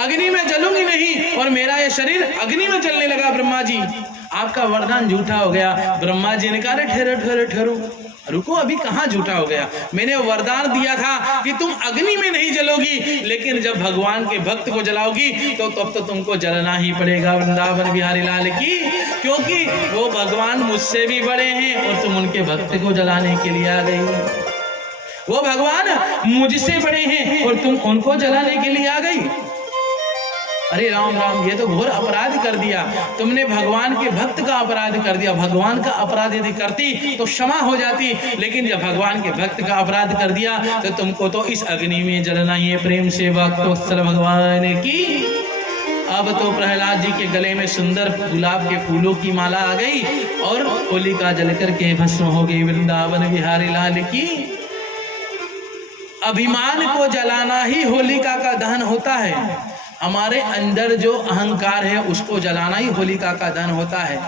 अग्नि में जलूंगी नहीं, और मेरा ये शरीर अग्नि में जलने लगा। ब्रह्मा जी, आपका वरदान झूठा हो गया। ब्रह्मा जी ने कहा, ठहरो ठहरो ठहरो, रुको, अभी कहाँ झूठा हो गया? मैंने वरदान दिया था कि तुम अग्नि में नहीं जलोगी, लेकिन जब भगवान के भक्त को जलाओगी तो तब तो तुमको जलना ही पड़ेगा। वृंदावन बिहारी लाल की, क्योंकि वो भगवान मुझसे भी बड़े हैं और तुम उनके भक्त को जलाने के लिए आ गई। वो भगवान मुझसे बड़े हैं और तुम उनको जलाने के लिए आ गई। अरे राम राम, ये तो घोर अपराध कर दिया तुमने। भगवान के भक्त का अपराध कर दिया। भगवान का अपराध यदि करती तो क्षमा हो जाती, लेकिन जब भगवान के भक्त का अपराध कर दिया तो तुमको तो इस अग्नि में जलना ही है। प्रेम से भक्तवत्सल भगवान की। अब तो प्रहलाद जी के गले में सुंदर गुलाब के फूलों की माला आ गई और होलिका जल करके भस्म हो गई। वृंदावन बिहारी लाल की। अभिमान को जलाना ही होलिका का दहन होता है। हमारे अंदर जो अहंकार है उसको जलाना ही होलिका का दहन होता है।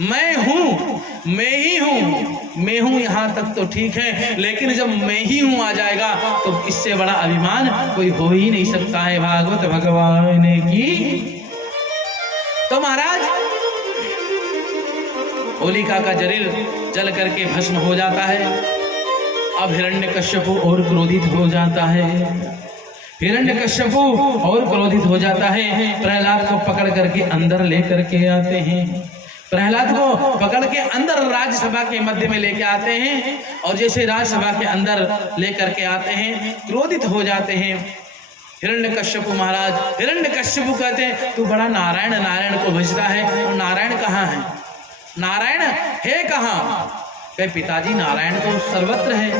मैं हूँ, मैं ही हूँ, मैं हूँ, यहाँ तक तो ठीक है, लेकिन जब मैं ही हूँ आ जाएगा तो इससे बड़ा अभिमान कोई हो ही नहीं सकता है। भागवत भगवान की। तो महाराज, होलिका का शरीर जल करके भस्म हो जाता है। अब हिरण्यकश्यप और क्रोधित हो जाता है। हिरण्यकश्यप और क्रोधित हो जाता है। प्रहलाद को पकड़ करके अंदर लेकर के आते हैं। प्रहलाद को पकड़ के अंदर राज्यसभा के मध्य में लेके आते हैं, और जैसे राज्यसभा के अंदर लेकर के आते हैं, क्रोधित हो जाते हैं हिरण्यकश्यप महाराज। हिरण्यकश्यप कहते हैं, तू बड़ा नारायण नारायण को भजता है, और नारायण कहाँ है? नारायण है कहाँ? कहे, पिताजी नारायण तो सर्वत्र है,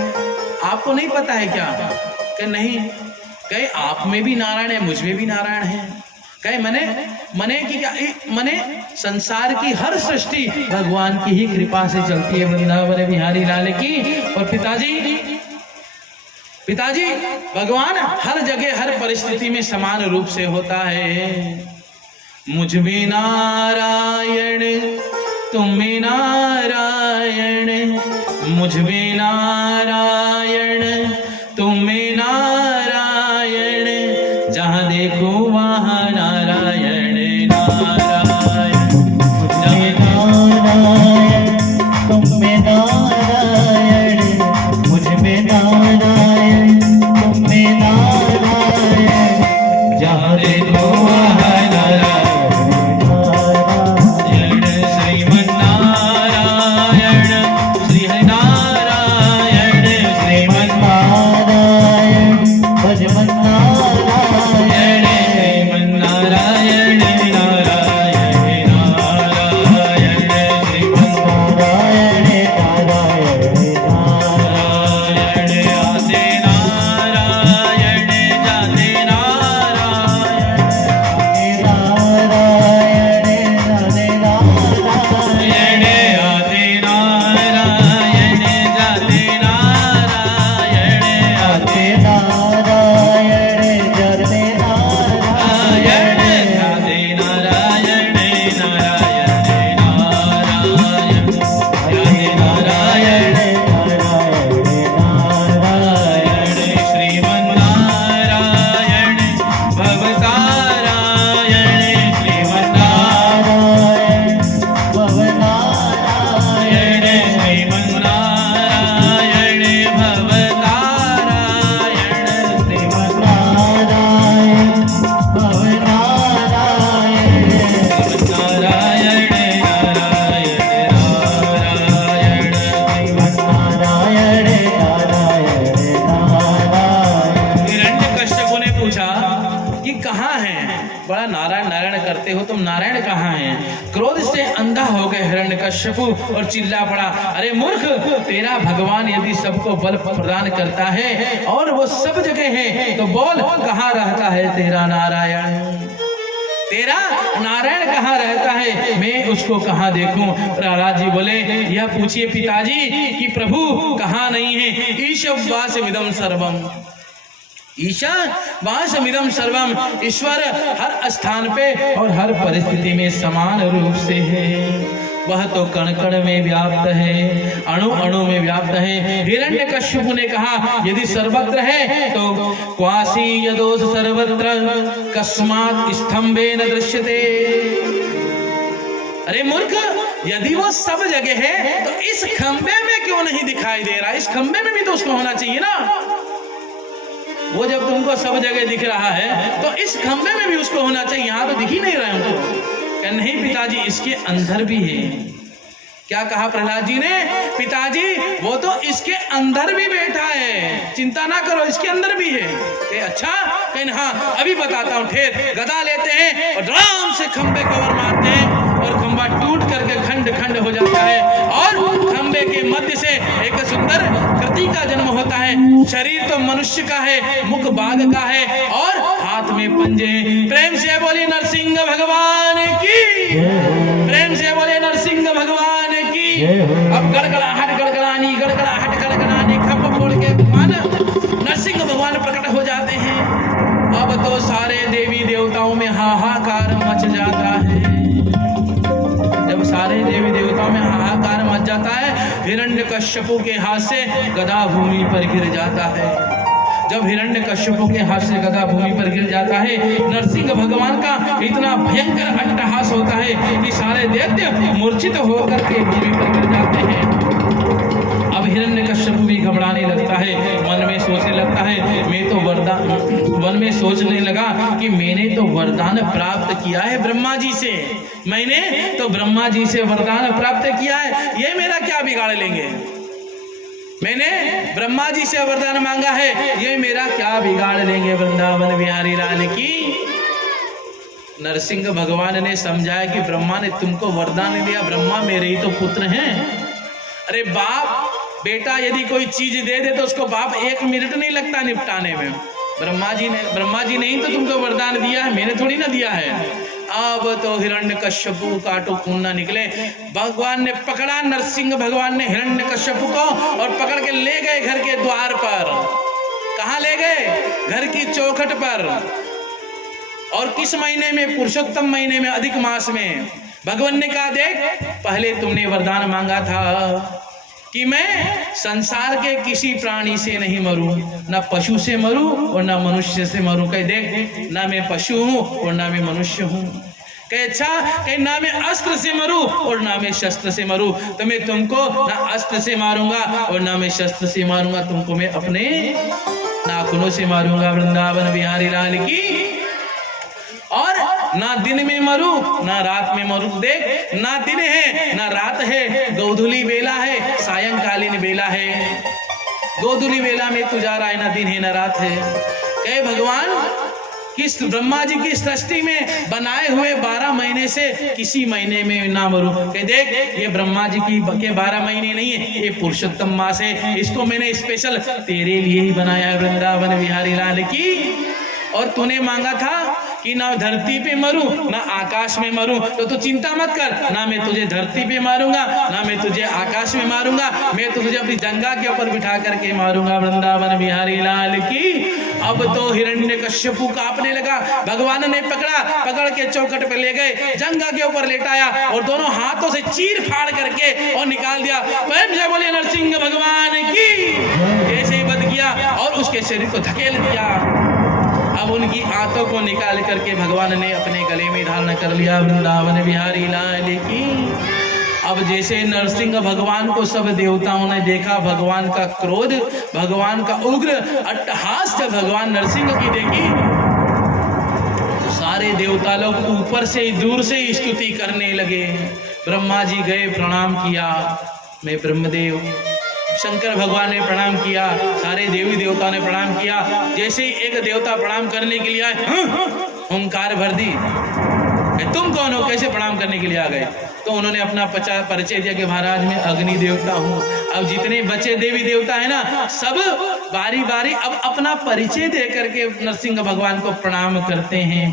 आपको नहीं पता है क्या? कहे नहीं। कहे, आप में भी नारायण है, मुझ में भी नारायण है। कहे, मने की क्या? मने संसार की हर सृष्टि भगवान की ही कृपा से चलती है। वृंदावन बिहारी लाल की। और पिताजी भगवान हर जगह हर परिस्थिति में समान रूप से होता है। मुझ में नारायण, तुम में नारायण, मुझ में नारायण, तुम में नारायण, जहाँ देखो वहाँ नारायण नारायण। मुझ में नारायण, तुम में नारायण, मुझ में नारायण, तुम में नारायण, जहाँ देखो वहाँ नारायण। हिरण्यकश्यप और चिल्ला पड़ा, अरे मूर्ख, तेरा भगवान यदि सबको बल प्रदान करता है और वो सब जगह है, तो बोल कहाँ रहता है तेरा नारायण? तेरा नारायण कहाँ रहता है? मैं उसको कहाँ देखूं? प्रहलाद जी बोले, यह पूछिए पिताजी कि प्रभु कहाँ नहीं है? ईशवासमिदं सर्वम, ईशावासमिदं सर्वम, ईश्वर हर स्थान पे और हर परिस्थिति में समान रूप से है। वह तो कण कण में व्याप्त है, अणु अणु में व्याप्त है। हिरण्यकश्यप ने कहा यदि सर्वत्र है तो क्वासी यदोस सर्वत्र कस्मात् स्तंभे न दृश्यते। अरे मूर्ख, यदि वो सब जगह है तो इस खंबे में क्यों नहीं दिखाई दे रहा? इस खंबे में भी तो उसको होना चाहिए ना। वो जब तुमको सब जगह दिख रहा है तो इस खंबे में भी उसको होना चाहिए, यहाँ तो दिख ही नहीं रहा हमको। क्या नहीं पिताजी, इसके अंदर भी है। क्या कहा प्रहलाद जी ने? पिताजी वो तो इसके अंदर भी बैठा है, चिंता ना करो, इसके अंदर भी है। अच्छा, कहीं हाँ अभी बताता हूँ। ठेर गदा लेते हैं और आराम से खंबे को और मारते हैं और खंबा टूट करके खंड खंड हो जाता है और खंबे के मध्य से एक सुंदर कृति का जन्म होता है। शरीर तो मनुष्य का है, मुख बाघ का है और हाथ में पंजे। प्रेम से बोले नरसिंह भगवान की, प्रेम से बोले नरसिंह भगवान की। अब गड़गड़ाहट गड़गड़ानी, गड़गड़ाहट गड़गड़ानी, खप फोड़ के भगवान नरसिंह भगवान प्रकट हो जाते हैं। अब तो सारे देवी देवताओं में हाहाकार मच जाता है। जब सारे देवी देवताओं में हाहाकार मच जाता है, हिरण्यकश्यपु के हाथ से गदा भूमि पर गिर जाता है। जब हिरण्यकश्यपु के हाथ से गदा भूमि पर गिर जाता है, नरसिंह भगवान का इतना भयंकर अट्टहास होता है कि सारे दैत्य मूर्छित होकर के भूमि पर गिर जाते हैं। अब हिरण्यकश्यपु भी घबराने लगता है, मन में सोचने लगता है मैं तो वरदान, मन में सोचने लगा कि मैंने तो वरदान प्राप्त किया है ब्रह्मा जी से, मैंने तो ब्रह्मा जी से वरदान प्राप्त किया है, ये मेरा क्या बिगाड़ लेंगे? मैंने ब्रह्मा जी से वरदान मांगा है, ये मेरा क्या बिगाड़ लेंगे? वृंदावन बिहारी लाल की। नरसिंह भगवान ने समझाया कि ब्रह्मा ने तुमको वरदान दिया, ब्रह्मा मेरे ही तो पुत्र हैं। अरे बाप बेटा यदि कोई चीज दे दे तो उसको बाप 1 मिनट नहीं लगता निपटाने में। ब्रह्मा जी ने ही तो तुमको वरदान दिया है, मैंने थोड़ी ना दिया है। अब तो हिरण्यकश्यपु काटो खून ना निकले। भगवान ने पकड़ा, नरसिंह भगवान ने हिरण्यकश्यपु को और पकड़ के ले गए घर के द्वार पर। कहाँ ले गए? घर की चौखट पर। और किस महीने में? पुरुषोत्तम महीने में, अधिक मास में। भगवान ने कहा देख, पहले तुमने वरदान मांगा था कि मैं संसार के किसी प्राणी से नहीं मरूं, ना पशु से मरूं और ना मनुष्य से मरूं। कहे देख, ना मैं पशु हूं और ना मैं मनुष्य हूं। कहे अच्छा, कहे ना मैं अस्त्र से मरूं और ना मैं शस्त्र से मरूं। तो मैं तुमको ना अस्त्र से मारूंगा और ना मैं शस्त्र से मारूंगा, तुमको मैं अपने नाखूनों से मारूंगा। वृंदावन बिहारी लाल की। और ना दिन में मरू ना रात में मरू। देख, ना दिन है ना रात है, गोधूली बेला है, सायंकालीन बेला है। गोधूली बेला में तू जा रहा है, ना दिन है ना रात है। कहे भगवान किस ब्रह्मा जी की सृष्टि में बनाए हुए 12 महीने से किसी महीने में ना मरू। कहे देख, ये ब्रह्मा जी की के 12 महीने नहीं है, ये पुरुषोत्तम मास है, इसको मैंने स्पेशल तेरे लिए ही बनाया है। वृंदावन बिहारी लाल की। और तूने मांगा था कि ना धरती पे मरूं ना आकाश में मरूं, तो तू चिंता मत कर, ना मैं तुझे धरती पे मारूंगा ना मैं तुझे आकाश में मारूंगा, मैं तो तुझे अपनी जंघा के ऊपर बिठा करके मारूंगा। वृंदावन बिहारी लाल की। अब तो हिरण्यकश्यपु कांपने लगा। भगवान ने पकड़ के चौखट पे ले गए, जंघा के ऊपर लेटाया और दोनों हाथों से चीर फाड़ करके और निकाल दिया। प्रेम से बोले नरसिंह भगवान की। ऐसे ही बंद किया और उसके शरीर को धकेल दिया। अब उनकी आंतों को निकाल करके भगवान ने अपने गले में धारण कर लिया। वृंदावन बिहारी लाल की। अब जैसे नरसिंह भगवान को सब देवताओं ने देखा, भगवान का क्रोध, भगवान का उग्र अट्टहास जब भगवान नरसिंह की देखी, तो सारे देवता लोग ऊपर से दूर से स्तुति करने लगे। ब्रह्मा जी गए, प्रणाम किया, मैं ब्रह्मदेव। शंकर भगवान ने प्रणाम किया, सारे देवी देवताओं ने प्रणाम किया। जैसे ही एक देवता प्रणाम करने के लिए आए, ओंकार भर दी। तुम कौन हो, कैसे प्रणाम करने के लिए आ गए? तो उन्होंने अपना परिचय दिया कि महाराज मैं अग्नि देवता हूँ। अब जितने बचे देवी देवता है ना, सब बारी बारी अब अपना परिचय दे करके नरसिंह भगवान को प्रणाम करते हैं।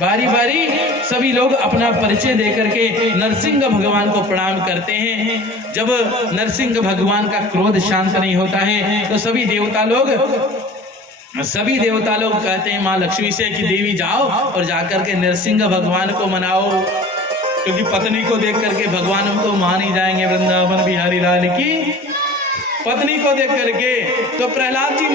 बारी बारी सभी लोग अपना परिचय दे करके नरसिंह भगवान को प्रणाम करते हैं। जब नरसिंह भगवान का क्रोध शांत नहीं होता है तो सभी देवता लोग कहते हैं माँ लक्ष्मी से कि देवी जाओ और जाकर के नरसिंह भगवान को मनाओ। क्योंकि पत्नी को देख करके भगवान हम तो मान ही जाएंगे, वृंदावन बिहारी लाल की पत्नी को देख करके तो प्रहलाद जी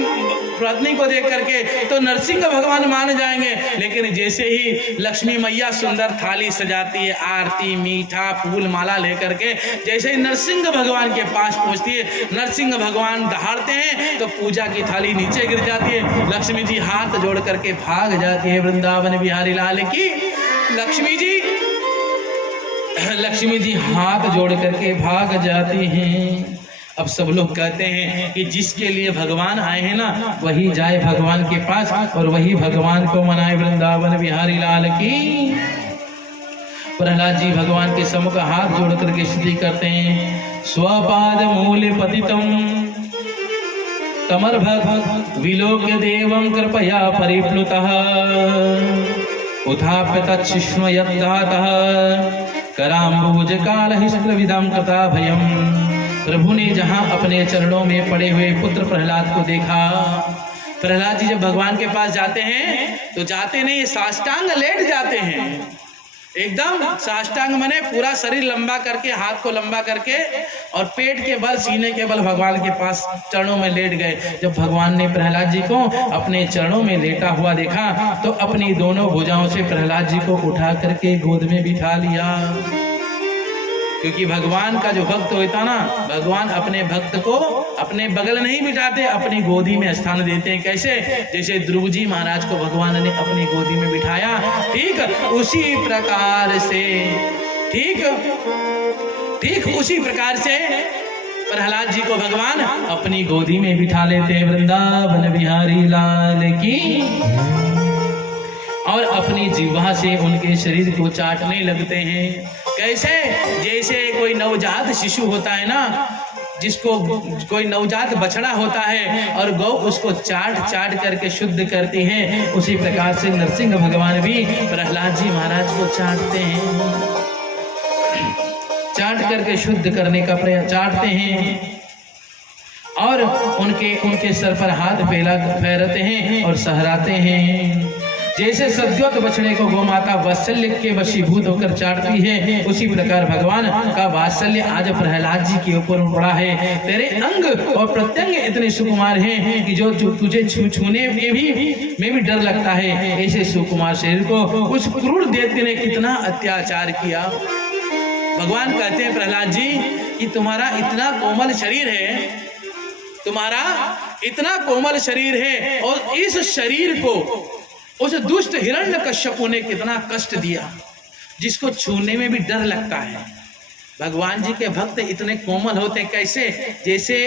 पत्नी को देख करके तो नरसिंह भगवान मान जाएंगे। लेकिन जैसे ही लक्ष्मी मैया सुंदर थाली सजाती है, आरती मीठा फूल माला लेकर के जैसे ही नरसिंह भगवान के पास पहुंचती है, नरसिंह भगवान दहाड़ते हैं तो पूजा की थाली नीचे गिर जाती है। लक्ष्मी जी हाथ जोड़ करके भाग जाती है, वृंदावन बिहारी लाल की लक्ष्मी जी हाथ जोड़ करके भाग जाती हैं। अब सब लोग कहते हैं कि जिसके लिए भगवान आए हैं ना वही जाए भगवान के पास और वही भगवान को मनाए, वृंदावन बिहारी लाल की। प्रहलाद जी भगवान के सम्मुख हाथ जोड़ करके स्तुति करते हैं। स्वपाद मूल पतितम तमर्भग विलोक्य देवं कृपया परिप्लुतः उत्थाप्य तच्छिष्म यद्धातः कराम्बुज कालहिस्त्रविदं कथा भयम्। प्रभु ने जहां अपने चरणों में पड़े हुए पुत्र प्रहलाद को देखा, प्रहलाद जी जब भगवान के पास जाते हैं तो जाते नहीं, साष्टांग लेट जाते हैं। एकदम साष्टांग माने पूरा शरीर लंबा करके, हाथ को लंबा करके और पेट के बल सीने के बल भगवान के पास चरणों में लेट गए। जब भगवान ने प्रहलाद जी को अपने चरणों में लेटा हुआ देखा तो अपनी दोनों भुजाओं से प्रहलाद जी को उठा करके गोद में बिठा लिया। क्योंकि भगवान का जो भक्त होता ना, भगवान अपने भक्त को अपने बगल नहीं बिठाते, अपनी गोदी में स्थान देते हैं। कैसे? जैसे ध्रुव जी महाराज को भगवान ने अपनी गोदी में बिठाया, ठीक उसी प्रकार से ठीक उसी प्रकार से प्रहलाद जी को भगवान अपनी गोदी में बिठा लेते हैं, वृंदावन बिहारी लाल की। और अपनी जिह्वा से उनके शरीर को चाटने लगते हैं। कैसे? जैसे कोई नवजात शिशु होता है ना, जिसको कोई नवजात बछड़ा होता है और गौ उसको चाट करके शुद्ध करती है, उसी प्रकार से नरसिंह भगवान भी प्रहलाद जी महाराज को चाटते हैं, चाट करके शुद्ध करने का प्रयास चाटते हैं और उनके सर पर हाथ फेरते हैं और सहराते हैं। जैसे सद्योत बछड़े को गोमाता वात्सल्य के वशीभूत होकर चाटती है, उसी प्रकार भगवान का वात्सल्य आज प्रहलाद जी के ऊपर पड़ा है। तेरे अंग और प्रत्यंग इतने सुकुमार हैं कि जो तुझे छूने में भी डर लगता है। ऐसे सुकुमार शरीर को उस क्रूर दैत्य ने कितना अत्याचार किया। भगवान कहते हैं प्रहलाद जी कि तुम्हारा इतना कोमल शरीर है, तुम्हारा इतना कोमल शरीर है और इस शरीर को उस दुष्ट हिरण्यकश्यप ने कितना कष्ट दिया, जिसको छूने में भी डर लगता है। भगवान जी के भक्त इतने कोमल होते हैं। कैसे? जैसे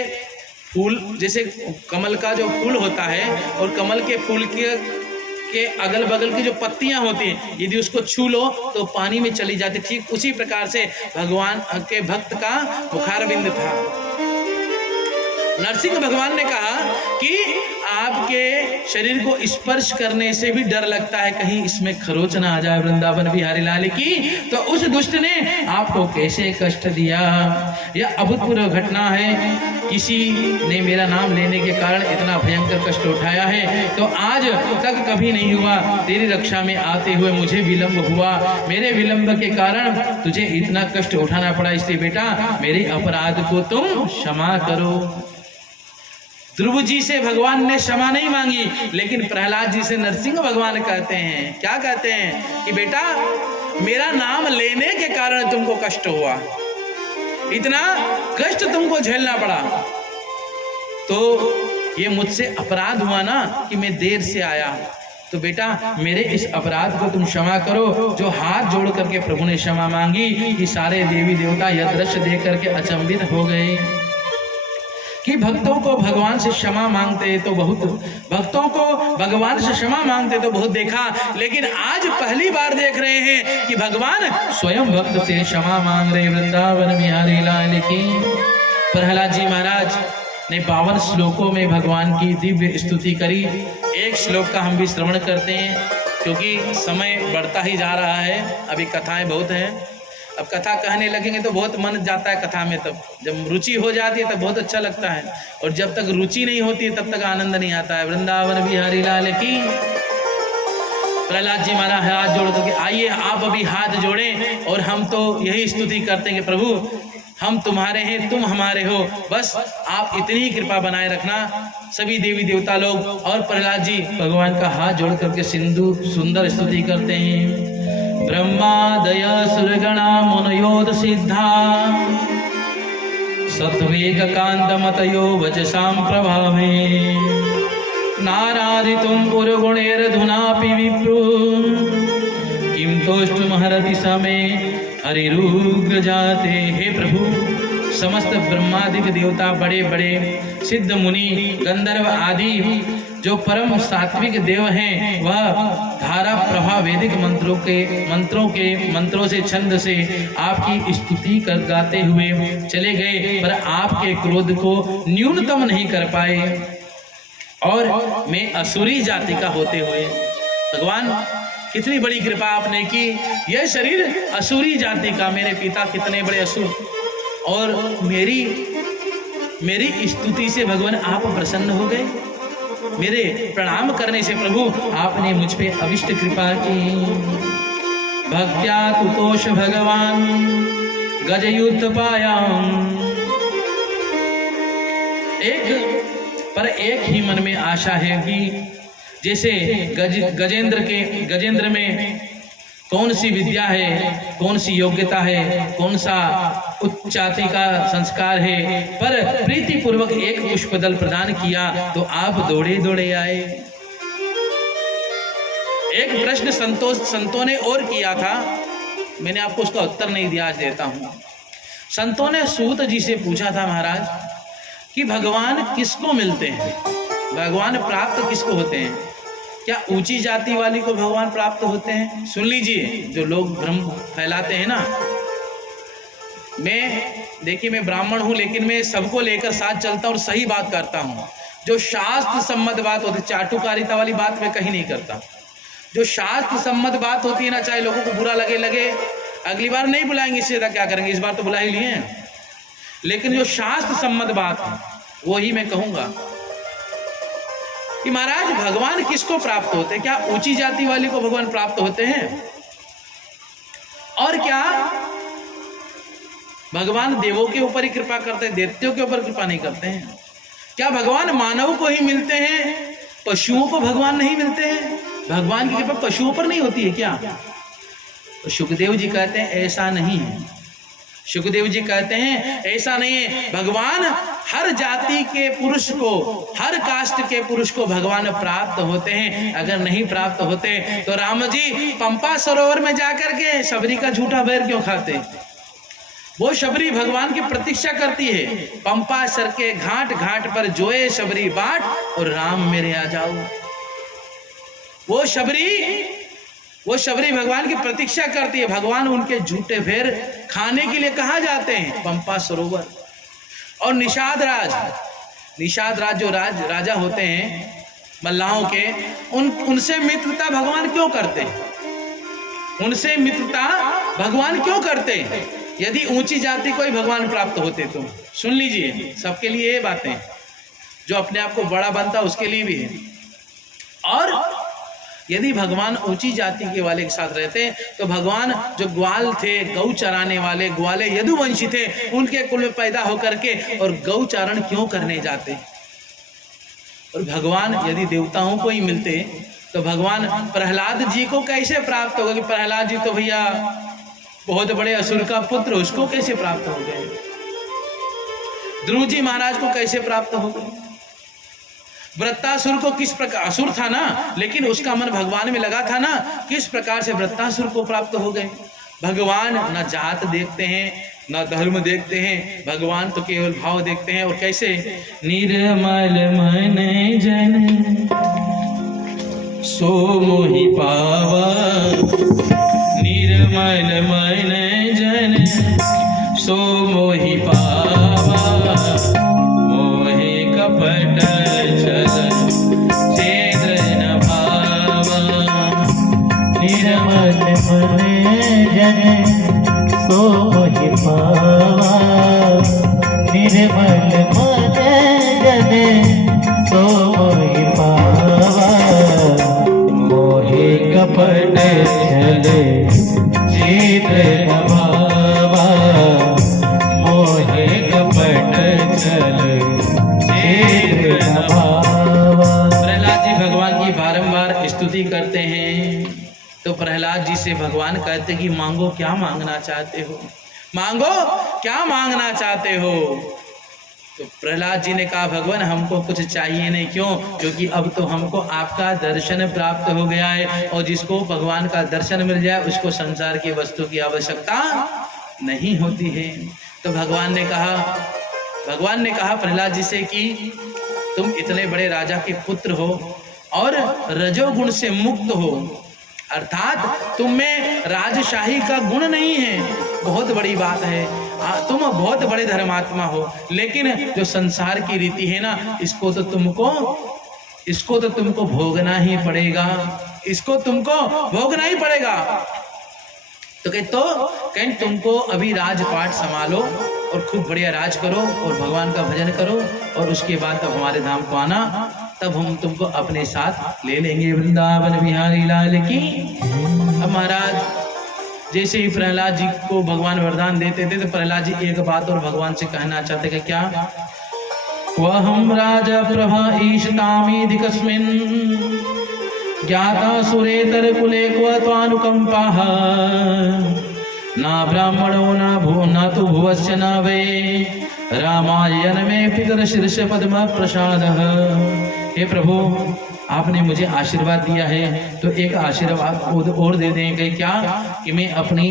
फूल, जैसे कमल का जो फूल होता है और कमल के फूल के अगल बगल की जो पत्तियां होती हैं, यदि उसको छू लो तो पानी में चली जाती, ठीक उसी प्रकार से भगवान के भक्त का मुखारबिंद था। नरसिंह भगवान ने कहा कि आपके शरीर को स्पर्श करने से भी डर लगता है, कहीं इसमें खरोच ना आ जाए, वृंदावन बिहारी लाल की। तो उस दुष्ट ने आपको कैसे कष्ट दिया, यह अभूतपूर्व घटना है। किसी ने मेरा नाम लेने के कारण इतना भयंकर कष्ट उठाया है तो आज तक कभी नहीं हुआ। तेरी रक्षा में आते हुए मुझे विलंब हुआ, मेरे विलंब के कारण तुझे इतना कष्ट उठाना पड़ा। इसलिए बेटा मेरे अपराध को तुम क्षमा करो। ध्रुव जी से भगवान ने क्षमा नहीं मांगी, लेकिन प्रहलाद जी से नरसिंह भगवान कहते हैं, क्या कहते हैं कि बेटा मेरा नाम लेने के कारण तुमको कष्ट हुआ, इतना कष्ट तुमको झेलना पड़ा, तो ये मुझसे अपराध हुआ ना कि मैं देर से आया। तो बेटा मेरे इस अपराध को तुम क्षमा करो। जो हाथ जोड़ करके प्रभु ने क्षमा मांगी कि सारे देवी देवता यह दृश्य देख करके अचंभित हो गए कि भक्तों को भगवान से क्षमा मांगते तो बहुत देखा, लेकिन आज पहली बार देख रहे हैं कि भगवान स्वयं भक्त से क्षमा मांग रहे। वृंदावन बिहारी लाल की। प्रहलाद जी महाराज ने 52 श्लोकों में भगवान की दिव्य स्तुति करी। एक श्लोक का हम भी श्रवण करते हैं क्योंकि समय बढ़ता ही जा रहा है, अभी कथाएं बहुत हैं। अब कथा कहने लगेंगे तो बहुत मन जाता है कथा में, तब जब रुचि हो जाती है तब बहुत अच्छा लगता है, और जब तक रुचि नहीं होती है तब तक आनंद नहीं आता है। वृंदावन बिहारी लाल की। प्रहलाद जी महाराज हाथ जोड़ करके, आइए आप अभी हाथ जोड़ें और हम तो यही स्तुति करते हैं कि प्रभु हम तुम्हारे हैं, तुम हमारे हो, बस आप इतनी कृपा बनाए रखना। सभी देवी देवता लोग और प्रहलाद जी भगवान का हाथ जोड़ करके सिंधु सुंदर स्तुति करते हैं। ब्रह्मादय सुरगणा मुनयोद सिद्धा सत्वेक कांतमतयो वचसां प्रभावे नाराधितुं पुरगुणैरधुनापि विप्रो किं तोष्टुमहरति समे हरिरुग्र जाते। हे प्रभु, समस्त ब्रह्मादिक देवता, बड़े बड़े सिद्ध मुनि गंधर्व आदि जो परम सात्विक देव हैं, वह धारा प्रभा वैदिक मंत्रों से छंद से आपकी स्तुति कर गाते हुए चले गए, पर आपके क्रोध को न्यूनतम नहीं कर पाए। और मैं असुरी जाति का होते हुए, भगवान कितनी बड़ी कृपा आपने की। यह शरीर असुरी जाति का, मेरे पिता कितने बड़े असुर, और मेरी स्तुति से भगवान आप प्रसन्न हो गए। मेरे प्रणाम करने से प्रभु आपने मुझ पे अविष्ट कृपा की। भक्त्या तुतोष भगवान गजयुत पायाम। एक ही मन में आशा है कि जैसे गजेंद्र में कौन सी विद्या है, कौन सी योग्यता है, कौन सा उच्च जाति का संस्कार है, पर प्रीति पूर्वक एक पुष्पदल प्रदान किया तो आप दौड़े दौड़े आए। एक प्रश्न संतों ने और किया था, मैंने आपको उसका उत्तर नहीं दिया, आज देता हूं। संतों ने सूत जी से पूछा था महाराज कि भगवान किसको मिलते हैं, भगवान प्राप्त किसको होते हैं, क्या ऊंची जाति वाली को भगवान प्राप्त होते हैं? सुन लीजिए, जो लोग भ्रम फैलाते हैं ना, मैं ब्राह्मण हूं, लेकिन मैं सबको लेकर साथ चलता हूं और सही बात करता हूं। जो शास्त्र सम्मत बात होती है, चाटुकारिता वाली बात मैं कहीं नहीं करता। जो शास्त्र सम्मत बात होती है ना, चाहे लोगों को बुरा लगे, अगली बार नहीं बुलाएंगे, इससे ज्यादा क्या करेंगे, इस बार तो बुला ही लिए हैं। लेकिन जो शास्त्र सम्मत बात है वो ही मैं कहूंगा कि महाराज भगवान किसको प्राप्त होते हैं? क्या ऊंची जाति वाली को भगवान प्राप्त होते हैं? और क्या भगवान देवों के ऊपर ही कृपा करते हैं, दैत्यों के ऊपर कृपा नहीं करते हैं? क्या भगवान मानव को ही मिलते हैं, पशुओं को भगवान नहीं मिलते हैं? भगवान की कृपा पशुओं पर नहीं होती है क्या? तो सुखदेव जी कहते हैं ऐसा नहीं है। सुखदेव जी कहते हैं ऐसा नहीं है। भगवान हर जाति के पुरुष को, हर कास्ट के पुरुष को भगवान प्राप्त होते हैं। अगर नहीं प्राप्त होते तो राम जी पंपा सरोवर में जाकर के शबरी का झूठा बैर क्यों खाते? वो शबरी भगवान की प्रतीक्षा करती है, पंपा सर के घाट घाट पर जोए शबरी बाट और राम मेरे आ जाओ। वो शबरी भगवान की प्रतीक्षा करती है। भगवान उनके झूठे फेर खाने के लिए कहाँ जाते हैं? पंपा सरोवर। और निषाद राज जो राजा होते हैं मल्लाहों के, उनसे मित्रता भगवान क्यों करते हैं? उनसे मित्रता भगवान क्यों करते हैं? यदि ऊंची जाति को ही भगवान प्राप्त होते तो। सुन लीजिए, सबके लिए ये बातें, जो अपने आप को बड़ा बनता उसके लिए भी है। और यदि भगवान ऊंची जाति के वाले के साथ रहते तो भगवान जो ग्वाल थे, गौ चराने वाले, ग्वाले यदुवंशी थे, उनके कुल में पैदा होकर के और गौ चारण क्यों करने जाते? और भगवान यदि देवताओं को ही मिलते तो भगवान प्रहलाद जी को कैसे प्राप्त होगा? कि प्रहलाद जी तो भैया बहुत बड़े असुर का पुत्र, उसको कैसे प्राप्त हो गए? ध्रुव जी महाराज को कैसे प्राप्त हो गए? वृत्तासुर को किस प्रकार, असुर था ना, लेकिन उसका मन भगवान में लगा था ना, किस प्रकार से वृत्तासुर को प्राप्त हो गए? भगवान न जात देखते हैं, न धर्म देखते हैं, भगवान तो केवल भाव देखते हैं। और कैसे? निर्मल मन जन सो मोहि पावा, निर्मल मन जन सो मोहि पावा, मोहे कपट निर्मल मन जन सो मोहि पावा, निर्मल मन जन सो मोहि पावा, मोहे कपट कपट चले जीत न भावा, मोहे कपट चले जीत न भावा। प्रहलाद जी भगवान की बारंबार स्तुति करते हैं। तो प्रहलाद जी से भगवान कहते कि मांगो, क्या मांगना चाहते हो, मांगो क्या मांगना चाहते हो। तो प्रहलाद जी ने कहा भगवान हमको कुछ चाहिए नहीं, क्यों, क्योंकि अब तो हमको आपका दर्शन प्राप्त हो गया है, और जिसको भगवान का दर्शन मिल जाए उसको संसार की वस्तु की आवश्यकता नहीं होती है। तो भगवान ने कहा प्रहलाद जी से कि तुम इतने बड़े राजा के पुत्र हो और रजोगुण से मुक्त हो, अर्थात तुम में राजशाही का गुण नहीं है, बहुत बड़ी बात है। तुम बहुत बड़े धर्मात्मा हो, लेकिन जो संसार की रीति है ना, इसको तो तुमको भोगना ही पड़ेगा, इसको तुमको भोगना ही पड़ेगा। तो कहीं तुमको अभी राजपाट संभालो और खूब बढ़िया राज करो और भगवान का भजन करो, और उसके बाद तब हमारे धाम को आना, तब हम तुमको अपने साथ ले लेंगे। वृंदावन बिहारी लाल की। अब महाराज जैसे ही प्रहलाद जी को भगवान वरदान देते थे, तो प्रहलाद जी एक बात और भगवान से कहना चाहते कि क्या, वह हम राजा प्रभा ईशतामीधि कस्मिन् ज्ञाता सुरेतर कुले क्वत्वानुकंपा, ना ब्राह्मणो ना तो भुवस्य न वे रामायण में पितर शीर्ष पद्म प्रसाद। हे प्रभु, आपने मुझे आशीर्वाद दिया है, तो एक आशीर्वाद और दे देंगे क्या, कि मैं अपनी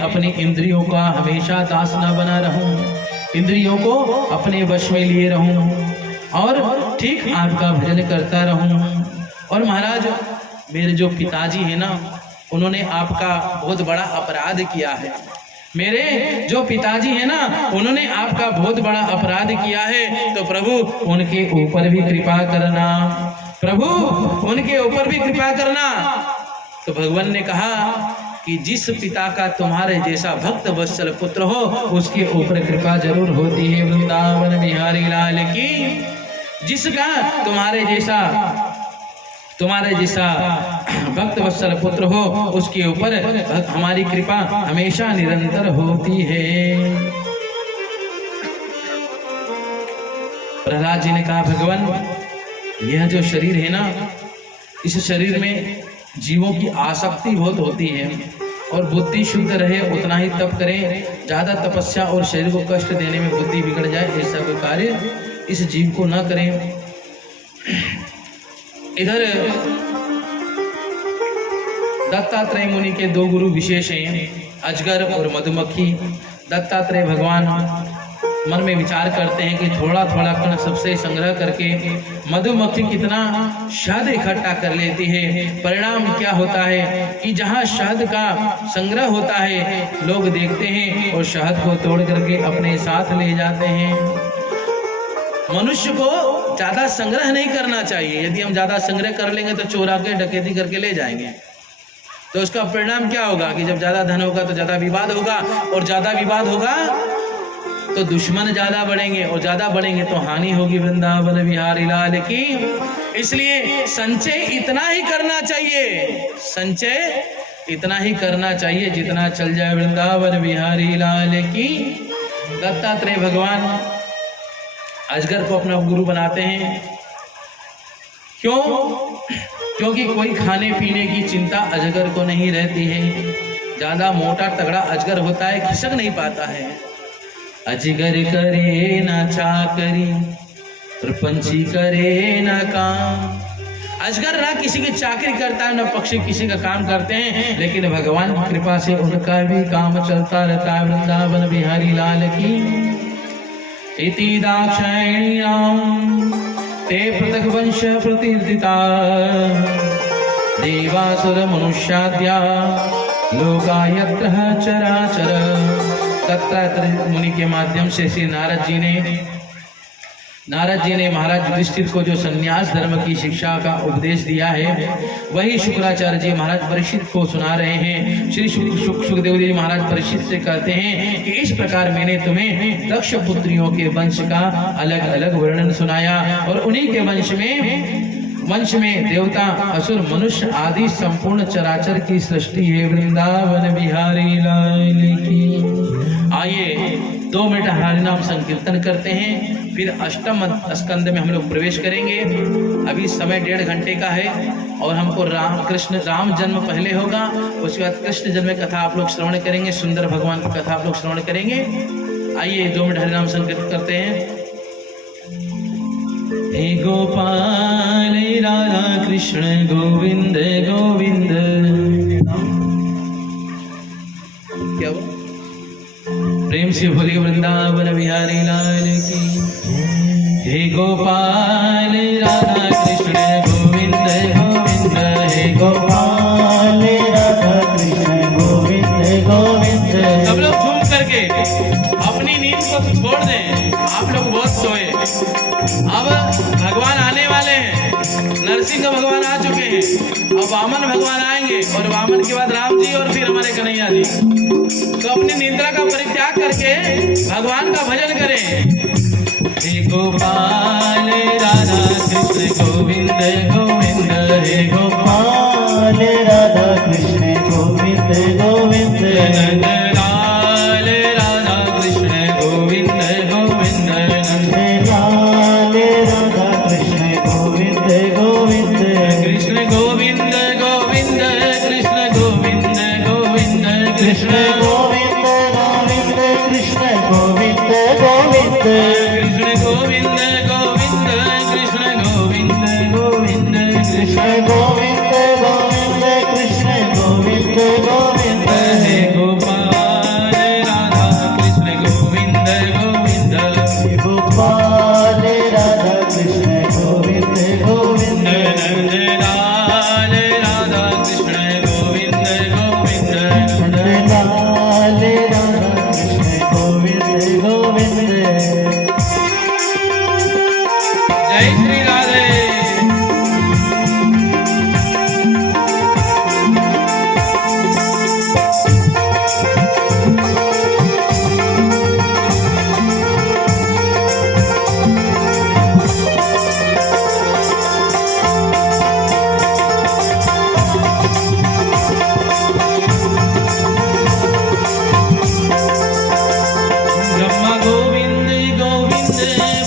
अपनी इंद्रियों का हमेशा दास न बना रहूं, इंद्रियों को अपने वश में लिए रहूं और ठीक आपका भजन करता रहूं। और महाराज मेरे जो पिताजी है ना, उन्होंने आपका बहुत बड़ा अपराध किया है। मेरे जो पिताजी है ना, उन्होंने आपका बहुत बड़ा अपराध किया है, तो प्रभु उनके ऊपर भी कृपा करना, प्रभु उनके ऊपर भी कृपा करना। तो भगवान ने कहा कि जिस पिता का तुम्हारे जैसा भक्त वत्सल पुत्र हो, उसके ऊपर कृपा जरूर होती है। वृंदावन बिहारी लाल की। जिसका तुम्हारे जैसा भक्त वत्सल पुत्र हो, उसके ऊपर हमारी कृपा हमेशा निरंतर होती है। प्रहलाद जी ने कहा भगवान, यह जो शरीर है ना, इस शरीर में जीवों की आसक्ति बहुत होती है, और बुद्धि शुद्ध रहे उतना ही तप करें, ज्यादा तपस्या और शरीर को कष्ट देने में बुद्धि बिगड़ जाए, ऐसा कोई कार्य इस जीव को न करें। इधर दत्तात्रेय मुनि के दो गुरु विशेष हैं, अजगर और मधुमक्खी। दत्तात्रेय भगवान मन में विचार करते हैं कि थोड़ा थोड़ा कण सबसे संग्रह करके मधुमक्खी कितना शहद इकट्ठा कर लेती है। परिणाम क्या होता है कि जहाँ शहद का संग्रह होता है, लोग देखते हैं और शहद को तोड़ करके अपने साथ ले जाते हैं। मनुष्य को ज्यादा संग्रह नहीं करना चाहिए। यदि हम ज्यादा संग्रह कर लेंगे तो चोरा के डकैती करके ले जाएंगे, तो उसका परिणाम क्या होगा कि जब ज्यादा धन होगा तो ज्यादा विवाद होगा, और ज्यादा विवाद होगा तो दुश्मन ज्यादा बढ़ेंगे, और ज्यादा बढ़ेंगे तो हानि होगी। वृंदावन बिहारी लाल की। इसलिए संचय इतना ही करना चाहिए, संचय इतना ही करना चाहिए जितना चल जाए। वृंदावन बिहारी लाल की। दत्तात्रेय भगवान अजगर को अपना गुरु बनाते हैं। क्यों? क्योंकि कोई खाने पीने की चिंता अजगर को नहीं रहती है। ज्यादा मोटा तगड़ा अजगर होता है, खिसक नहीं पाता है। अजगर करे ना चाकरी और पंछी करे ना काम। अजगर ना किसी की चाकरी करता है, ना पक्षी किसी का काम करते हैं, लेकिन भगवान की कृपा से उनका भी काम चलता रहता है। वृंदावन बिहारी लाल की। इति दाक्षायण्यां ते पृथक वंश प्रतीर्थिता देवासुर मनुष्याद्या लोका यत्र चराचर। दत्तात्रेय मुनि के माध्यम से श्री नारद जी ने महाराज युधिष्ठिर को जो संन्यास धर्म की शिक्षा का उपदेश दिया है, वही शुक्राचार्य जी महाराज परीक्षित को सुना रहे हैं। श्री सुखदेव जी महाराज परीक्षित से कहते हैं कि इस प्रकार मैंने तुम्हें दक्ष पुत्रियों के वंश का अलग अलग वर्णन सुनाया, और उन्हीं के वंश में वंश में देवता असुर मनुष्य आदि संपूर्ण चराचर की सृष्टि है। वृंदावन बिहारी लाल की। आइए 2 मिनट हरिनाम संकीर्तन करते हैं, फिर अष्टम स्कंद में हम लोग प्रवेश करेंगे। अभी समय 1.5 घंटे का है और हमको राम जन्म पहले होगा, उसके बाद कृष्ण जन्म कथा आप लोग श्रवण करेंगे, सुंदर भगवान की कथा आप लोग श्रवण करेंगे। आइए 2 मिनट हरिनाम संकीर्तन करते हैं। हे गोपाल राधा कृष्ण गोविंद गोविंद। क्या हुआ? प्रेम से बोलिए वृंदावन बिहारी लाल की। हे गोपाल राधा कृष्ण गोविंद गोविंद। हे गोपाल राधा कृष्ण गोविंद गोविंद। सब लोग झूम करके अपनी नींद को छोड़ दें, आप लोग बहुत सोए। अब भगवान आने वाले हैं, नरसिंह भगवान आ चुके हैं, अब वामन भगवान आएंगे और वामन के बाद राम जी और फिर हमारे कन्हैया जी। तो अपनी निद्रा का परित्याग करके भगवान का भजन करें। हे गोपाल राधा कृष्ण गोविंद गोविंद। हे गोपाल राधा कृष्ण गोविंद गोविंद। नंदलाल राधा कृष्ण गोविंद गोविंद। नंदलाल राधा कृष्ण गोविंद गोविंद। कृष्ण गोविंद गोविंद कृष्ण गोविंद गोविंद। कृष्ण गोविंद गोविंद कृष्ण गोविंद गोविंद। कृष्ण गोविंद गोविंद कृष्ण गोविंद गोविंद। कृष्ण गोविंद गोविंद कृष्ण गोविंद गोविंद। हे गोपाल राधा कृष्ण गोविंद गोविंद। हे गोपाल राधा कृष्ण गोविंद गोविंद। नंदलाल राधा कृष्ण गोविंद गोविंद। नंदलाल राधा कृष्ण गोविंद गोविंद। जय श्री राधे। ब्रह्मा गोविंद गोविंद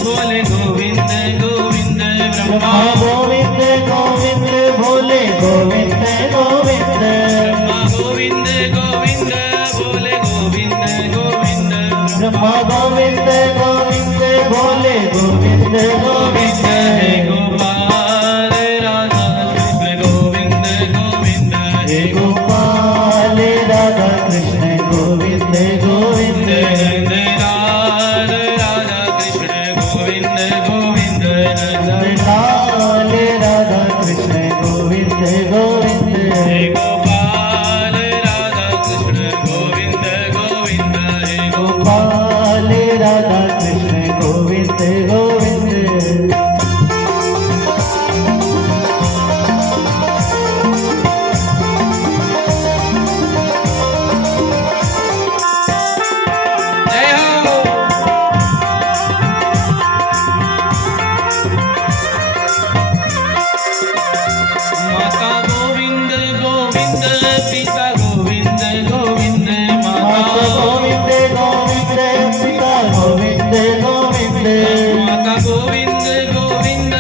बोले गोविंद गोविंद। ब्रह्मा गोविंद गोविंद बोले गोविंद गोविंद। ब्रह्मा गोविंद गोविंद बोले गोविंद गोविंद। ब्रह्मा गोविंद गोविंद बोले गोविंद गोविंद। हे गोपाल राधा कृष्ण गोविंद गोविंद। हे गोपाल राधा कृष्ण गोविंद गोविंद। नंदलाल राधा कृष्ण गोविंद गोविंद। नंदलाल राधा कृष्ण गोविंद गोविंद। हे गोपाल राधा कृष्ण गोविंद गोविंद। हे गोपाल राधा कृष्ण गोविंद गोविंद। जय हो। माता गोविंद गोविंद पिता गोविंद गोविंद। माता गोविंद गोविंद पिता गोविंद गोविंद। माता गोविंद गोविंद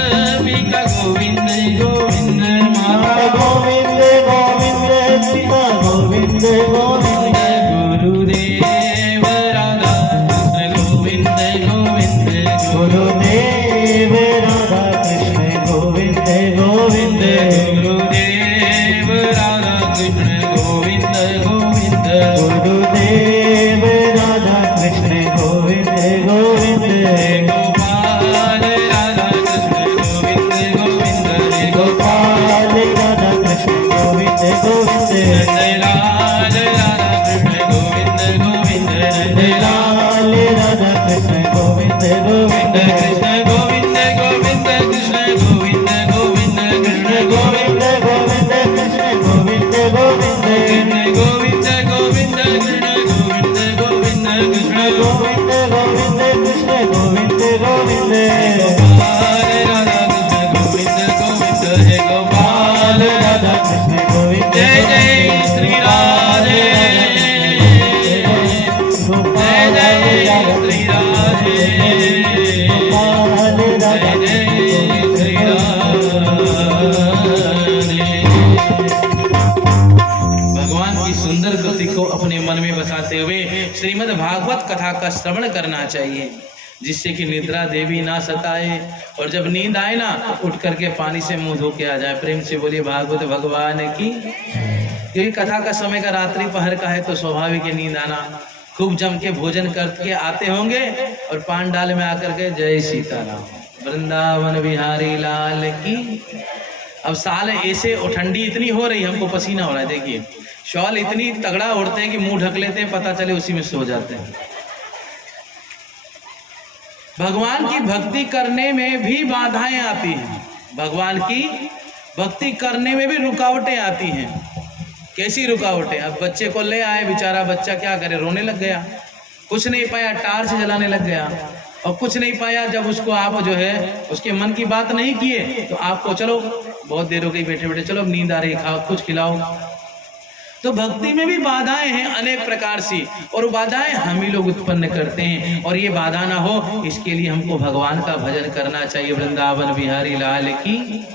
पिता गोविंद गोविंद। माता गोविंद गोविंद पिता गोविंद गोविंद। गुरुदेव राधा कृष्ण गोविंद गोविंद। गुरुदेव राधा कृष्ण गोविंद गोविंद। गुरुदेव राधा कृष्ण गोविंद गोविंद। गुरुदेव राधा कृष्ण गोविंद गोविंद। हे गोपाल राधा कृष्ण गोविंद गोविंद। हे गोपाल राधा कृष्ण गोविंद गोविंद। नंदलाल राधा कृष्ण गोविंद गोविंद। नंदलाल राधा कृष्ण गोविंद गोविंद। कृष्ण गोविंद गोविंद कृष्ण गोविंद गोविंद। कृष्ण गोविंद गोविंद जय गोपाल राधा कृष्ण गोविंद जय जय श्री राधे जय जय श्री राधे जय जय श्री भगवान की सुंदर कृति को अपने मन में बसाते हुए श्रीमद् भागवत कथा का श्रवण करना चाहिए, जिससे कि निद्रा देवी ना सताए, और जब नींद आए ना तो उठ करके पानी से मुंह धो के आ जाए। प्रेम से बोलिए भागवत भगवान की। क्योंकि कथा का समय का रात्रि पहर का है तो स्वाभाविक है नींद आना। खूब जम के भोजन करके आते होंगे और पान डाल में आकर के जय सीताराम, वृंदावन बिहारी लाल की। अब साल ऐसे और ठंडी इतनी हो रही, हमको पसीना हो रहा है। देखिए शॉल इतनी तगड़ा ओढ़ते हैं कि मुंह ढक लेते हैं, पता चले उसी में सो जाते हैं। भगवान की भक्ति करने में भी बाधाएं आती हैं, भगवान की भक्ति करने में भी रुकावटें आती हैं। कैसी रुकावटें? अब बच्चे को ले आए, बेचारा बच्चा क्या करे, रोने लग गया, कुछ नहीं पाया, टार्च जलाने लग गया, और कुछ नहीं पाया। जब उसको आप जो है उसके मन की बात नहीं किए तो आपको चलो बहुत देर हो गई बैठे बैठे, चलो अब नींद आ रही, खाओ कुछ खिलाओ। तो भक्ति में भी बाधाएं हैं अनेक प्रकार सी, और बाधाएं हम ही लोग उत्पन्न करते हैं। और ये बाधा ना हो इसके लिए हमको भगवान का भजन करना चाहिए। वृंदावन बिहारी लाल की।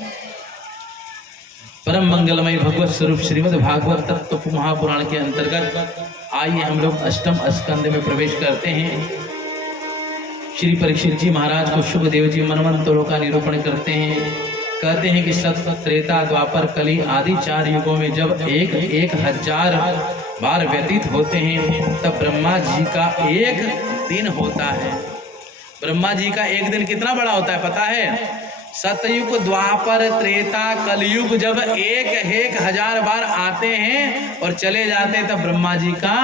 परम मंगलमय भगवत स्वरूप श्रीमद् भागवत तत्व महापुराण के अंतर्गत आइए हम लोग अष्टम स्कंद में प्रवेश करते हैं। श्री परीक्षित जी महाराज को शुभदेव जी मनवंतरों का निरूपण करते हैं। कहते हैं कि सत्य, त्रेता, द्वापर, कली आदि 4 युगों में जब 1000 बार व्यतीत होते हैं तब ब्रह्मा जी का एक दिन होता है। ब्रह्मा जी का एक दिन कितना बड़ा होता है पता है? सतयुग, द्वापर, त्रेता, कलयुग जब 1000 बार आते हैं और चले जाते हैं तब ब्रह्मा जी का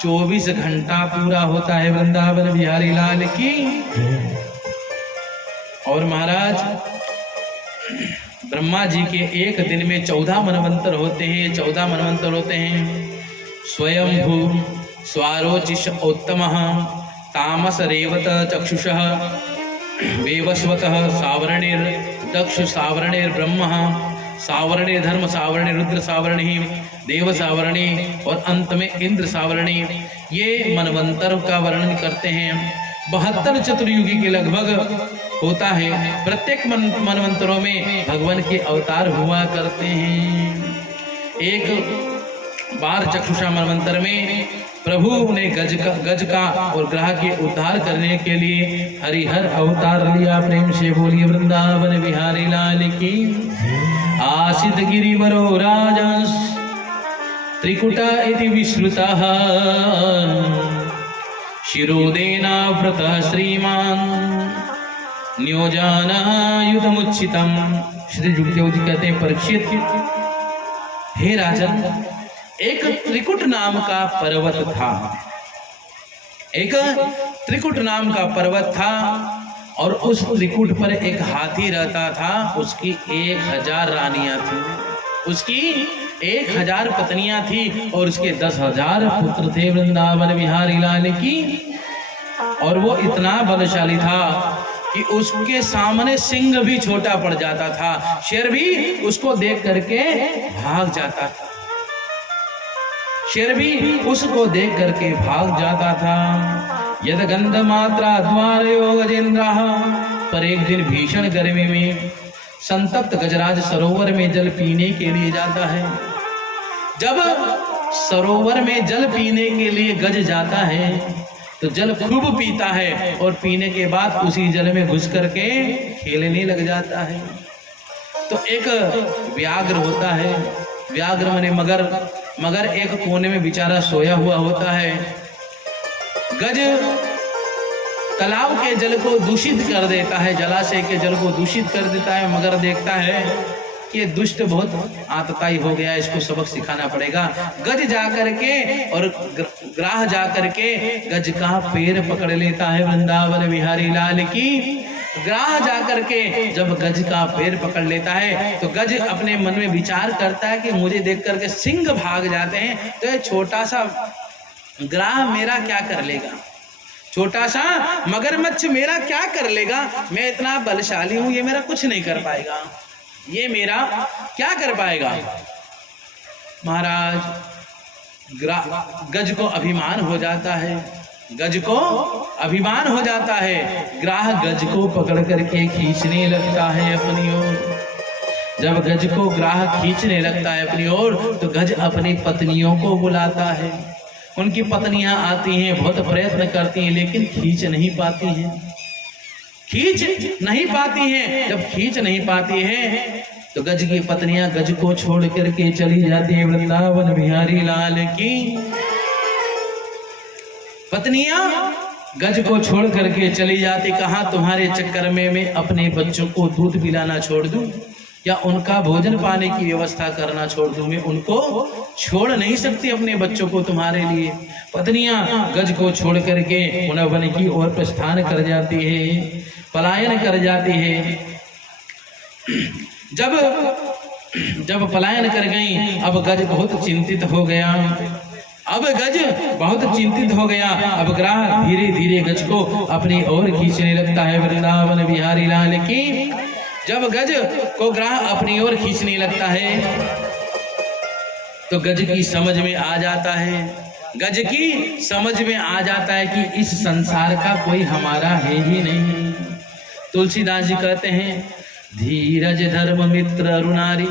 24 घंटा पूरा होता है। वृंदावन बिहारी लाल की। और महाराज ब्रह्मा जी के एक दिन में 14 मनवंतर होते हैं। 14 मनवंतर होते हैं। स्वयंभू स्वारोचिष उत्तमः तामस रेवत चक्षुषः वेवस्वतः सावरणिर दक्ष सावरणिर ब्रह्म सावरणी धर्म सावरणी रुद्र सावरणी देव सावरणी और अंत में इंद्र सावरणी। ये मनवंतर का वर्णन करते हैं। 72 चतुर्युगी के लगभग होता है। प्रत्येक मनवंतरों में भगवान के अवतार हुआ करते हैं। एक बार चक्षुषा मनवंतर में प्रभु ने गज का और ग्रह के उद्धार करने के लिए हरिहर अवतार लिया। प्रेम से बोलिए वृंदावन बिहारी लाल की। आसित गिरिवरो राजस त्रिकुटा इति विश्रुतः शिरोदेनावृतः श्रीमान न्योजानायुधमुच्चितम्। श्री जुगदेव जी कहते हैं परीक्षित, हे राजन, एक त्रिकुट नाम का पर्वत था। एक त्रिकुट नाम का पर्वत था और उस त्रिकुट पर एक हाथी रहता था। उसकी 1000 रानियां थी, उसकी 1000 पत्नियां थी और उसके 10,000 पुत्र थे। वृंदावन बिहारी लाल की। और वो इतना बलशाली था कि उसके सामने सिंह भी छोटा पड़ जाता था, शेर भी उसको देख करके भाग जाता था, शेर भी उसको देख करके भाग जाता था। यद गंध मात्रा द्वार गजेंद्र। पर एक दिन भीषण गर्मी में संतप्त गजराज सरोवर में जल पीने के लिए जाता है। जब सरोवर में जल पीने के लिए गज जाता है तो जल खूब पीता है और पीने के बाद उसी जल में घुस करके खेलने लग जाता है। तो एक व्याघ्र होता है, व्याघ्र माने मगर एक कोने में बेचारा सोया हुआ होता है। गज तालाब के जल को दूषित कर देता है, जलाशय के जल को दूषित कर देता है। मगर देखता है कि ये दुष्ट बहुत आतताई हो गया, इसको सबक सिखाना पड़ेगा। गज जा करके और ग्राह जा करके गज का पैर पकड़ लेता है। वृंदावन बिहारी लाल की। ग्राह जा करके जब गज का पैर पकड़ लेता है तो गज अपने मन में विचार करता है कि मुझे देख करके सिंह भाग जाते हैं तो ये छोटा सा ग्राह मेरा क्या कर लेगा, छोटा सा मगरमच्छ मेरा क्या कर लेगा, मैं इतना बलशाली हूं, ये मेरा कुछ नहीं कर पाएगा। ये मेरा क्या कर पाएगा। महाराज गज को अभिमान हो जाता है, गज को अभिमान हो जाता है। ग्राह गज को पकड़ करके खींचने लगता है अपनी ओर। जब गज को ग्राह खींचने लगता है अपनी ओर तो गज अपनी पत्नियों को बुलाता है। उनकी पत्नियां आती हैं, बहुत प्रयत्न करती हैं, लेकिन खींच नहीं पाती हैं, खींच नहीं पाती हैं। जब खींच नहीं पाती हैं तो गज की पत्नियां गज को छोड़ करके चली जाती है। वृंदावन बिहारी लाल की पत्नियां गज को छोड़ करके चली जाती। कहा तुम्हारे चक्कर में मैं अपने बच्चों को दूध पिलाना छोड़ दूं या उनका भोजन पाने की व्यवस्था करना छोड़ दूं। मैं उनको छोड़ नहीं सकती अपने बच्चों को तुम्हारे लिए। पत्नियां गज को छोड़ करके वन की ओर प्रस्थान कर जाती है, पलायन कर जाती है। जब पलायन कर गई, अब गज बहुत चिंतित हो गया। अब गज बहुत चिंतित हो गया। अब ग्राह धीरे धीरे गज को अपनी ओर खींचने लगता है। वृंदावन बिहारी लाल की जब गज को ग्राह अपनी ओर खींचने लगता है तो गज की समझ में आ जाता है, गज की समझ में आ जाता है कि इस संसार का कोई हमारा है ही नहीं। तुलसीदास जी कहते हैं, धीरज धर्म मित्र अरुणारी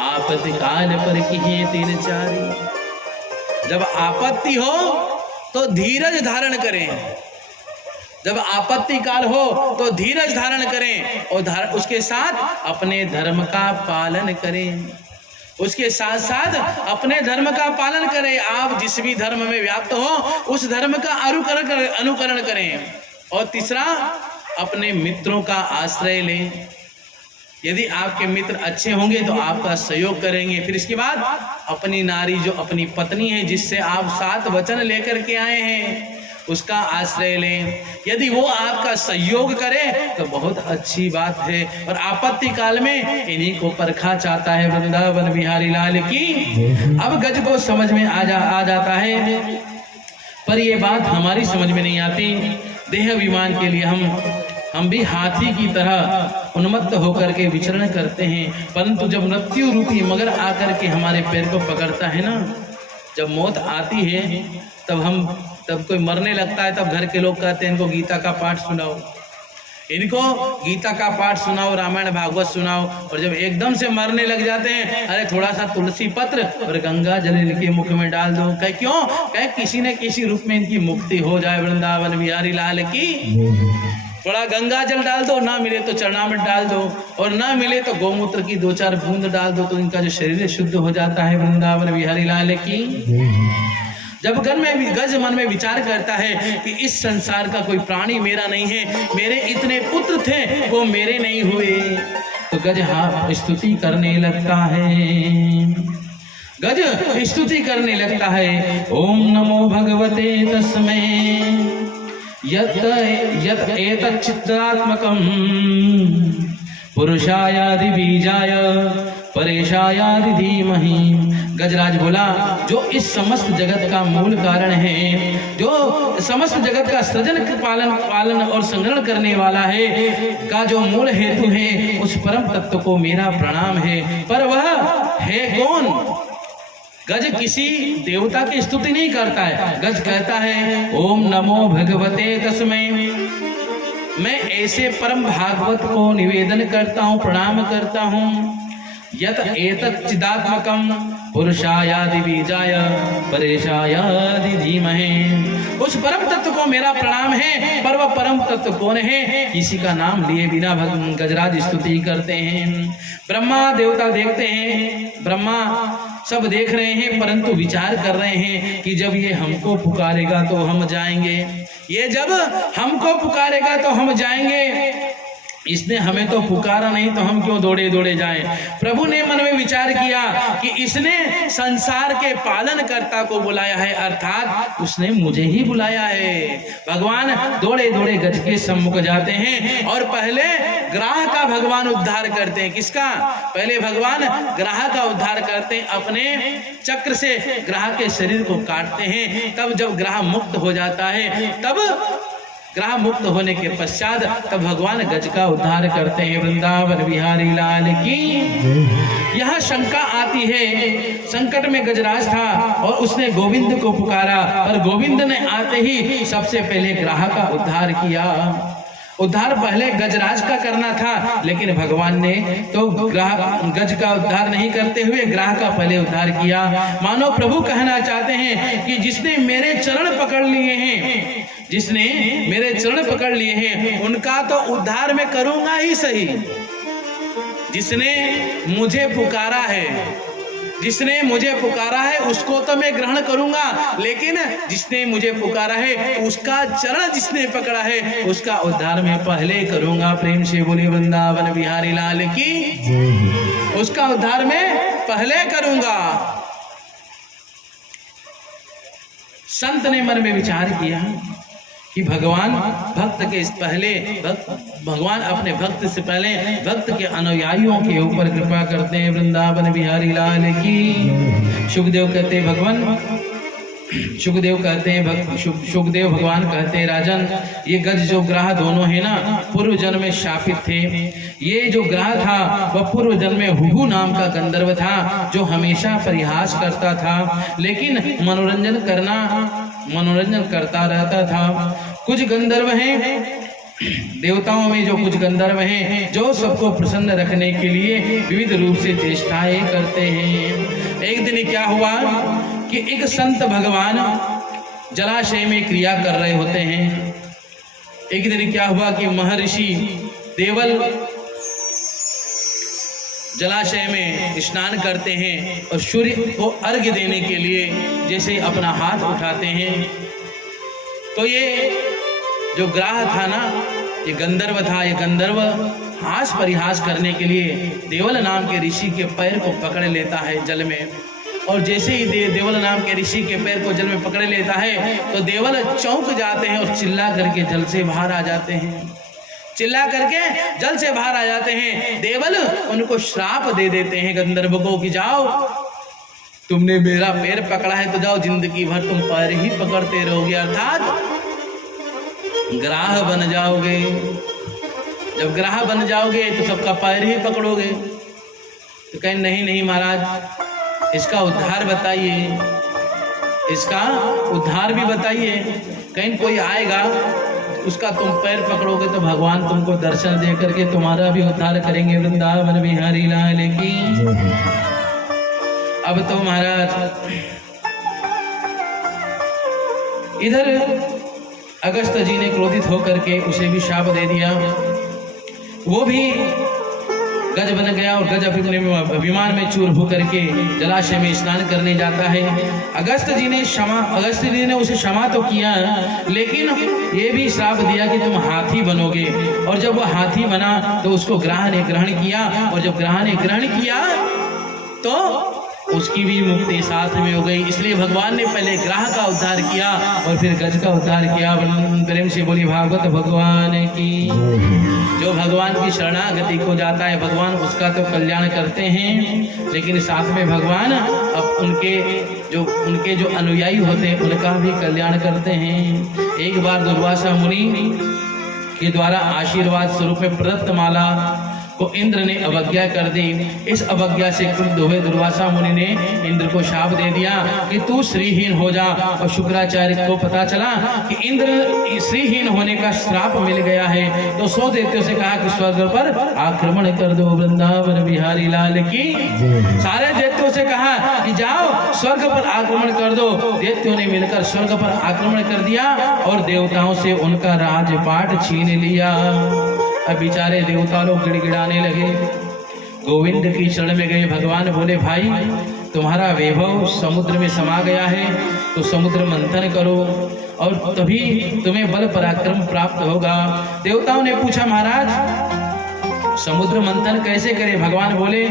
आपत्ति काल पर किए तीन चारी। जब आपत्ति हो तो धीरज धारण करें, जब आपत्ति काल हो तो धीरज धारण करें और उसके साथ अपने धर्म का पालन करें, उसके साथ साथ अपने धर्म का पालन करें। आप जिस भी धर्म में व्याप्त हो उस धर्म का अनुकरण करें। और तीसरा, अपने मित्रों का आश्रय लें। यदि आपके मित्र अच्छे होंगे तो आपका सहयोग करेंगे। फिर इसके बाद अपनी नारी, जो अपनी पत्नी है, जिससे आप 7 वचन लेकर के आए हैं, उसका आश्रय लें। यदि वो आपका सहयोग करे तो बहुत अच्छी बात है। और आपत्ति काल में इन्हीं को परखा चाहता है वृंदावन बिहारी लाल की। अब गज को समझ में आ जाता है, पर ये बात हमारी समझ में नहीं आती। देह अभिमान के लिए हम भी हाथी की तरह उन्मत्त होकर के विचरण करते हैं, परंतु जब मृत्यु रूपी मगर आकर के हमारे पैर को पकड़ता है ना, जब मौत आती है तब कोई मरने लगता है, तब घर के लोग कहते हैं इनको गीता का पाठ सुनाओ, इनको गीता का पाठ सुनाओ, रामायण भागवत सुनाओ। और जब एकदम से मरने लग जाते हैं, अरे थोड़ा सा तुलसी पत्र और गंगा जल इनके मुख में डाल दो। कह क्यों? कह किसी न किसी रूप में इनकी मुक्ति हो जाए। वृंदावन बिहारी लाल की। थोड़ा गंगा जल डाल दो, ना मिले तो चरणामृत डाल दो, और ना मिले तो गौमूत्र की 2-4 बूंद डाल दो, तो इनका जो शरीर शुद्ध हो जाता है। वृंदावन बिहारी लाल की। जब गज मन में विचार करता है कि इस संसार का कोई प्राणी मेरा नहीं है, मेरे इतने पुत्र थे वो मेरे नहीं हुए, तो गज स्तुति करने लगता है। गज स्तुति करने लगता है, ओम नमो भगवते तस्मै यत् एतत् चित्रात्मकं पुरुषायादि बीजाय परेशायादि धीमहि। गजराज बोला, जो इस समस्त जगत का मूल कारण है, जो समस्त जगत का सृजन पालन और संग्रहण करने वाला है, का जो मूल हेतु है, उस परम तत्व को मेरा प्रणाम है। पर वह है कौन? गज किसी देवता की स्तुति नहीं करता है। गज कहता है, ओम नमो भगवते तस्मै। मैं ऐसे परम भागवत को निवेदन करता हूँ, प्रणाम करता हूँ। यत एतत् चिदात्मकं पुरुषायादि बीजाय परेशायादि धीमहि। उस परम तत्व को मेरा प्रणाम है, पर वह परम तत्व कौन है? किसी का नाम लिए बिना गजराज स्तुति करते हैं। ब्रह्मा देवता देखते हैं, ब्रह्मा सब देख रहे हैं, परंतु विचार कर रहे हैं कि जब ये हमको पुकारेगा तो हम जाएंगे, ये जब हमको पुकारेगा तो हम जाएंगे। इसने हमें तो पुकारा नहीं, तो हम क्यों दौड़े दौड़े जाएं? प्रभु ने मन में विचार किया कि इसने संसार के पालनकर्ता को बुलाया है, अर्थात उसने मुझे ही बुलाया है। भगवान दौड़े दौड़े गज के सम्मुख जाते हैं और पहले ग्राह का भगवान उद्धार करते हैं। किसका? पहले भगवान ग्राह का उद्धार करते हैं, अपने चक्र से ग्राह के शरीर को काटते हैं। तब जब ग्राह मुक्त हो जाता है, तब ग्रह मुक्त होने के पश्चात तब भगवान गज का उद्धार करते हैं। वृंदावन बिहारी लाल की। यहाँ शंका आती है, संकट में गजराज था और उसने गोविंद को पुकारा और गोविंद ने आते ही सबसे पहले ग्राह का उद्धार किया। उद्धार पहले गजराज का करना था, लेकिन भगवान ने तो गज का उद्धार नहीं करते हुए ग्राह का पहले उद्धार किया। मानो प्रभु कहना चाहते हैं कि जिसने मेरे चरण पकड़ लिए हैं, जिसने मेरे चरण पकड़ लिए हैं, उनका तो उद्धार मैं करूंगा ही सही। जिसने मुझे पुकारा है, जिसने मुझे पुकारा है उसको तो मैं ग्रहण करूंगा, लेकिन जिसने मुझे पुकारा है उसका चरण जिसने पकड़ा है उसका उद्धार मैं पहले करूंगा। प्रेम से बोले वृंदावन बिहारी लाल की। उसका उद्धार मैं पहले करूंगा। संत ने मन में विचार किया कि भगवान भक्त के पहले भगवान अपने भक्त से पहले भक्त के अनुयायियों के ऊपर कृपा करते हैं। वृंदावन बिहारी लाल की। सुखदेव कहते हैं भगवान, सुखदेव कहते हैं सुखदेव भगवान कहते हैं राजन, ये गज जो ग्रह दोनों है ना, पूर्व जन्म में शापित थे। ये जो ग्रह था वह पूर्व जन्म में हुहू नाम का गंधर्व था, जो हमेशा परिहास करता था, लेकिन मनोरंजन करता रहता था। कुछ गंधर्व हैं देवताओं में, जो कुछ गंधर्व हैं जो सबको प्रसन्न रखने के लिए विविध रूप से चेष्टाएं करते हैं। एक दिन क्या हुआ कि एक संत भगवान जलाशय में क्रिया कर रहे होते हैं। एक दिन क्या हुआ कि महर्षि देवल जलाशय में स्नान करते हैं और सूर्य को अर्घ्य देने के लिए जैसे अपना हाथ उठाते हैं, तो ये जो ग्रह था ना, ये गंधर्व था। ये गंधर्व हास परिहास करने के लिए देवल नाम के ऋषि के पैर को पकड़ लेता है जल में, और जैसे ही देवल नाम के ऋषि के पैर को जल में पकड़ लेता है तो देवल चौंक जाते हैं और चिल्ला करके जल से बाहर आ जाते हैं। चिल्ला करके जल से बाहर आ जाते हैं। देवल उनको श्राप दे देते हैं गंधर्व को कि जाओ, तुमने मेरा पैर पकड़ा है तो जाओ, जिंदगी भर तुम पैर ही पकड़ते रहोगे, अर्थात ग्राह बन जाओगे। जब ग्राह बन जाओगे तो सबका पैर ही पकड़ोगे। तो कहें नहीं महाराज, इसका उद्धार बताइए, इसका उद्धार भी बताइए। कहीं कोई आएगा उसका तुम पैर pकड़ोगे तो भगवान तुमको दर्शन दे करके तुम्हारा भी उद्धार करेंगे। वृंदावन बिहारी लाल की। अब तो महाराज इधर अगस्त जी ने क्रोधित होकर के उसे भी शाप दे दिया। वो भी गज बन गया और गज अभिमान में चूर होकर के जलाशय में स्नान करने जाता है। अगस्त जी ने उसे क्षमा तो किया, लेकिन ये भी श्राप दिया कि तुम हाथी बनोगे। और जब वो हाथी बना तो उसको ग्रह ने ग्रहण किया, और जब ग्रह ने ग्रहण किया तो उसकी भी मुक्ति साथ में हो गई। इसलिए भगवान ने पहले ग्रह का उद्धार किया और फिर गज का उद्धार किया। प्रेम से बोली भागवत भगवान की। जो भगवान की शरणागति को जाता है भगवान उसका तो कल्याण करते हैं, लेकिन साथ में भगवान अब उनके जो अनुयायी होते हैं उनका भी कल्याण करते हैं। एक बार दुर्वासा मुनि के द्वारा आशीर्वाद स्वरूप में प्रदत्त माला को इंद्र ने अवज्ञा कर दी। इस अवज्ञा से क्रुद्ध हुए दुर्वासा मुनि ने इंद्र को शाप दे दिया कि तू श्रीहीन हो जा। और शुक्राचार्य को पता चला कि इंद्र श्रीहीन होने का श्राप मिल गया है, तो 100 दैत्यों से कहा कि स्वर्ग पर आक्रमण कर दो। वृंदावन बिहारी लाल की। सारे दैत्यों से कहा कि जाओ स्वर्ग पर आक्रमण कर दो। दैत्यों ने मिलकर स्वर्ग पर आक्रमण कर दिया और देवताओं से उनका राजपाट छीन लिया। अब बेचारे देवता लोग गिड़गिड़ाने लगे, गोविंद की शरण में गए। भगवान बोले भाई तुम्हारा वैभव समुद्र में समा गया है, तो समुद्र मंथन करो और तभी तुम्हें बल पराक्रम प्राप्त होगा। देवताओं ने पूछा महाराज समुद्र मंथन कैसे करें? भगवान बोले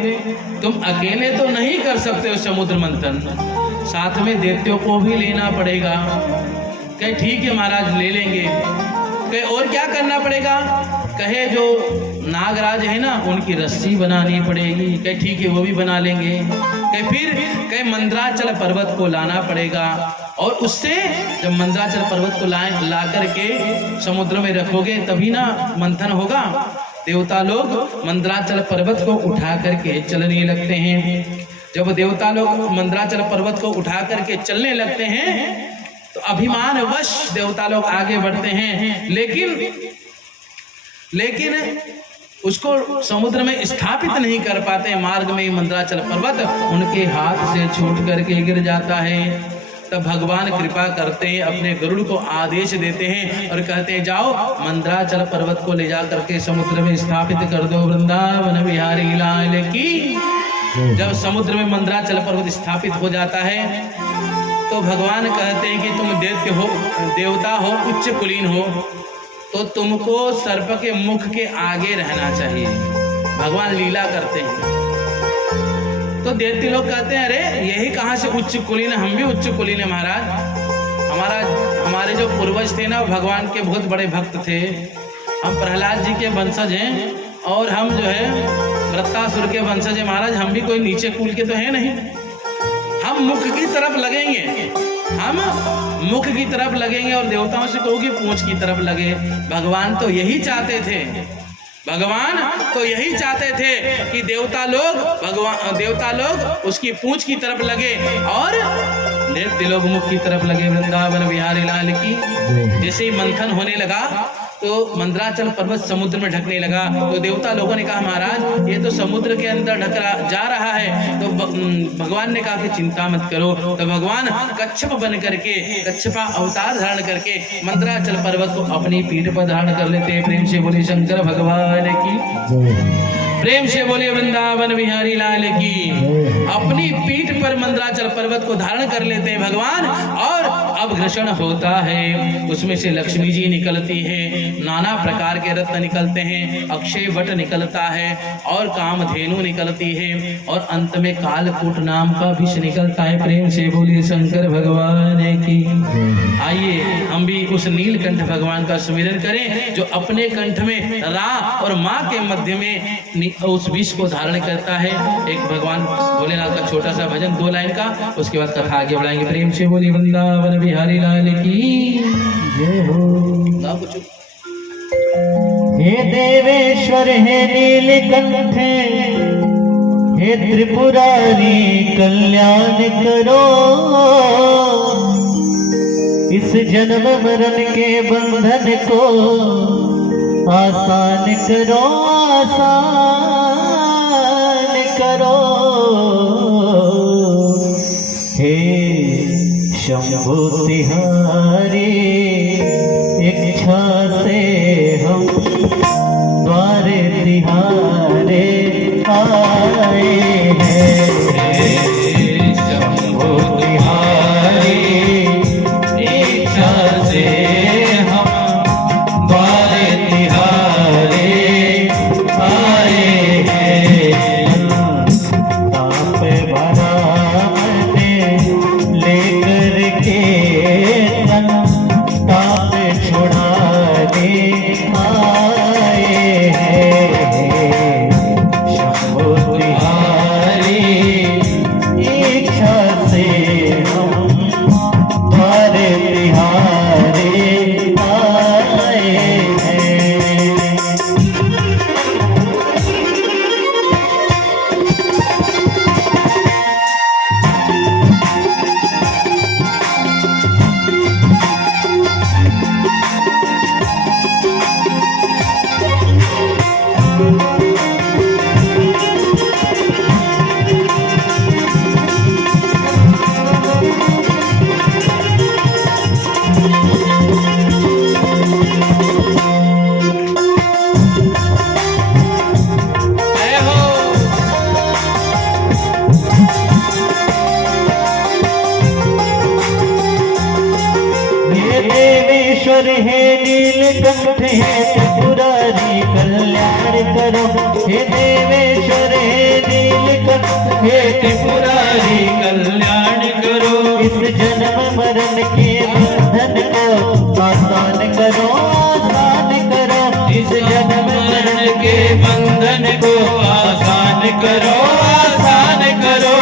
तुम अकेले तो नहीं कर सकते हो समुद्र मंथन, साथ में दैत्यों को भी लेना पड़ेगा। कहे ठीक है महाराज ले लेंगे। कहे और क्या करना पड़ेगा? कहे जो नागराज है ना उनकी रस्सी बनानी पड़ेगी। कहे ठीक है वो भी बना लेंगे। कहे फिर कहे मंदराचल पर्वत को लाना पड़ेगा। और उससे जब मंदराचल पर्वत को ला करके समुद्र में रखोगे तभी ना मंथन होगा। देवता लोग मंदराचल पर्वत को उठा करके चलने लगते हैं। जब देवता लोग मंदराचल पर्वत को उठा करके चलने लगते हैं तो अभिमानवश देवता लोग आगे बढ़ते हैं, लेकिन उसको समुद्र में स्थापित नहीं कर पाते। मार्ग में मंदराचल पर्वत उनके हाथ से छूट करके गिर जाता है। तब भगवान कृपा करते हैं, अपने गरुड़ को आदेश देते हैं और कहते हैं जाओ मंदराचल पर्वत को ले जा करके समुद्र में स्थापित कर दो। वृंदावन बिहारी लाल की। जब समुद्र में मंदराचल पर्वत स्थापित हो जाता है तो भगवान कहते हैं कि तुम देवता हो, उच्च कुलीन हो, तो तुमको सर्प के मुख के आगे रहना चाहिए। भगवान लीला करते हैं तो देवते लोग कहते हैं अरे यही कहाँ से उच्च कुलीन है, हम भी उच्च कुलीन है महाराज। हमारे जो पूर्वज थे ना भगवान के बहुत बड़े भक्त थे। हम प्रहलाद जी के वंशज हैं और हम जो है वृत्तासुर के वंशज हैं महाराज। हम भी कोई नीचे कुल के तो है नहीं। हम मुख की तरफ लगेंगे, हम मुख की तरफ लगेंगे और देवताओं से कहोगे पूंछ की तरफ लगे। भगवान तो यही चाहते थे, भगवान तो यही चाहते थे कि देवता लोग उसकी पूंछ की तरफ लगे और देवते लोग मुख की तरफ लगे। वृंदावन बिहारी लाल की। जैसे ही मंथन होने लगा तो मंदराचल पर्वत समुद्र में ढकने लगा तो देवता लोगों ने कहा महाराज ये तो समुद्र के अंदर जा रहा है। तो भगवान ने कहा कि चिंता मत करो। तो भगवान कच्छप बन करके, कच्छपा अवतार धारण करके मंदराचल पर्वत को अपनी पीठ पर धारण कर लेते हैं। प्रेम से बोले शंकर भगवान की। प्रेम से बोले वृंदावन बिहारी लाल की। अपनी पीठ पर मंदराचल पर्वत को धारण कर लेते हैं भगवान और अब घर्षण होता है। उसमें से लक्ष्मी जी निकलती है, नाना प्रकार के रत्न निकलते हैं, अक्षय वट निकलता है और कामधेनु निकलती है और अंत में कालकूट नाम का विष निकलता है। प्रेम से बोलिए शंकर भगवान की। आइए हम भी उस नीलकंठ भगवान का सुमिरन करें जो अपने कंठ में रा और माँ के मध्य में उस विष को धारण करता है। एक भगवान भोलेनाथ का छोटा सा भजन 2 लाइन का, उसके बाद कथा आगे बढ़ाएंगे। प्रेम से बोलिए वृंदावन बिहारी लाल की जय हो। हे देवेश्वर हे नीलकंठ हे त्रिपुरारी कल्याण करो। इस जन्म मरण के बंधन को आसान करो, आसान करो। हे शंभु तिहारी इच्छा से हम द्वार तिहारे आए हैं। शंभु तिहारी इच्छा से हम द्वार तिहारे आए हैं। ताप भरा लेकर के तन ताप छुड़ाने आए हैं। शंभु तिहारी इच्छा से हम द्वार तिहारे आए हैं। देवेश्वर हे नीलकंठ हे त्रिपुरारी कल्याण करो। हे देवेश्वर हे नीलकंठ हे त्रिपुरारी कल्याण करो। इस जन्म मरण के बंधन को आसान करो, आसान करो। इस जन्म मरण के बंधन को आसान करो, आसान करो।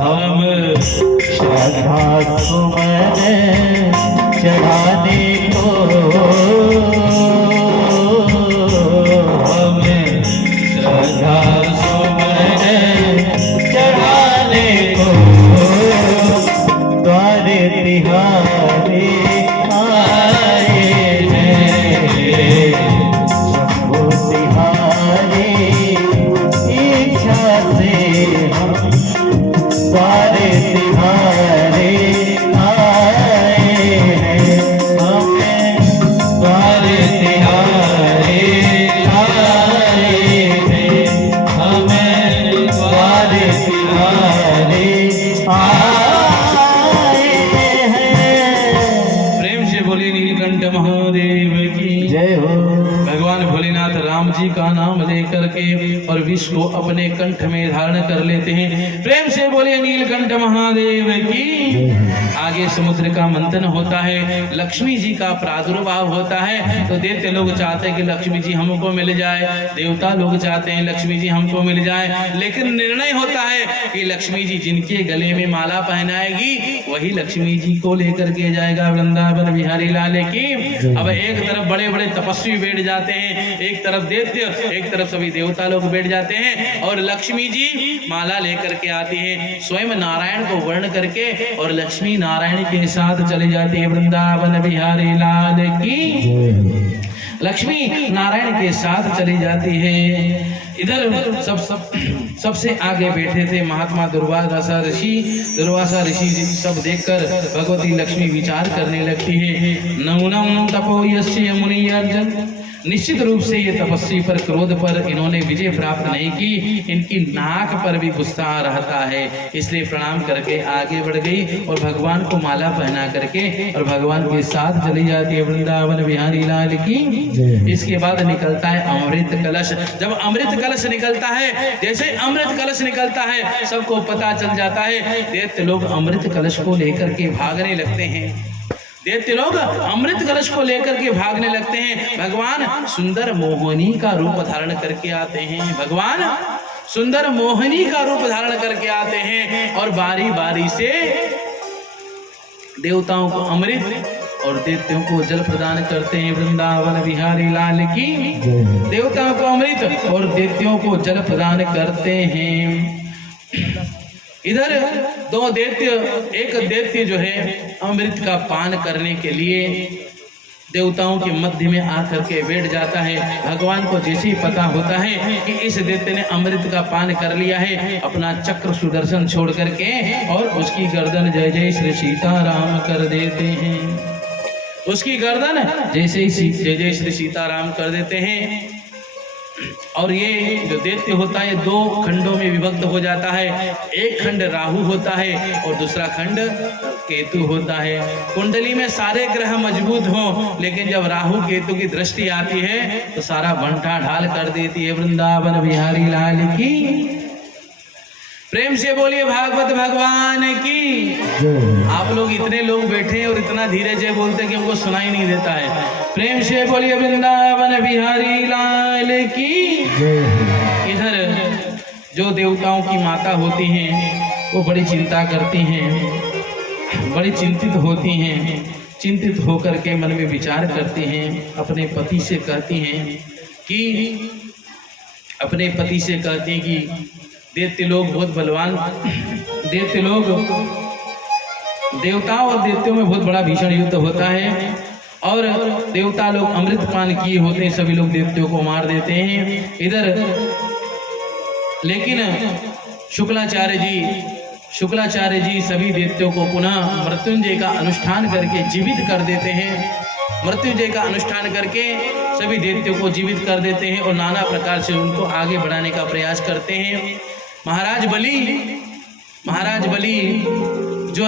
हम हजार सुमन चढ़ाने को द्वारे तिहारे आए हैं। शंभु तिहारे इच्छा से हम द्वारे तिहारे आए हैं। हमें द्वारे तिहारे आए हैं। हमें द्वारे तिहारे आए हैं। प्रेम से बोलिए नीलकंठ महादेव की जय हो। भगवान भोलेनाथ राम जी का नाम लेकर के और विष को अपने कंठ में धारण कर लेते हैं। प्रेम से बोलिए नीलकंठ महादेव की। आगे समुद्र का मंथन होता है, लक्ष्मी जी का प्रादुर्भाव होता है। तो दैत्य लोग चाहते हैं कि लक्ष्मी जी हमको मिल जाए, देवता लोग चाहते हैं लक्ष्मी जी हमको मिल जाए, लेकिन निर्णय होता है कि लक्ष्मी जी जिनके गले में माला पहनाएगी वही लक्ष्मी जी को लेकर के जाएगा वृंदावन बिहारी लाल की। अब एक तरफ बड़े बड़े तपस्वी बैठ जाते हैं, एक तरफ दैत्य, एक तरफ सभी देवता लोग बैठ जाते हैं और लक्ष्मी जी माला लेकर के आती है, स्वयं नारायण को वर्ण करके और लक्ष्मी नारायण के साथ चली जाती है वृंदावन बिहारी लाल की। लक्ष्मी नारायण के साथ चली जाती है। इधर सबसे आगे बैठे थे महात्मा दुर्वासा ऋषि। दुर्वासा ऋषि सब देखकर भगवती लक्ष्मी विचार करने लगती है। नमूनम तपो यस्य मुनि अर्जन। निश्चित रूप से ये तपस्वी पर, क्रोध पर इन्होंने विजय प्राप्त नहीं की, इनकी नाक पर भी गुस्सा रहता है, इसलिए प्रणाम करके आगे बढ़ गई और भगवान को माला पहना करके और भगवान के साथ चली जाती है वृंदावन बिहारी लाल की। इसके बाद निकलता है अमृत कलश। जब अमृत कलश निकलता है, जैसे अमृत कलश निकलता है सबको पता चल जाता है, दैत्य लोग अमृत कलश को लेकर के भागने लगते हैं। दैत्य लोग अमृत कलश को लेकर के भागने लगते हैं। भगवान सुंदर मोहिनी का रूप धारण करके आते हैं। भगवान सुंदर मोहिनी का रूप धारण करके आते हैं और बारी बारी से देवताओं को अमृत और दैत्यों को जल प्रदान करते हैं वृंदावन बिहारी लाल की। देवताओं को अमृत और दैत्यों को जल प्रदान करते हैं। इधर दो दैत्य, एक दैत्य जो है अमृत का पान करने के लिए देवताओं के मध्य में आकर के बैठ जाता है। भगवान को जैसे ही पता होता है कि इस दैत्य ने अमृत का पान कर लिया है, अपना चक्र सुदर्शन छोड़ करके और उसकी गर्दन जय जय श्री सीताराम कर देते हैं। उसकी गर्दन जैसे ही जय जय श्री सीताराम कर देते हैं और ये जो दैत्य होता है दो खंडों में विभक्त हो जाता है। एक खंड राहु होता है और दूसरा खंड केतु होता है। कुंडली में सारे ग्रह मजबूत हों, लेकिन जब राहु केतु की दृष्टि आती है तो सारा बंटा ढाल कर देती है वृंदावन बिहारी लाल की। प्रेम से बोलिए भागवत भगवान की। आप लोग इतने लोग बैठे हैं और इतना धीरे से बोलते हैं कि हमको सुनाई नहीं देता है। प्रेम से बोलिए वृंदावन बिहारी लाल की। इधर जो देवताओं की माता होती हैं वो बड़ी चिंता करती हैं, बड़ी चिंतित होती हैं। चिंतित होकर के मन में विचार करती हैं, अपने पति से कहती हैं कि दैत्य लोग बहुत बलवान, दैत्य लोग, देवताओं और दैत्यों में बहुत बड़ा भीषण युद्ध होता है और देवता लोग अमृत पान किए होते हैं, सभी लोग दैत्यों को मार देते हैं। इधर लेकिन शुक्लाचार्य जी सभी दैत्यों को पुनः मृत्युंजय का अनुष्ठान करके जीवित कर देते हैं। मृत्युंजय का अनुष्ठान करके सभी दैत्यों को जीवित कर देते हैं और नाना प्रकार से उनको आगे बढ़ाने का प्रयास करते हैं। महाराज बलि जो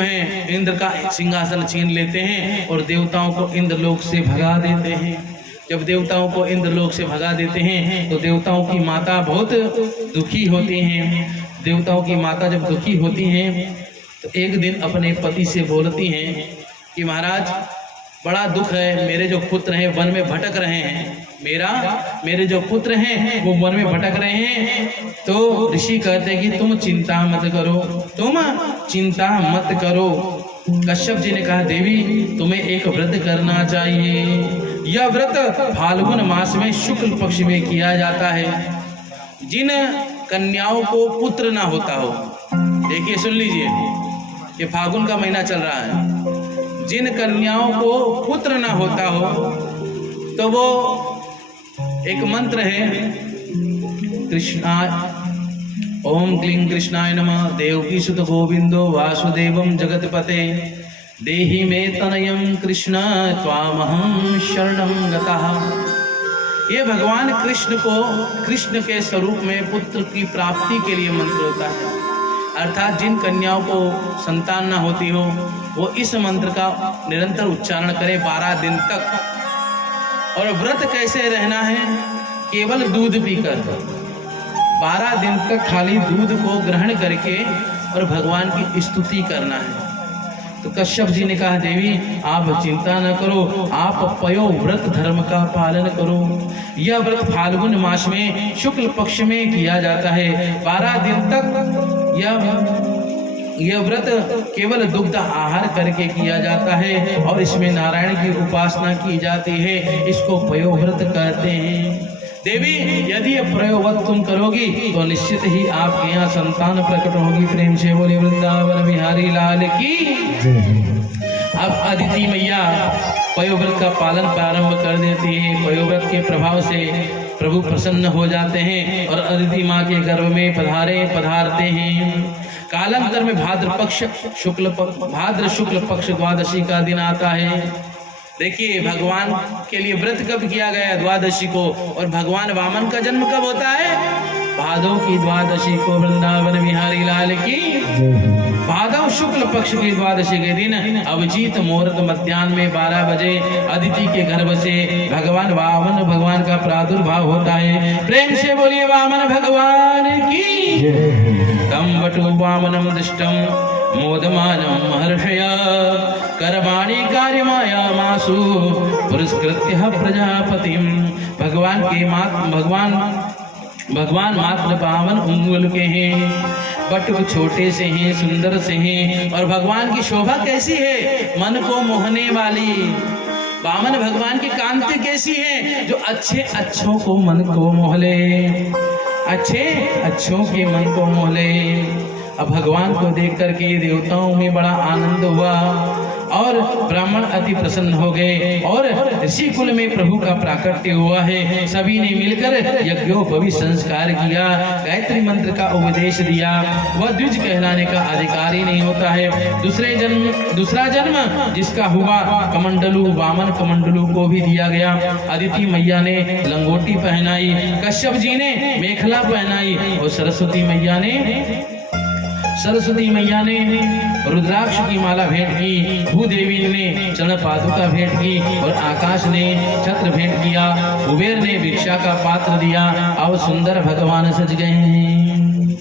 हैं इंद्र का सिंहासन छीन लेते हैं और देवताओं को इंद्रलोक से भगा देते हैं। जब देवताओं को इंद्रलोक से भगा देते हैं तो देवताओं की माता बहुत दुखी होती हैं। देवताओं की माता जब दुखी होती हैं तो एक दिन अपने पति से बोलती हैं कि महाराज बड़ा दुख है, मेरे जो पुत्र हैं वन में भटक रहे हैं, मेरे जो पुत्र हैं वो वन में भटक रहे हैं। तो ऋषि कहते हैं कि तुम चिंता मत करो। कश्यप जी ने कहा देवी तुम्हें एक व्रत करना चाहिए। यह व्रत फाल्गुन मास में शुक्ल पक्ष में किया जाता है। जिन कन्याओं को पुत्र ना होता हो, देखिए सुन लीजिए, ये फागुन का महीना चल रहा है, जिन कन्याओं को पुत्र ना होता हो तो वो एक मंत्र है, कृष्णा ओम क्लीं कृष्णाय नमः देवकी सुत गोविंदो वासुदेवम जगतपते देहि मे तनयं कृष्ण त्वामहं शरणं गतः। ये भगवान कृष्ण को कृष्ण के स्वरूप में पुत्र की प्राप्ति के लिए मंत्र होता है। अर्थात जिन कन्याओं को संतान ना होती हो वो इस मंत्र का निरंतर उच्चारण करें 12 दिन तक। और व्रत कैसे रहना है? केवल दूध पीकर 12 दिन तक खाली दूध को ग्रहण करके और भगवान की स्तुति करना है। तो कश्यप जी ने कहा, देवी आप चिंता न करो, आप पयो व्रत धर्म का पालन करो। यह व्रत फाल्गुन मास में शुक्ल पक्ष में किया जाता है। 12 दिन तक यह व्रत केवल दुग्ध आहार करके किया जाता है और इसमें नारायण की उपासना की जाती है। इसको पयो व्रत कहते हैं। देवी यदि ये प्रयोग तुम करोगी तो निश्चित ही आपके यहाँ संतान प्रकट होगी। प्रेम से बोले वृंदावन बिहारी लाल की। अब अदिति मैया पयोव्रत का पालन प्रारंभ कर देती है। पयोव्रत के प्रभाव से प्रभु प्रसन्न हो जाते हैं और अदिति माँ के गर्भ में पधारते हैं। कालांतर में भाद्र शुक्ल पक्ष द्वादशी का दिन आता है। देखिए भगवान के लिए व्रत कब किया गया? द्वादशी को। और भगवान वामन का जन्म कब होता है? भादव की द्वादशी को। वृंदावन बिहारी लाल की। भादव शुक्ल पक्ष की द्वादशी के दिन अभिजीत मुहूर्त मध्याह्न में 12 बजे अदिति के गर्भ से भगवान का प्रादुर्भाव होता है। प्रेम से बोलिए वामन भगवान की। तम वटु वामनम दृष्टम मोदमानं महर्षया कर्माणि कार्यमायामासु पुरस्कृत्य प्रजापतिम। भगवान मात्र पावन उंगुल के हैं, बट छोटे से हैं, सुंदर से हैं। और भगवान की शोभा कैसी है? मन को मोहने वाली। वामन भगवान की कांति कैसी है? जो अच्छों को मन को मोह ले, अच्छों के मन को मोह ले। अब भगवान को देख करके देवताओं में बड़ा आनंद हुआ और ब्राह्मण अति प्रसन्न हो गए और ऋषि कुल में प्रभु का प्राकट्य हुआ है। सभी ने मिलकर यज्ञोपवीत संस्कार किया, गायत्री मंत्र का उपदेश दिया। वह द्विज कहलाने का अधिकारी नहीं होता है। दूसरा जन्म जिसका हुआ कमंडलू, वामन कमंडलू को भी दिया गया। अदिति मैया ने लंगोटी पहनाई, कश्यप जी ने मेखला पहनाई और सरस्वती मैया ने रुद्राक्ष की माला भेंट की। भूदेवी ने चरण पादुका भेंट की और आकाश ने छत्र भेंट किया। कुबेर ने भिक्षा का पात्र दिया। अब सुंदर भगवान सज गए हैं।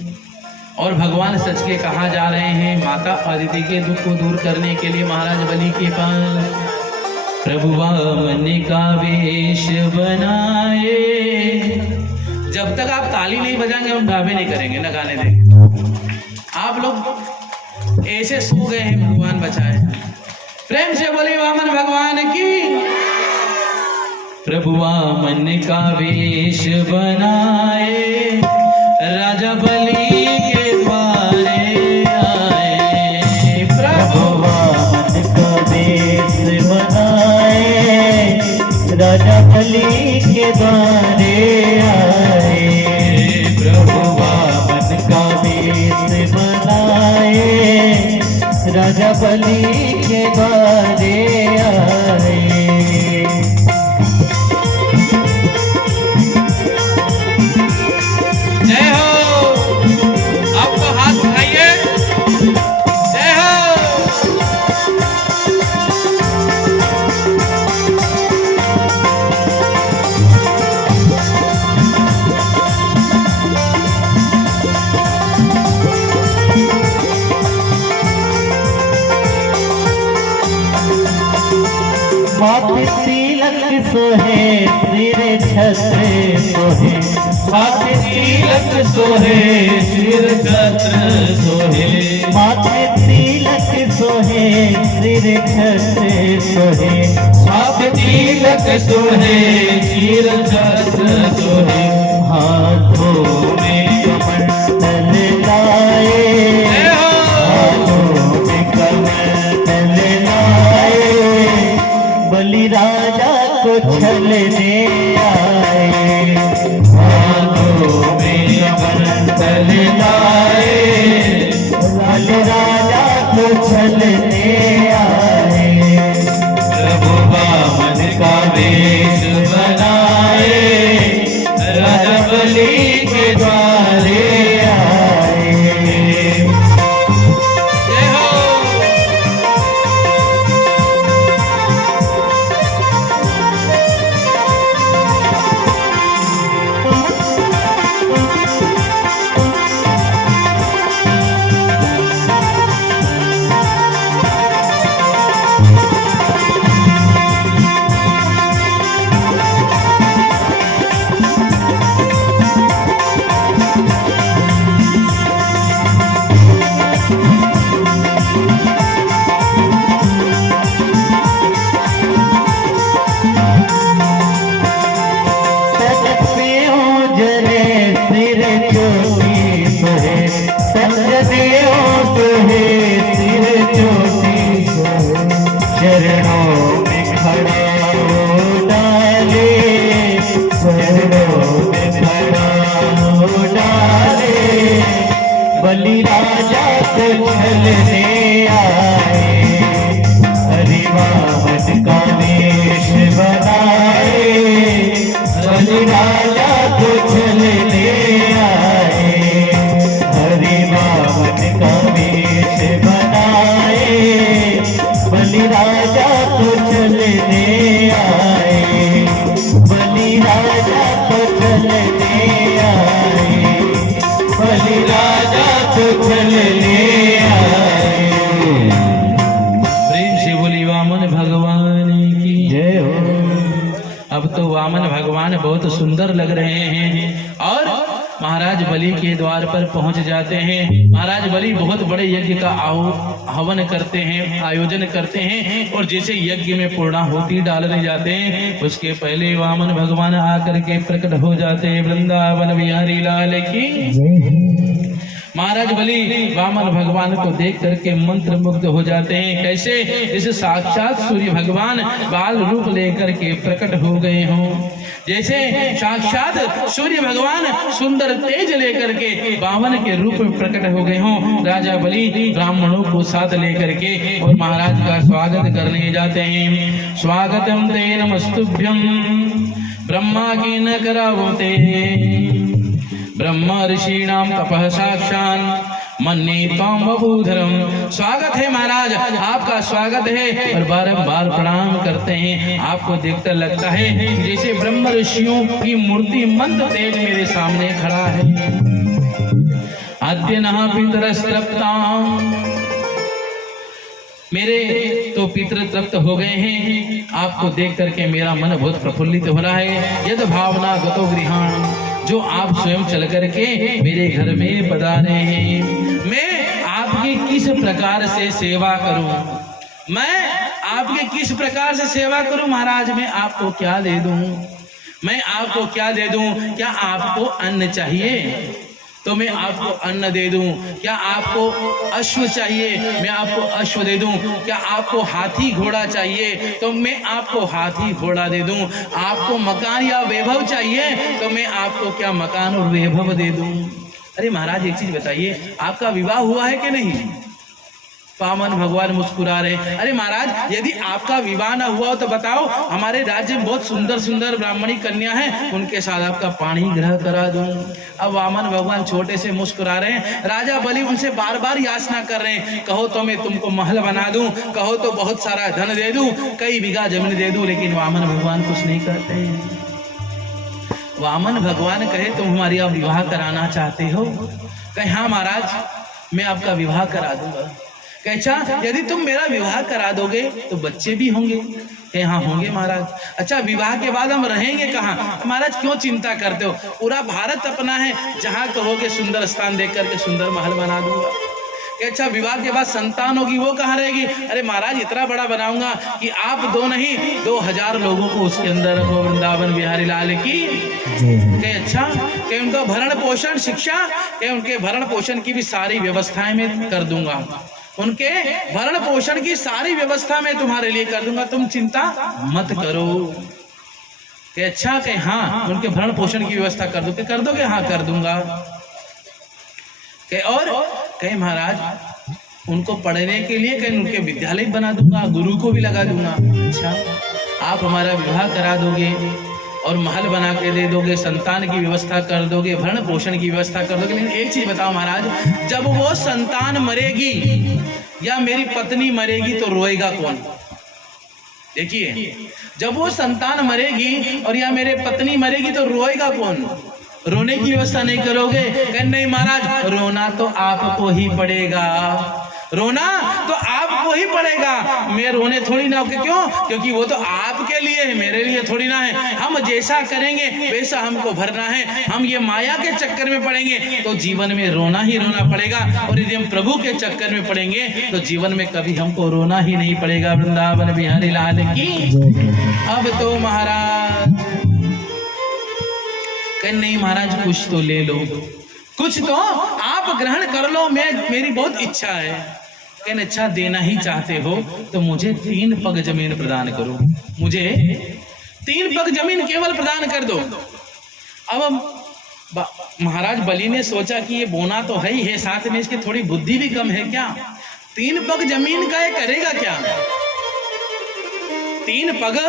और भगवान सच के कहाँ जा रहे हैं? माता अदिति के दुख को दूर करने के लिए महाराज बलि के पास। प्रभु वामन का वेश बनाए। जब तक आप ताली नहीं बजाएंगे हम ढाबे नहीं करेंगे, न गाने देंगे। आप लोग ऐसे सो गए हैं, भगवान बचाए। प्रेम से बोले वामन भगवान की। प्रभु वामन का वेश बनाए, राजा बलि के द्वारे आए। प्रभु वामन का वेश बनाए, राजा बलि के द्वारे आए। प्रभु वामन का वेश बनाए, राजा बलि के द्वारे आए। जय हो, आपको हाथ उठाइए। जय हो। माथे तिलक सोहे, सिर छत्र सोहे। माथे तिलक सोहे, सिर छत्र सोहे। माथे तिलक सोहे, सोहे सिर छत्र सोहे आप तिलक सोहे सिर छत्र सोहे हाथों में कमंडल लाए हाथों में कमंडल लाए बलि राजा को छलने आए हाथों में कमंडल लाए बलि राजा को छलने आए प्रभु वामन का वेश बनाए राजा बलि के द्वारे आए जय हो। चरणों में खड़ा हो डाले चरणों में खड़ा हो डाले बलि राजा को छलने आए हरि वामन का वेश बनाए बलि राजा को छलने आए हरि वामन का वेश बनाए बलि राजा को चलने आए बलि राजा को चलने आए बलि राजा को चलने आए। प्रेम से बोली वामन भगवान की जय हो। अब तो वामन भगवान बहुत सुंदर लग रहे हैं और महाराज बलि के द्वार पर पहुंच जाते हैं। महाराज बलि बहुत बड़े यज्ञ का हवन करते हैं, आयोजन करते हैं और जैसे यज्ञ में पूर्णाहुति डालने जाते हैं उसके पहले वामन भगवान आकर के प्रकट हो जाते हैं। वृंदावन बिहारी लाल की महाराज बलि वामन भगवान को देख करके मंत्र मुग्ध हो जाते हैं। कैसे? जैसे साक्षात सूर्य भगवान बाल रूप लेकर के प्रकट हो गए हों, जैसे साक्षात सूर्य भगवान सुंदर तेज लेकर के वामन के रूप में प्रकट हो गए हों। राजा बलि ब्राह्मणों को साथ लेकर के और महाराज का स्वागत करने जाते हैं। स्वागतम ते नमस्तुभ्यं ब्रह्मा की न करावते ब्रह्म ऋषीणाम तपः साक्षान मन्ये त्वां बभूधरम। स्वागत है महाराज, आपका स्वागत है और बारंबार प्रणाम करते हैं। आपको देखकर लगता है जैसे ब्रह्म ऋषियों की मूर्ति मंद तेज मेरे सामने खड़ा है। आद्य नः पितरस्तृप्तां, मेरे तो पितृ तृप्त हो गए हैं। आपको देख करके मेरा मन बहुत प्रफुल्लित हो रहा है। यद भावना गतो गृहाण, जो आप स्वयं चल करके मेरे घर में पधारे हैं। मैं आपकी किस प्रकार से सेवा करूं? मैं आपके किस प्रकार से सेवा करूं महाराज? मैं आपको क्या दे दूं? मैं आपको क्या दे दूं? क्या आपको अन्न चाहिए तो मैं आपको अन्न दे दूं? क्या आपको अश्व चाहिए? मैं आपको अश्व दे दूं? क्या आपको हाथी घोड़ा चाहिए तो मैं आपको हाथी घोड़ा दे दूं? आपको मकान या वैभव चाहिए तो मैं आपको क्या मकान और वैभव दे दूं? अरे महाराज एक चीज बताइए, आपका विवाह हुआ है कि नहीं? वामन भगवान मुस्कुरा रहे। अरे महाराज यदि आपका विवाह ना हुआ हो तो बताओ, हमारे राज्य में बहुत सुंदर सुंदर ब्राह्मणी कन्या हैं, उनके साथ आपका पाणी ग्रह करा दूं। अब वामन भगवान छोटे से मुस्कुरा रहे हैं। राजा बलि उनसे बार बार याचना कर रहे हैं, कहो तो मैं तुमको महल बना दूं, कहो तो बहुत सारा धन दे दूं, कई बीघा जमीन दे दूं, लेकिन वामन भगवान कुछ नहीं करते। वामन भगवान कहे तुम हमारी अब विवाह कराना चाहते हो? कहे हाँ महाराज मैं आपका विवाह करा दूंगा। अच्छा यदि तुम मेरा विवाह करा दोगे तो बच्चे भी होंगे? हाँ होंगे महाराज। अच्छा विवाह के बाद हम रहेंगे कहाँ? महाराज क्यों चिंता करते हो, पूरा भारत अपना है, जहाँ कहोगे सुंदर स्थान देख करके सुंदर महल बना दूंगा। कि अच्छा विवाह के बाद संतान होगी वो कहाँ रहेगी? अरे महाराज इतना बड़ा बनाऊंगा कि आप 2 नहीं 2000 लोगों को उसके अंदर रखो। वृंदावन बिहारी लाल की। कि अच्छा कि उनका भरण पोषण शिक्षा कि उनके भरण पोषण की भी सारी व्यवस्थाएं मैं कर दूंगा, उनके भरण पोषण की सारी व्यवस्था मैं तुम्हारे लिए कर दूंगा, तुम चिंता मत करो। कि अच्छा कि हाँ उनके भरण पोषण की व्यवस्था कर दो। कि कर दोगे? हाँ कर दूंगा। कि और कहीं महाराज उनको पढ़ने के लिए कहीं उनके विद्यालय बना दूंगा, गुरु को भी लगा दूंगा। अच्छा आप हमारा विवाह करा दोगे और महल बना के दे दोगे, संतान की व्यवस्था कर दोगे, भरण पोषण की व्यवस्था कर दोगे, लेकिन एक चीज बताओ महाराज, जब वो संतान मरेगी या मेरी पत्नी मरेगी तो रोएगा कौन? देखिए जब वो संतान मरेगी और या मेरे पत्नी मरेगी तो रोएगा कौन? रोने की व्यवस्था नहीं करोगे? कहीं नहीं महाराज, रोना तो आपको ही पड़ेगा, रोना तो आपको ही पड़ेगा। मैं रोने थोड़ी ना। क्यों? क्योंकि वो तो आपके लिए है, मेरे लिए थोड़ी ना है। हम जैसा करेंगे वैसा हमको भरना है। हम ये माया के चक्कर में पड़ेंगे तो जीवन में रोना ही रोना पड़ेगा, और यदि हम प्रभु के चक्कर में पड़ेंगे तो जीवन में कभी हमको रोना ही नहीं पड़ेगा। वृंदावन बिहारी लाल की। अब तो महाराज कहीं नहीं महाराज, कुछ तो ले लो, कुछ तो आप ग्रहण कर लो, मेरी बहुत इच्छा है। कहने अच्छा देना ही चाहते हो तो मुझे 3 पग जमीन प्रदान करो, मुझे 3 पग जमीन केवल प्रदान कर दो। अब महाराज बलि ने सोचा कि ये बोना तो है ही है, साथ में इसकी थोड़ी बुद्धि भी कम है क्या? 3 पग जमीन का ये करेगा क्या? 3 पग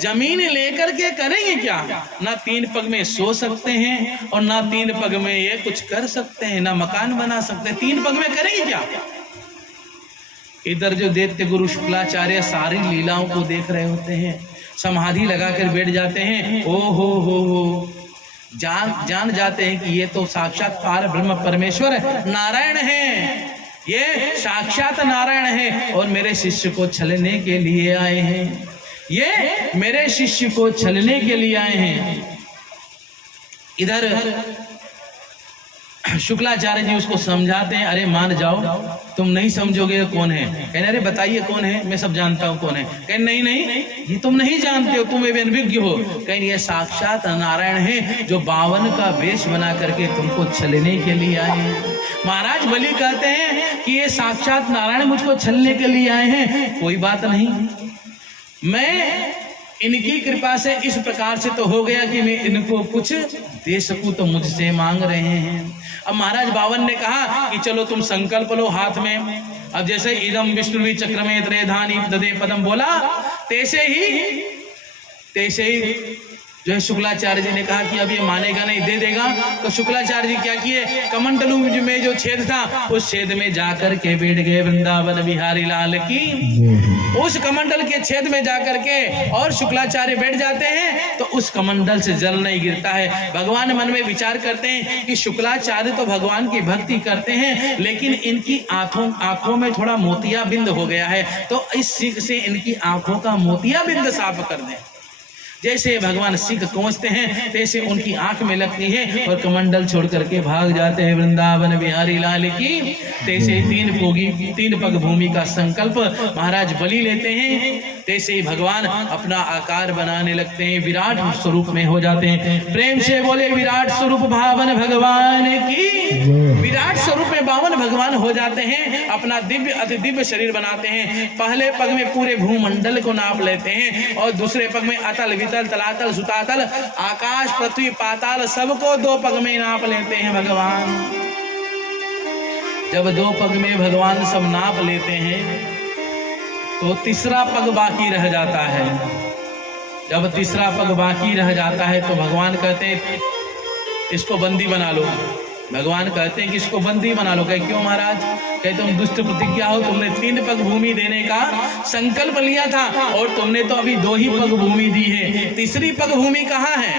जमीन लेकर के करेंगे क्या? ना 3 पग में सो सकते हैं और ना 3 पग में ये कुछ कर सकते हैं, ना मकान बना सकते हैं। 3 पग में करेंगे क्या? इधर जो दैत्य गुरु शुक्लाचार्य सारी लीलाओं को देख रहे होते हैं, समाधि लगाकर बैठ जाते हैं। ओ हो जान जाते हैं कि ये तो साक्षात पार ब्रह्म परमेश्वर नारायण है, ये साक्षात नारायण है और मेरे शिष्य को छलने के लिए आए हैं, ये मेरे शिष्य को छलने के लिए आए हैं। इधर शुक्लाचार्य जी उसको समझाते हैं, अरे मान जाओ, तुम नहीं समझोगे कौन है। कहने अरे बताइए कौन है, मैं सब जानता हूँ कौन है। कहने नहीं नहीं ये तुम नहीं जानते हो, तुम अनभिज्ञ हो। कहने ये साक्षात नारायण है जो 52 का वेश बना करके तुमको छलने के लिए आए हैं। महाराज बलि कहते हैं कि ये साक्षात नारायण मुझको छलने के लिए आए हैं। कोई बात नहीं, मैं इनकी कृपा से इस प्रकार से तो हो गया कि मैं इनको कुछ दे सकूं, तो मुझसे मांग रहे हैं। अब महाराज 52 ने कहा कि चलो तुम संकल्प लो हाथ में। अब जैसे इदम विष्णु चक्रमे त्रेधानी ददे पदम बोला, तैसे ही जो है शुक्लाचार्य जी ने कहा कि अब ये मानेगा नहीं, दे देगा। तो शुक्लाचार्य जी क्या किए, कमंडलू में जो छेद था उस छेद में जाकर के बैठ गए। वृंदावन बिहारी लाल की। उस कमंडल के छेद में जाकर के और शुक्लाचार्य बैठ जाते हैं तो उस कमंडल से जल नहीं गिरता है। भगवान मन में विचार करते हैं कि शुक्लाचार्य तो भगवान की भक्ति करते हैं, लेकिन इनकी आंखों में थोड़ा मोतिया बिंद हो गया है, तो इस सीख से इनकी आंखों का मोतिया बिंद साफ कर दें। जैसे भगवान सिख पहुंचते हैं तैसे उनकी आंख में लगती है और कमंडल छोड़ करके भाग जाते हैं। वृंदावन बिहारी लाल की। तैसे 3 पग भूमि का संकल्प महाराज बलि लेते हैं, तैसे ही भगवान अपना आकार बनाने लगते हैं, विराट स्वरूप में हो जाते हैं। प्रेम से बोले विराट स्वरूप भावन भगवान की। विराट स्वरूप में 52 भगवान हो जाते हैं, अपना दिव्य अति दिव्य शरीर बनाते हैं। पहले पग में पूरे भूमंडल को नाप लेते हैं और दूसरे पग में अतल वितल तलातल सुतातल आकाश पृथ्वी पाताल सबको 2 पग में नाप लेते हैं भगवान। जब 2 पग में भगवान सब नाप लेते हैं तो तीसरा पग बाकी रह जाता है। जब तीसरा पग बाकी रह जाता है तो भगवान कहते हैं इसको बंदी बना लो। भगवान कहते हैं कि इसको बंदी बना लो। कहे क्यों महाराज? कहे तुम दुष्ट प्रतिज्ञा हो, तुमने 3 पग भूमि देने का संकल्प लिया था और तुमने तो अभी 2 ही पग भूमि दी है, तीसरी पग भूमि कहाँ है?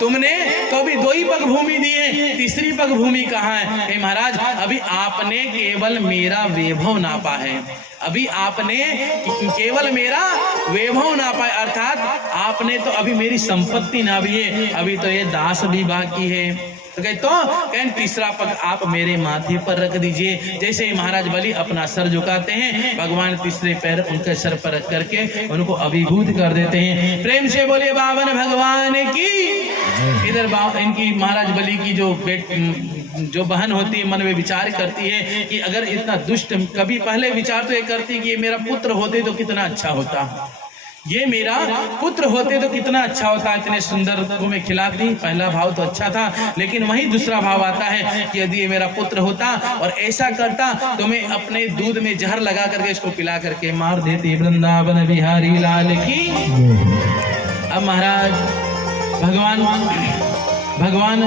तुमने तो अभी 2 ही पग भूमि दी है, तीसरी पग भूमि कहाँ है? कहे महाराज अभी आपने केवल मेरा वैभव नापा है, अभी आपने केवल मेरा वैभव नापा है, अर्थात आपने तो अभी मेरी संपत्ति नापी है, अभी तो ये दास भी बाकी है। तो कहें तीसरा पग आप मेरे माथे पर रख दीजिए। जैसे ही महाराज बलि अपना सर झुकाते हैं, भगवान तीसरे पैर उनके सर पर रख करके उनको अभिभूत कर देते हैं। प्रेम से बोलिए बावन भगवान की। इधर इनकी महाराज बलि की जो बहन होती है मन में विचार करती है कि अगर इतना दुष्ट, कभी पहले विचार तो ये करती कि ये मेरा पुत्र होते तो कितना अच्छा होता, ये मेरा पुत्र होते तो कितना अच्छा होता, इतने सुंदर को मैं खिलाती। पहला भाव तो अच्छा था, लेकिन वही दूसरा भाव आता है कि यदि ये मेरा पुत्र होता और ऐसा करता तो मैं अपने दूध में जहर लगा करके इसको पिला करके मार देती। वृंदावन बिहारी लाल की। अब महाराज भगवान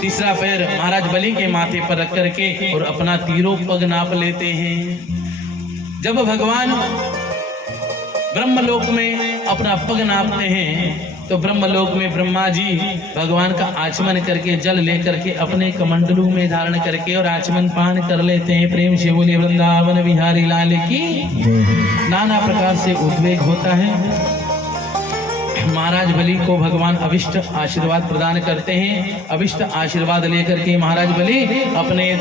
तीसरा पैर महाराज बलि के माथे पर रख करके और अपना तीरों पग नाप लेते हैं। जब भगवान ब्रह्मलोक में अपना पग नापते हैं तो ब्रह्मलोक में ब्रह्मा जी भगवान का आचमन करके जल लेकर के अपने कमंडलू में धारण करके और आचमन पान कर लेते हैं। प्रेम से बोलिए वृंदावन बिहारी लाल की। नाना प्रकार से उद्वेग होता है। महाराज बलि को भगवान अभिष्ट आशीर्वाद प्रदान करते हैं। अभिष्ट आशीर्वाद लेकर के महाराज बलि अपने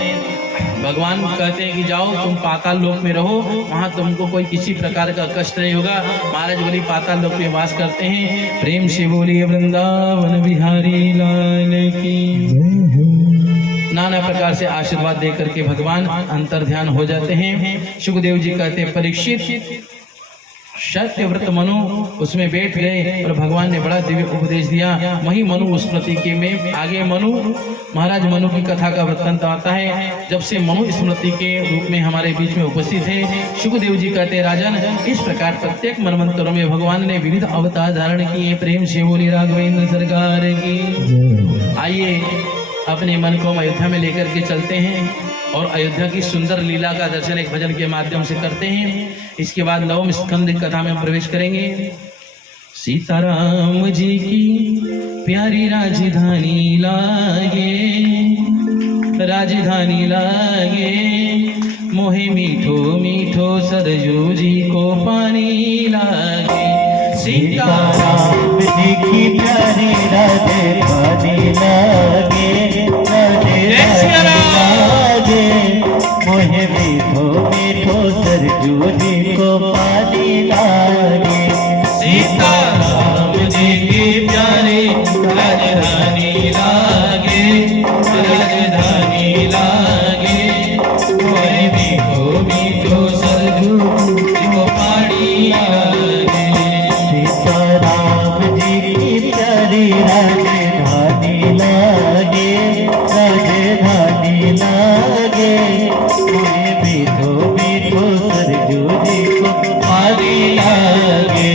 भगवान कहते हैं कि जाओ तुम पाताल लोक में रहो, वहां तुमको कोई किसी प्रकार का कष्ट नहीं होगा। महाराज बलि पाताल लोक में वास करते हैं। प्रेम से बोलिए वृंदावन बिहारी लाल की। नाना प्रकार से आशीर्वाद देकर के भगवान अंतर्ध्यान हो जाते हैं। सुखदेव जी कहते हैं परीक्षित सत्यव्रत मनु उसमें बैठ गए और भगवान ने बड़ा दिव्य उपदेश दिया। वही मनु उस स्मृति में आगे महाराज मनु की कथा का वृत्तांत आता है। जब से मनु स्मृति के रूप में हमारे बीच में उपस्थित है। सुखदेव जी कहते हैं राजन, इस प्रकार प्रत्येक मनमंत्रों में भगवान ने विविध अवतार धारण किए। प्रेम से बोली राघवेंद्र सरकार की। आइए अपने मन को हम अयोध्या में लेकर के चलते हैं और अयोध्या की सुंदर लीला का दर्शन एक भजन के माध्यम से करते हैं। इसके बाद नवम स्कंद कथा में हम प्रवेश करेंगे। सीताराम जी की प्यारी राजधानी लागे, राजधानी लागे, मोहे मीठो मीठो सरजू जी को पानी लागे। सीताराम जी की प्यारी राजधानी लागे, राजधानी लागे, मोहे मीठो मीठो सरजू जी को पानी लागे। सीताराम जी की प्यारी राजधानी लागे, राजधानी लागे, मोहे मीठो मीठो सरजू जी को पानी लागे। सीताराम जी की प्यारी राजधानी लागे, राजधानी लागे, मोहे मीठो मीठो सरजू जी को पानी लागे।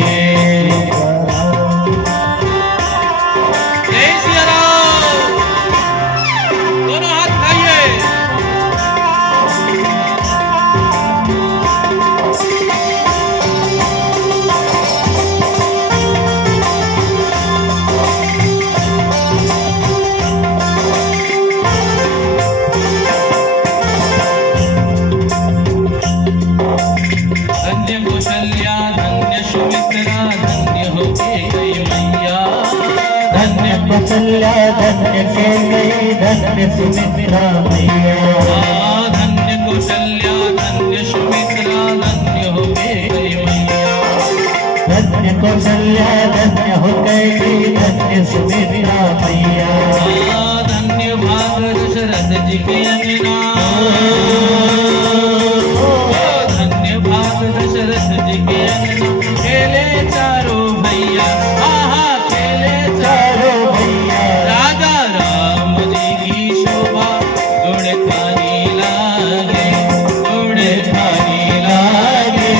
कौशल्या धन्य के गई धन्य सुमित्रा मैया। धन्य कौशल्या धन्य सुमित्रा धन्य हो गई मैया। धन्य कौशल्या धन्य हो गई धन्य सुमित्रा मैया। धन्य भाग दशरथ जी के अंगना, धन्य भाग दशरथ जी के अंगना। खेले चारों भैया, खेले चारों भैया। राजा राम जी की शोभा गुण खानी लागे, गुण खानी लागे,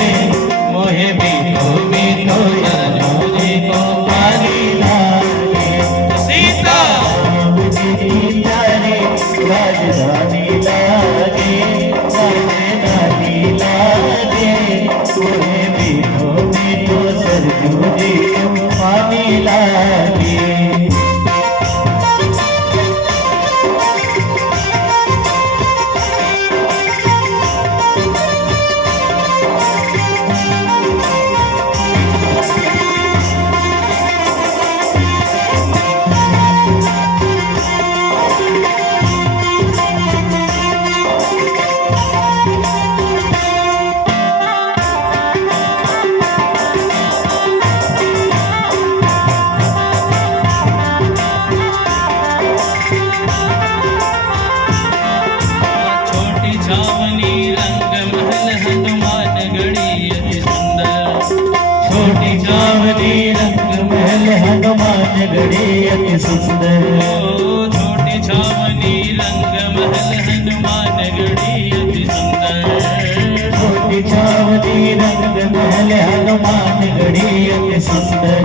मोहे मीठो मीठो सरजू जी को पानी लागे। सीता राम जी की प्यारी राजधानी लागे, राजधानी लागे, मोहे मीठो मीठो सरजू जी को पानी लागे। हनुमान गढ़ी अति सुंदर। छोटी छावनी रंग महल हनुमान गढ़ी अति सुंदर। छोटी छावनी रंग महल हनुमान गढ़ी अति सुंदर।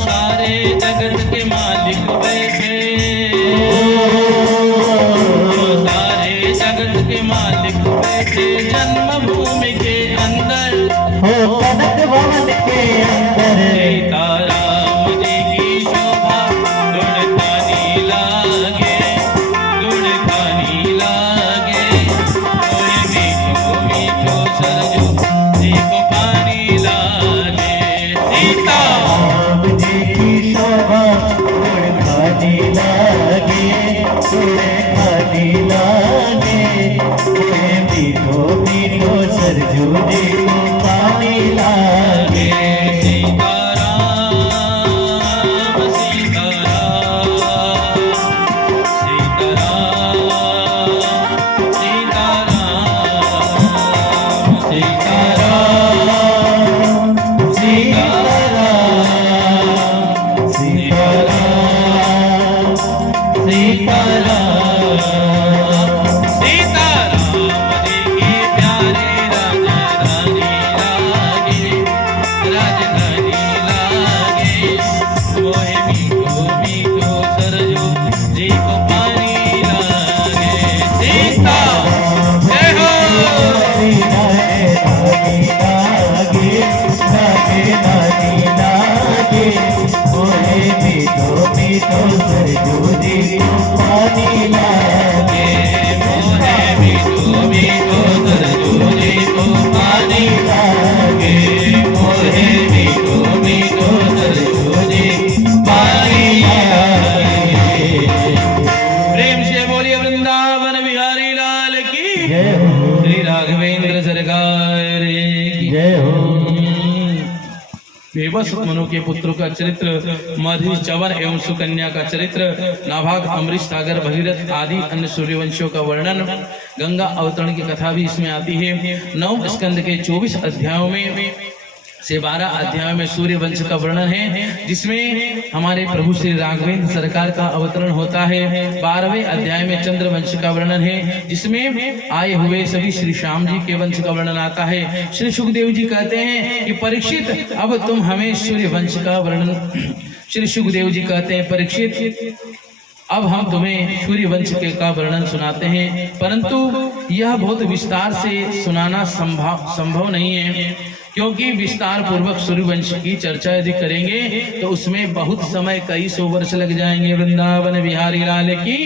सारे जगत के मालिक बैठे, सारे जगत के मालिक बैठे जन्मभूमि के अंदर, हो कनक भवन के अंदर। सीताराम जी की शोभा गुण खानी लागे, गुण खानी लागे। कोई मीठो मीठो सरजू जी को पानी लागे। सीता राम जी की शोभा गुण खानी लागे, गुण खानी लागे। कोई मीठो मीठो सरजू जी को पानी लागे। सीताराम सीताराम सीताराम सीताराम सीताराम सीताराम सीताराम सीताराम। सीताराम जी के प्यारे राजधानी लागे, राजधानी लागे। मोहे मीठो मीठो सरजू जी को पानी लागे। सीता जय हो। पानी लागे। मोहे मीठो मीठो सरजू जी को पानी लागे। मोहे मीठो मीठो सरजू जी पानी लागे। प्रेम से बोलिए वृंदावन बिहारी लाल की जय हो, श्री राघवेंद्र सरकार की जय हो। बेबस मनु के पुत्रों का चरित्र, मधु चवन एवं सुकन्या का चरित्र, नाभाग अमृत सागर भगीरथ आदि अन्य सूर्यवंशियों का वर्णन, गंगा अवतरण की कथा भी इसमें आती है। 9 स्कंद के 24 अध्यायों में से 12 अध्यायों में सूर्य वंश का वर्णन है, जिसमें हमारे प्रभु श्री राघवेंद्र सरकार का अवतरण होता है। 12वें अध्याय में चंद्र वंश का वर्णन है, जिसमें आए हुए सभी श्री श्याम जी के वंश का वर्णन आता है। श्री सुखदेव जी कहते हैं कि परीक्षित अब तुम हमें सूर्य वंश का वर्णन, श्री सुखदेव जी कहते हैं परीक्षित अब हम तुम्हें सूर्य वंश के का वर्णन सुनाते हैं, परंतु यह बहुत विस्तार से सुनाना संभव नहीं है, क्योंकि विस्तार पूर्वक सूर्य वंश की चर्चा यदि करेंगे तो उसमें बहुत समय कई 100 वर्ष लग जाएंगे। वृंदावन बिहारी लाल की,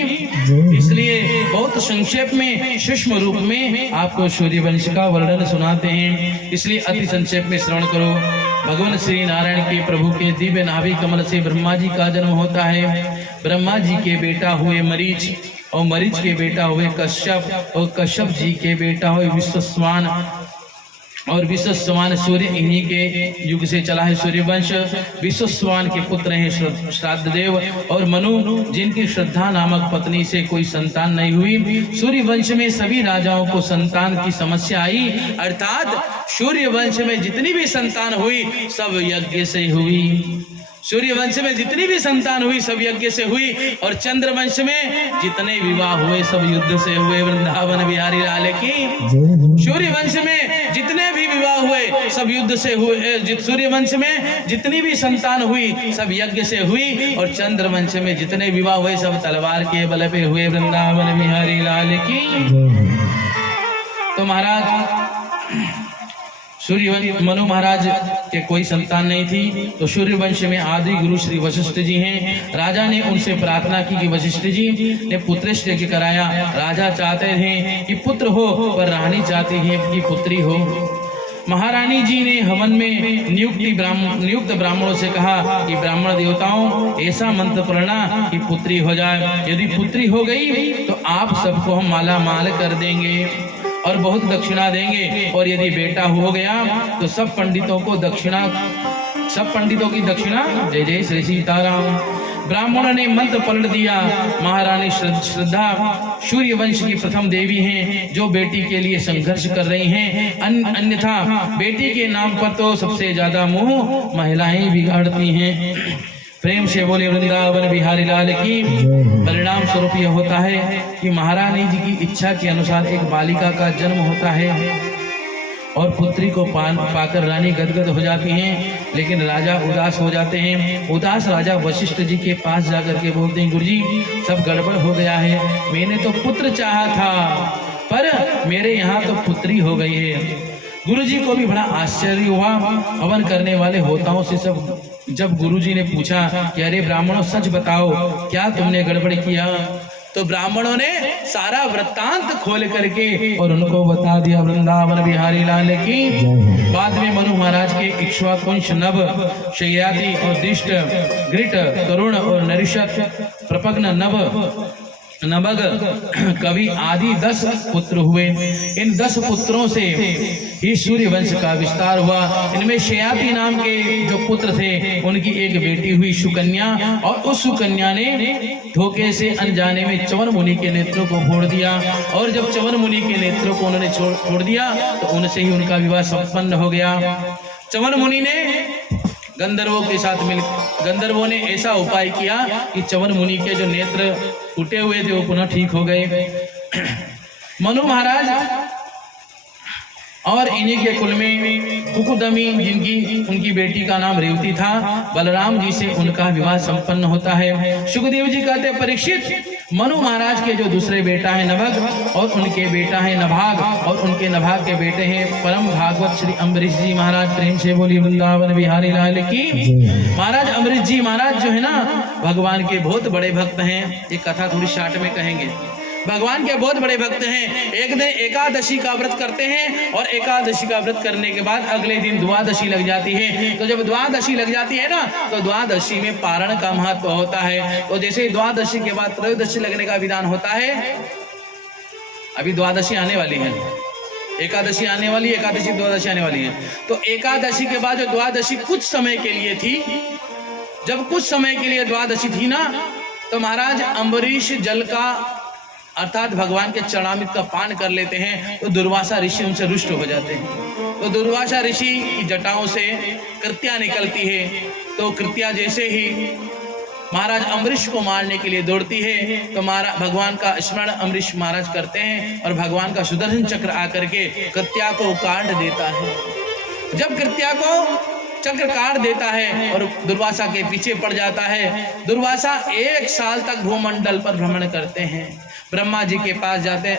इसलिए बहुत संक्षेप में सूक्ष्म रूप में आपको सूर्य वंश का वर्णन सुनाते हैं, इसलिए अति संक्षेप में श्रवण करो। भगवान श्री नारायण के प्रभु के दिव्य नाभि कमल से ब्रह्मा जी का जन्म होता है। ब्रह्मा जी के बेटा हुए मरीच, और मरीच के बेटा हुए कश्यप, और कश्यप जी के बेटा हुए विश्वस्वान, और विश्वस्वान सूर्य इन्हीं के युग से चला है सूर्यवंश। विश्वस्वान के पुत्र हैं श्राद्धदेव और मनु, जिनकी श्रद्धा नामक पत्नी से कोई संतान नहीं हुई। सूर्यवंश में सभी राजाओं को संतान की समस्या आई, अर्थात सूर्यवंश में जितनी भी संतान हुई सब यज्ञ से हुई। सूर्यवंश में जितनी भी संतान हुई सब यज्ञ से हुई, और चंद्रवंश में जितने विवाह हुए सब युद्ध से हुए। वृंदावन बिहारी लाल की। सूर्यवंश में जितने भी विवाह हुए सब युद्ध से हुए, सूर्यवंश में जितनी भी संतान हुई सब यज्ञ से हुई, और चंद्रवंश में जितने विवाह हुए सब तलवार के बल पे हुए। वृंदावन बिहारी लाल की। तो महाराज सूर्यवंश मनु महाराज के कोई संतान नहीं थी, तो सूर्यवंश में आदि गुरु श्री वशिष्ठ जी हैं। राजा ने उनसे प्रार्थना की कि वशिष्ठ जी ने पुत्रश्च यज्ञ कराया। राजा चाहते थे कि पुत्र हो, पर रानी चाहती है कि पुत्री हो। महारानी जी ने हवन में नियुक्त ब्राह्मणों से कहा कि ब्राह्मण देवताओं ऐसा मंत्र पढ़ना कि पुत्री हो जाए। यदि पुत्री हो गई तो आप सबको हम माला माल कर देंगे और बहुत दक्षिणा देंगे, और यदि बेटा हो गया तो सब पंडितों की दक्षिणा जय जय श्री सीताराम। ब्राह्मणों ने मंत्र पलट दिया। महारानी श्रद्धा सूर्यवंश की प्रथम देवी हैं, जो बेटी के लिए संघर्ष कर रही हैं। अन्यथा बेटी के नाम पर तो सबसे ज्यादा मोह महिलाएं बिगाड़ती हैं। प्रेम से बोले वृंदावन बिहारी लाल की। परिणाम स्वरूप यह होता है कि महारानी जी की इच्छा के अनुसार एक बालिका का जन्म होता है और पुत्री को पाकर रानी गदगद हो जाती हैं, लेकिन राजा उदास हो जाते हैं। उदास राजा वशिष्ठ जी के पास जाकर के बोलते हैं, गुरुजी सब गड़बड़ हो गया है, मैंने तो पुत्र चाहा था पर मेरे यहाँ तो पुत्री हो गई है। गुरुजी को भी बड़ा आश्चर्य हुआ। हवन करने वाले होताओं से सब जब गुरुजी ने पूछा कि अरे ब्राह्मणों सच बताओ क्या तुमने गड़बड़ किया, तो ब्राह्मणों ने सारा वृत्तांत खोल करके और उनको बता दिया। वृंदावन बिहारी लाल की। बाद में मनु महाराज के इक्ष्वाकुंश, नभ, शय्याति और दिष्ट, घृट, तरुण और नरिशत, प्रपग्न, नभग, कवि आदि 10 पुत्र हुए। इन 10 पुत्रों से ही सूर्य वंश का विस्तार हुआ। इनमें शयाति नाम के जो पुत्र थे उनकी एक बेटी हुई सुकन्या, और उस सुकन्या ने धोखे से अनजाने में चवन मुनि के नेत्रों को फोड़ दिया, और जब चवन मुनि के नेत्रों को उन्होंने फोड़ दिया तो उनसे ही उनका विवाह संपन्न हो गया। चवन मुनि ने गंधर्वों के साथ गंधर्वों ने ऐसा उपाय किया कि चवन मुनि के जो नेत्र टूटे हुए थे वो पुनः ठीक हो गए। मनु महाराज और इन्हीं के कुल में कुकुदमी, उनकी बेटी का नाम रेवती था, बलराम जी से उनका विवाह संपन्न होता है। सुखदेव जी कहते हैं, परीक्षित, मनु महाराज के जो दूसरे बेटा है नभग और उनके बेटा है नभाग, और उनके नभाग के बेटे हैं परम भागवत श्री अम्बरीश जी महाराज। प्रेम से बोली वृंदावन बिहारी लाल की। महाराज अम्बरीश जी महाराज जो है ना, भगवान के बहुत बड़े भक्त हैं। एक कथा थोड़ी शार्ट में कहेंगे। भगवान के बहुत बड़े भक्त हैं। एक दिन एकादशी का व्रत करते हैं, और एकादशी का व्रत करने के बाद अगले दिन द्वादशी लग जाती है। तो जब द्वादशी लग जाती है ना, तो द्वादशी में पारण का महत्व होता है। तो जैसे द्वादशी के बाद त्रयोदशी लगने का विधान होता है, अभी द्वादशी आने वाली है, एकादशी आने वाली, एकादशी द्वादशी आने वाली है। तो एकादशी के बाद जो द्वादशी कुछ समय के लिए थी, जब कुछ समय के लिए द्वादशी थी ना, तो महाराज अम्बरीश जल का अर्थात भगवान के चरणामृत का पान कर लेते हैं, तो दुर्वासा ऋषि उनसे रुष्ट हो जाते हैं। तो दुर्वासा ऋषि की जटाओं से कृत्या निकलती है। तो कृत्या जैसे ही महाराज अम्बरीश को मारने के लिए दौड़ती है, तो भगवान का स्मरण अम्बरीश महाराज करते हैं, और भगवान का सुदर्शन चक्र आकर के कृत्या को काट देता है। जब कृत्या को चक्र काट देता है और दुर्वासा के पीछे पड़ जाता है, दुर्वासा 1 साल तक भूमंडल पर भ्रमण करते हैं। ब्रह्मा जी के पास जाते हैं,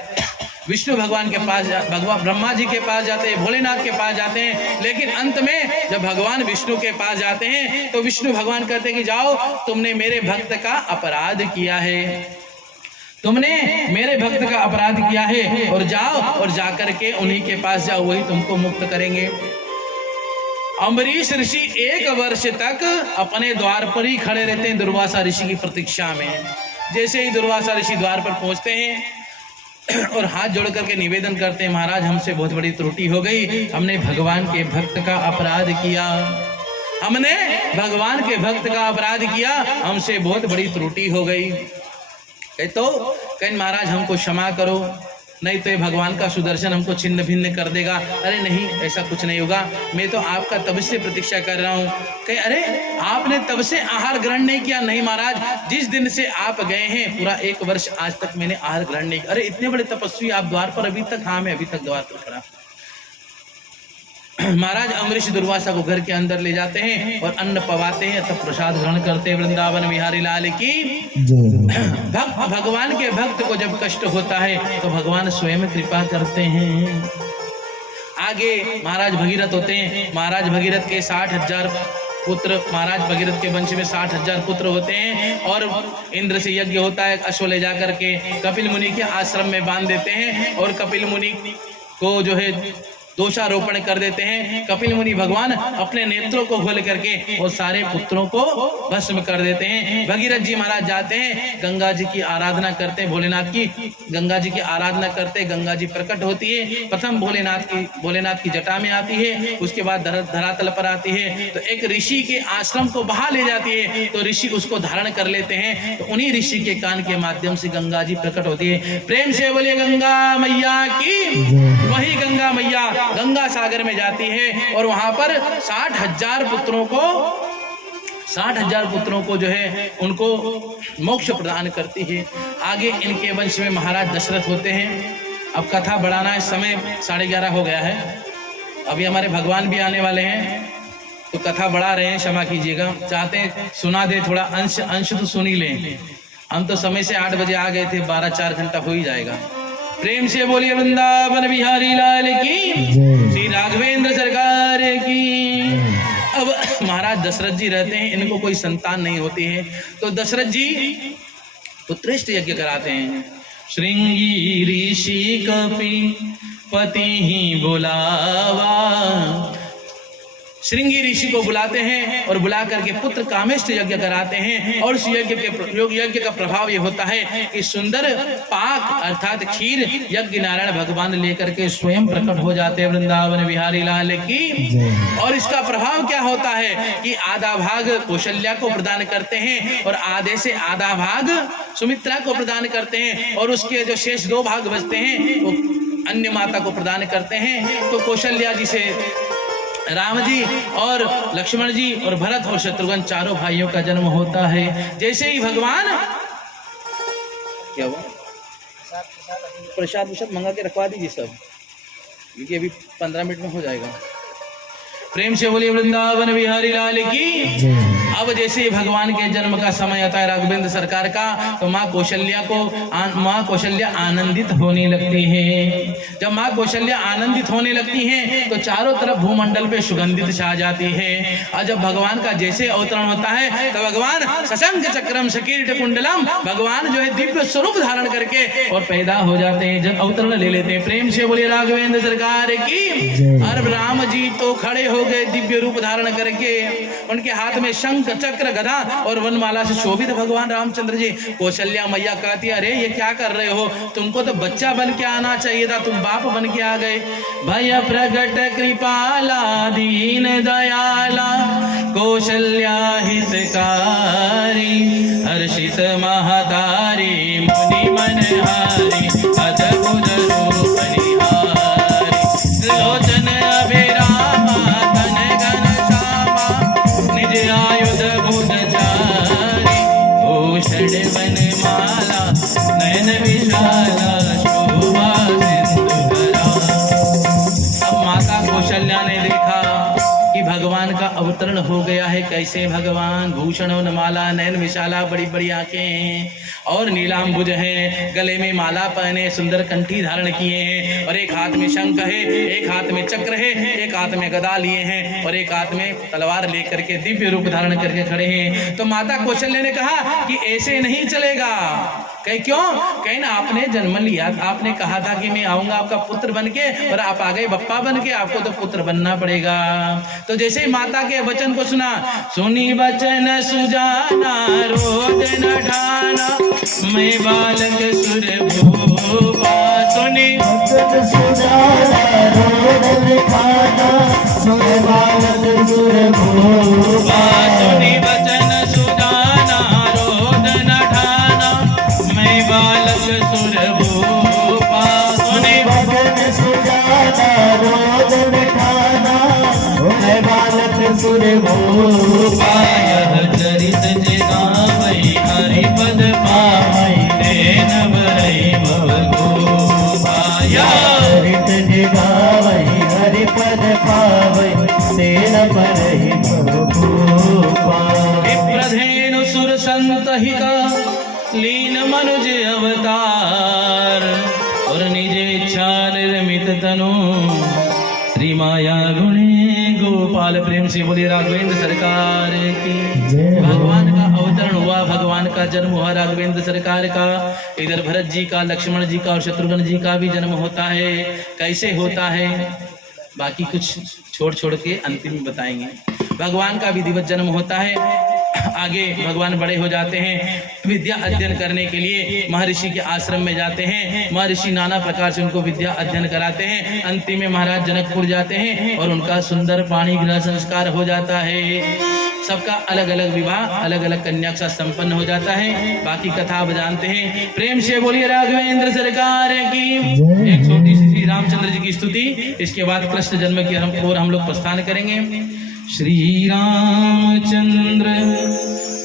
विष्णु भगवान के पास ब्रह्मा जी के पास जाते हैं, भोलेनाथ के पास जाते हैं, लेकिन अंत में जब भगवान विष्णु के पास जाते हैं तो विष्णु भगवान कहते हैं कि जाओ, तुमने मेरे भक्त का अपराध किया है, तुमने मेरे भक्त का अपराध किया है, और जाओ और जाकर के उन्हीं के पास जाओ, वही तुमको मुक्त करेंगे। अम्बरीश ऋषि 1 वर्ष तक अपने द्वार पर ही खड़े रहते हैं दुर्वासा ऋषि की प्रतीक्षा में। जैसे ही दुर्वासा ऋषि द्वार पर पहुंचते हैं और हाथ जोड़ करके निवेदन करते हैं, महाराज हमसे बहुत बड़ी त्रुटि हो गई, हमने भगवान के भक्त का अपराध किया, हमने भगवान के भक्त का अपराध किया, हमसे बहुत बड़ी त्रुटि हो गई। तो कहीं महाराज हमको क्षमा करो, नहीं तो ये भगवान का सुदर्शन हमको छिन्न भिन्न कर देगा। अरे नहीं, ऐसा कुछ नहीं होगा, मैं तो आपका तब से प्रतीक्षा कर रहा हूँ। कहीं अरे आपने तब से आहार ग्रहण नहीं किया? नहीं महाराज, जिस दिन से आप गए हैं पूरा 1 वर्ष आज तक मैंने आहार ग्रहण नहीं किया। अरे इतने बड़े तपस्वी आप द्वार पर अभी तक? हाँ, मैं अभी तक द्वार पर खड़ा। महाराज अम्बरीश दुर्वासा को घर के अंदर ले जाते हैं और अन्न पवाते हैं, तब प्रसाद ग्रहण करते हैं। वृंदावन बिहारी लाल की। भगवान के भक्त को जब कष्ट होता है तो भगवान स्वयं कृपा करते हैं। आगे महाराज भगीरथ होते हैं। महाराज भगीरथ के 60,000 पुत्र, महाराज भगीरथ के वंश में 60,000 पुत्र होते हैं, और इंद्र से यज्ञ होता है। अश्व ले जाकर के कपिल मुनि के आश्रम में बांध देते हैं, और कपिल मुनि को जो है दोषारोपण कर देते हैं। कपिल मुनि भगवान अपने नेत्रों को खोल करके और सारे पुत्रों को भस्म कर देते हैं। भगीरथ जी महाराज जाते हैं, गंगा जी की आराधना करते हैं, भोलेनाथ की गंगा जी की आराधना करते हैं। गंगा जी प्रकट होती है, प्रथम भोलेनाथ की जटा में आती है, उसके बाद धरातल पर आती है, तो एक ऋषि के आश्रम को बहा ले जाती है, तो ऋषि उसको धारण कर लेते हैं। तो उन्हीं ऋषि के कान के माध्यम से गंगा जी प्रकट होती है। प्रेम से बोलिए गंगा मैया की। वही गंगा मैया गंगा सागर में जाती है, और वहां पर 60,000 पुत्रों को 60,000 पुत्रों को जो है उनको मोक्ष प्रदान करती है। आगे इनके वंश में महाराज दशरथ होते हैं। अब कथा बढ़ाना है, समय 11:30 हो गया है। अभी हमारे भगवान भी आने वाले हैं तो कथा बढ़ा रहे हैं, क्षमा कीजिएगा। चाहते हैं सुना दे थोड़ा अंश तो सुन ही लें। हम तो समय से 8 बजे आ गए थे, 12-4 घंटा हो ही जाएगा। प्रेम से बोलिए वृंदावन बिहारी लाल की, श्री राघवेंद्र सरकार की। अब महाराज दशरथ जी रहते हैं, इनको कोई संतान नहीं होती है, तो दशरथ जी पुत्रेष्ट यज्ञ कराते हैं। श्रृंगी ऋषि कपि पति ही बुलावा, श्रृंगी ऋषि को बुलाते हैं और बुला करके पुत्र कामेष्ट यज्ञ कराते हैं। और इस यज्ञ का प्रभाव ये होता है कि सुंदर पाक अर्थात खीर यज्ञ नारायण भगवान लेकर के स्वयं प्रकट हो जाते हैं। वृंदावन बिहारी लाल की। और इसका प्रभाव क्या होता है कि आधा भाग कौशल्या को प्रदान करते हैं और आधे से आधा भाग सुमित्रा को प्रदान करते हैं, और उसके जो शेष 2 भाग बचते हैं वो अन्य माता को प्रदान करते हैं। तो कौशल्या जी से राम जी और लक्ष्मण जी और भरत और शत्रुघ्न चारों भाइयों का जन्म होता है। जैसे ही भगवान क्या हुआ, प्रसाद मंगा के रखवा दीजिए सब, क्योंकि अभी 15 मिनट में हो जाएगा। प्रेम से बोलिए वृंदावन बिहारी लाल की। अब जैसे ही भगवान के जन्म का समय आता है राघवेंद्र सरकार का, तो माँ कौशल्या आनंदित होने लगती है। जब माँ कौशल्या आनंदित होने लगती हैं तो चारों तरफ भूमंडल पे सुगंधित छा जाती है। और जब भगवान का जैसे अवतरण होता है तो भगवान सशंख चक्रम सकीर्ट कुंडलम, भगवान जो है दिव्य स्वरूप धारण करके और पैदा हो जाते हैं, जब अवतरण ले लेते हैं। प्रेम से बोलिए राघवेंद्र सरकार की। और राम जी तो खड़े हो गए दिव्य रूप धारण करके, उनके हाथ में शंख चक्र गदा और वनमाला से शोभित भगवान रामचंद्र जी। कौशल्या मैया कहती, अरे ये क्या कर रहे हो, तुमको तो बच्चा बन के आना चाहिए था, तुम बाप बन के आ गए। भय प्रगट कृपाला दीन दयाला कौशल्या हितकारी, हर्षित महतारी मुनि मनहारी, अद्भुत रूप निहारी, लोचन अभिरामा तन घन श्यामा, निज आयुध भुजचारी, भूषण वनमाला नयन विशाला, शोभा सिंधुधरा। अब माता कौशल्या ने देखा कि भगवान का अवतरण हो गया है। कैसे भगवान, भूषण वनमाला नयन विशाला, बड़ी बड़ी आंखें और नीलांबुज हैं, गले में माला पहने, सुंदर कंठी धारण किए हैं, और एक हाथ में शंख है, एक हाथ में चक्र है, एक हाथ में गदा लिए हैं और एक हाथ में तलवार लेकर के दिव्य रूप धारण करके खड़े हैं। तो माता कौशल्या ने कहा कि ऐसे नहीं चलेगा। कहे क्यों? कहीं ना आपने जन्म लिया, आपने कहा था कि मैं आऊंगा आपका पुत्र बन के, और आप आ गए बप्पा बन के, आपको तो पुत्र बनना पड़ेगा। तो जैसे ही माता के वचन को सुना, सुनी वचन सुजाना रोज न ठाना, मैं बालक सुर भूपा। सुनी वचन सुजाना रोज न ठाना, मैं बालक सुर भूपा। सुनी वचन सुजाना रोज न ठाना, मैं बालक सुर भूपा। सुनी वचन सुजाना रोज न ठाना, मैं बालक सुर भूपा। यह चरित जगावई हरि पद पावई, तेन बरई भवगोपा। चरित जगावई हरि पद पावई, तेन बरई भवगोपा। विप्रधेनु सुर संतहिका लीन मनुज अवतार, और निज इच्छा निर्मित तनु, श्री माया गुणे गोपाल। प्रेम से बोलिए राघवेंद्र सरकार की। भगवान का अवतरण हुआ, भगवान का जन्म हुआ राघवेंद्र सरकार का। इधर भरत जी का, लक्ष्मण जी का और शत्रुघ्न जी का भी जन्म होता है। कैसे होता है बाकी कुछ छोड़ के अंतिम में बताएंगे। भगवान का विधिवत जन्म होता है। आगे भगवान बड़े हो जाते हैं, विद्या अध्ययन करने के लिए महर्षि के आश्रम में जाते हैं। महर्षि नाना प्रकार से उनको विद्या अध्ययन कराते हैं। अंतिम में महाराज जनकपुर जाते हैं और उनका सुंदर पाणी ग्रह संस्कार हो जाता है। सबका अलग अलग विवाह, अलग अलग कन्या के साथ संपन्न हो जाता है। बाकी कथा आप जानते हैं। प्रेम से बोलिए राघवेंद्र सरकार की। एक छोटी सी श्री रामचंद्र जी की स्तुति, इसके बाद कृष्ण जन्म की हम लोग प्रस्थान करेंगे। श्री रामचंद्र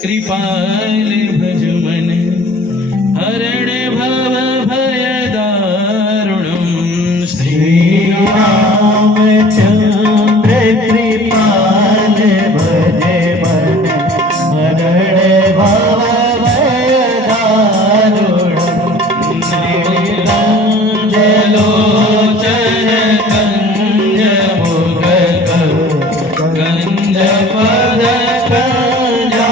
कृपाल भज मन हरण भव भय दारुणम। श्री रामचंद्र कृपाल भजे मन हरण भव भय दारुणम। श्री लोचन कंज मुख कंज पद कंजारुणम।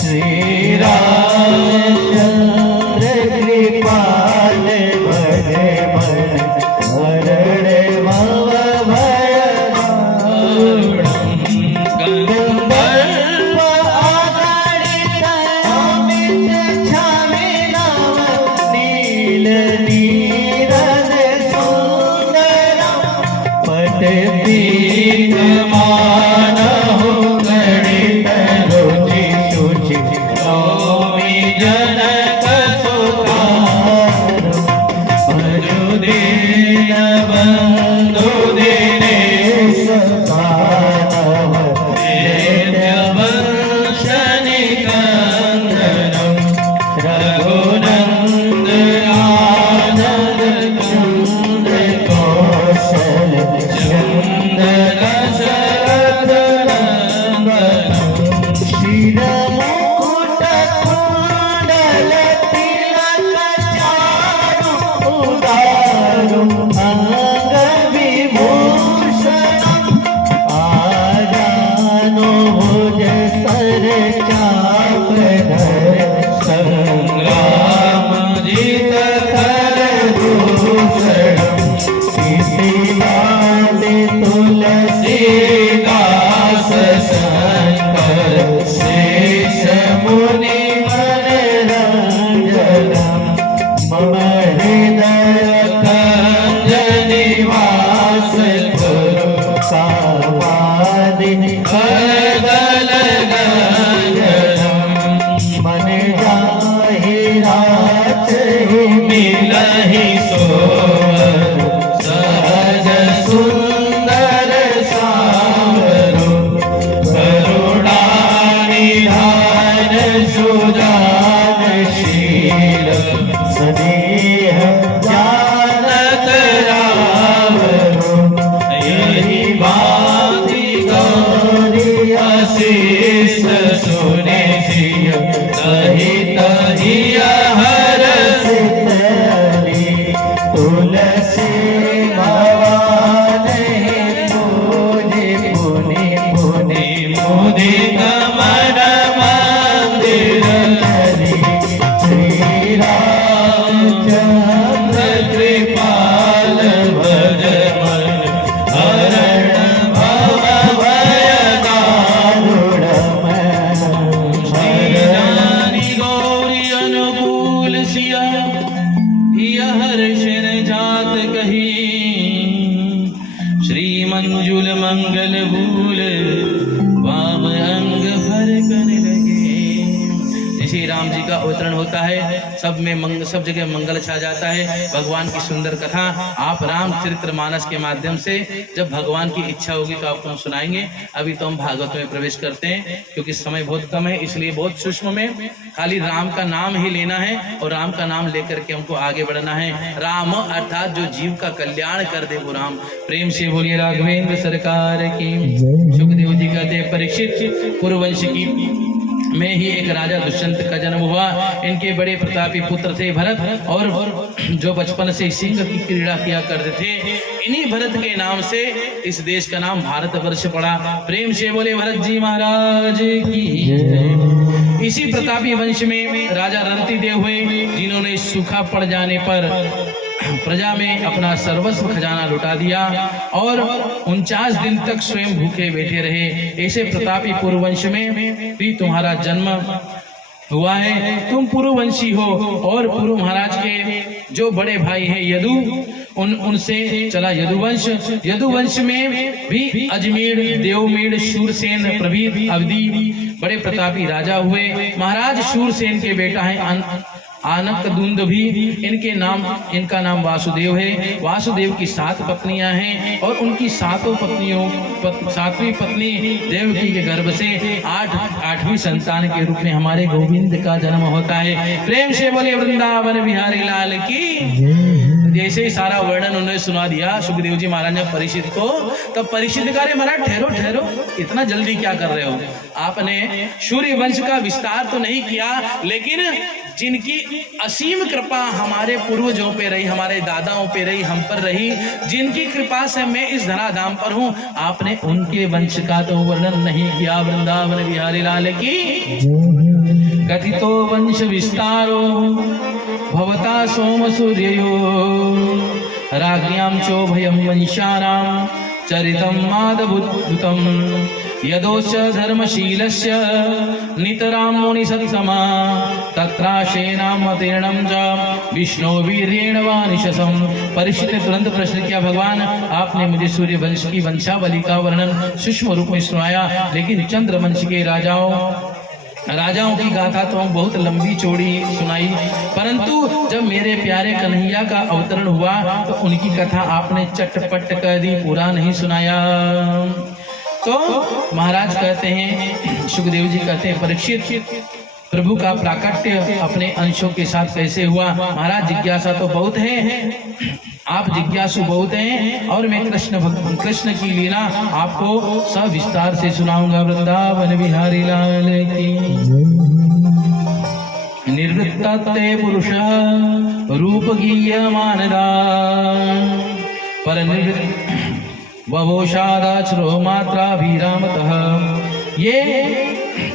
श्री रामचंद्र कृपाल भजे मन हरण भव भय दारुणम। गंधर्व आगणित अमित छवि नव नील नीरद सुंदरम। पट पीठमानहु गणित रुचि शुचि नौमि जनक सुतारम। भजुदीन बंधु दिनेश दानव देववंश निकंदनम। रघुनंद आनंद चंद्र कौशल चंदन शरद नंदनम। शिर मुकुट कुंडल तिलक चारु उदारु अंग विभूषणम। आजानु भुज सर चाप धर संग्राम जीत कर दूषणम। इतिहास तुलसीदास शंकर शेष मुनि मनरंजनम। मम हृदय कंज निवास गुरु कामादि खगल गंजनम। मन जाहि रात मिलहि सोवर सहज सुंदर सावरो। करुणा निधान सुजान शील स्नेह जानत रावरो। यही भांति गौरी अशीष सुने सिय तहि तहि हरषित हरि। तुलसी भवानी पूजे पुनि पुनि मुदित मन मंदिर हरि। श्री रामचंद्र कृपाल भज मन हरण भव भय दारुणम। श्री रानी गौरी अनुकूल सिया यह हर्षण जात कही। श्री मंजुल मंगल भूल वाम अंग भर कर लगे। जैसे राम जी का अवतरण होता है सब जगह मंगल छा जाता है। भगवान की सुंदर कथा आप रामचरित्र मानस के माध्यम से जब भगवान की इच्छा होगी तो आपको हम सुनाएंगे। अभी तो हम भागवत में प्रवेश करते हैं क्योंकि समय बहुत कम है, इसलिए बहुत सूक्ष्म में खाली राम का नाम ही लेना है और राम का नाम लेकर के हमको आगे बढ़ना है। राम अर्थात जो जीव का कल्याण कर दे वो राम। प्रेम से बोलिए राघवेंद्र सरकार की। सुखदेव जी कहते हैं परीक्षित पूर्ववंश की में ही एक राजा दुष्यंत का जन्म हुआ। इनके बड़े प्रतापी पुत्र थे भरत और जो बचपन से सिंह की क्रीड़ा किया करते थे। इन्हीं भरत के नाम से इस देश का नाम भारतवर्ष पड़ा। प्रेम से बोले भरत जी महाराज की। इसी प्रतापी वंश में राजा रणती देव हुए जिन्होंने सूखा पड़ जाने पर प्रजा में अपना सर्वस्व खजाना लुटा दिया और 49 दिन तक स्वयं भूखे बैठे रहे। ऐसे प्रतापी पूर्ववंश में भी तुम्हारा जन्म हुआ है। तुम पुरुवंशी हो और पुरु महाराज के जो बड़े भाई हैं यदु उनसे चला यदुवंश। यदुवंश में भी अजमेर, देवमेड़, शूरसेन प्रभृति अवधि बड़े प्रतापी राजा हुए। महाराज शूरसेन के बेटा है आनक दूंद भी इनका नाम वासुदेव है। वासुदेव की 7 पत्नियां हैं और उनकी 7 पत्नियों 7वीं पत्नी देवकी के गर्भ से 8वीं संतान के रूप में हमारे गोविंद का जन्म होता है। प्रेम से बोले वृंदावन बिहारी लाल की। जैसे ही सारा वर्णन उन्होंने सुना दिया सुखदेव जी महाराज ने परीक्षित को, तब परीक्षित कह रहे महाराज ठहरो ठहरो, इतना जल्दी क्या कर रहे हो? आपने सूर्य वंश का विस्तार तो नहीं किया, लेकिन जिनकी असीम कृपा हमारे पूर्वजों पे रही, हमारे दादाओं पे रही, हम पर रही, जिनकी कृपा से मैं इस धराधाम पर हूँ, आपने उनके वंश का तो वर्णन नहीं किया। वृंदावन बिहारी लाल की। कथितो वंश विस्तारो भवता सोम सूर्यो राज्ञां चोभयं वंशानां चरितं मादभूतं यदोश्च धर्मशीलस्य नितरां मुनिसत्तमा तत्राशेनामतीर्णं च विष्णु वीर्येण वानिशसं। परीक्षित ने तुरंत प्रश्न किया, भगवान आपने मुझे सूर्य वंश की वंशावली का वर्णन सूक्ष्म रूप में सुनाया, लेकिन चंद्र वंश के राजाओं की गाथा तो हम बहुत लंबी चौड़ी सुनाई, परंतु जब मेरे प्यारे कन्हैया का अवतरण हुआ तो उनकी कथा आपने चटपट कर दी, पूरा नहीं सुनाया। तो महाराज कहते हैं, सुखदेव जी कहते हैं, परीक्षित प्रभु का प्राकट्य अपने अंशों के साथ कैसे हुआ? महाराज जिज्ञासा तो बहुत है, आप जिज्ञासु बहुत हैं, और मैं कृष्ण की लीला आपको सविस्तार से सुनाऊंगा। वृंदावन बिहारी लाल की। निर्वृत्ते पुरुषः रूप गीयमानदा पर निर्वृत्त ववोषादाचरो मात्राभिरामतः। ये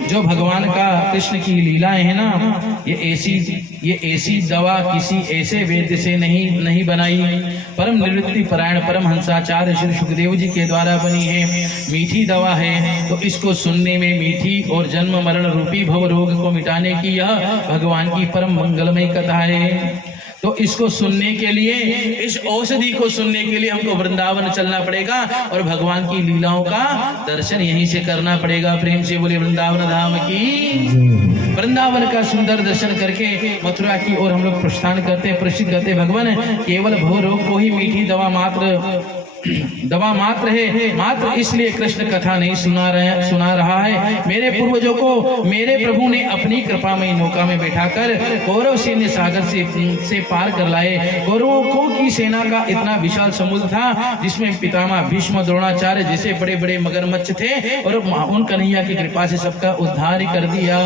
जो भगवान का कृष्ण की लीलाएं है ना, ये ऐसी दवा किसी ऐसे वेद्य से नहीं बनाई, परम निवृत्ति परायण परम हंसाचार्य श्री सुखदेव जी के द्वारा बनी है। मीठी दवा है, तो इसको सुनने में मीठी और जन्म मरण रूपी भव रोग को मिटाने की यह भगवान की परम मंगलमय कथा है। तो इसको सुनने के लिए, इस औषधि को सुनने के लिए हमको वृंदावन चलना पड़ेगा और भगवान की लीलाओं का दर्शन यहीं से करना पड़ेगा। प्रेम से बोले वृंदावन धाम की। वृंदावन का सुंदर दर्शन करके मथुरा की ओर हम लोग प्रस्थान करते हैं। प्रसिद्ध करते भगवान केवल भव रोग को ही मीठी दवा मात्र है, मात्र इसलिए कृष्ण कथा नहीं सुना रहा है। मेरे पूर्वजों को मेरे प्रभु ने अपनी कृपामयी नौका में बैठाकर कौरव सैन्य सागर से पार कर लाए। कौरवों की सेना का इतना विशाल समुद्र था, जिसमें पितामह भीष्म द्रोणाचार्य जैसे बड़े बड़े मगरमच्छ थे, और उन कन्हैया की कृपा से सबका उद्धार कर दिया।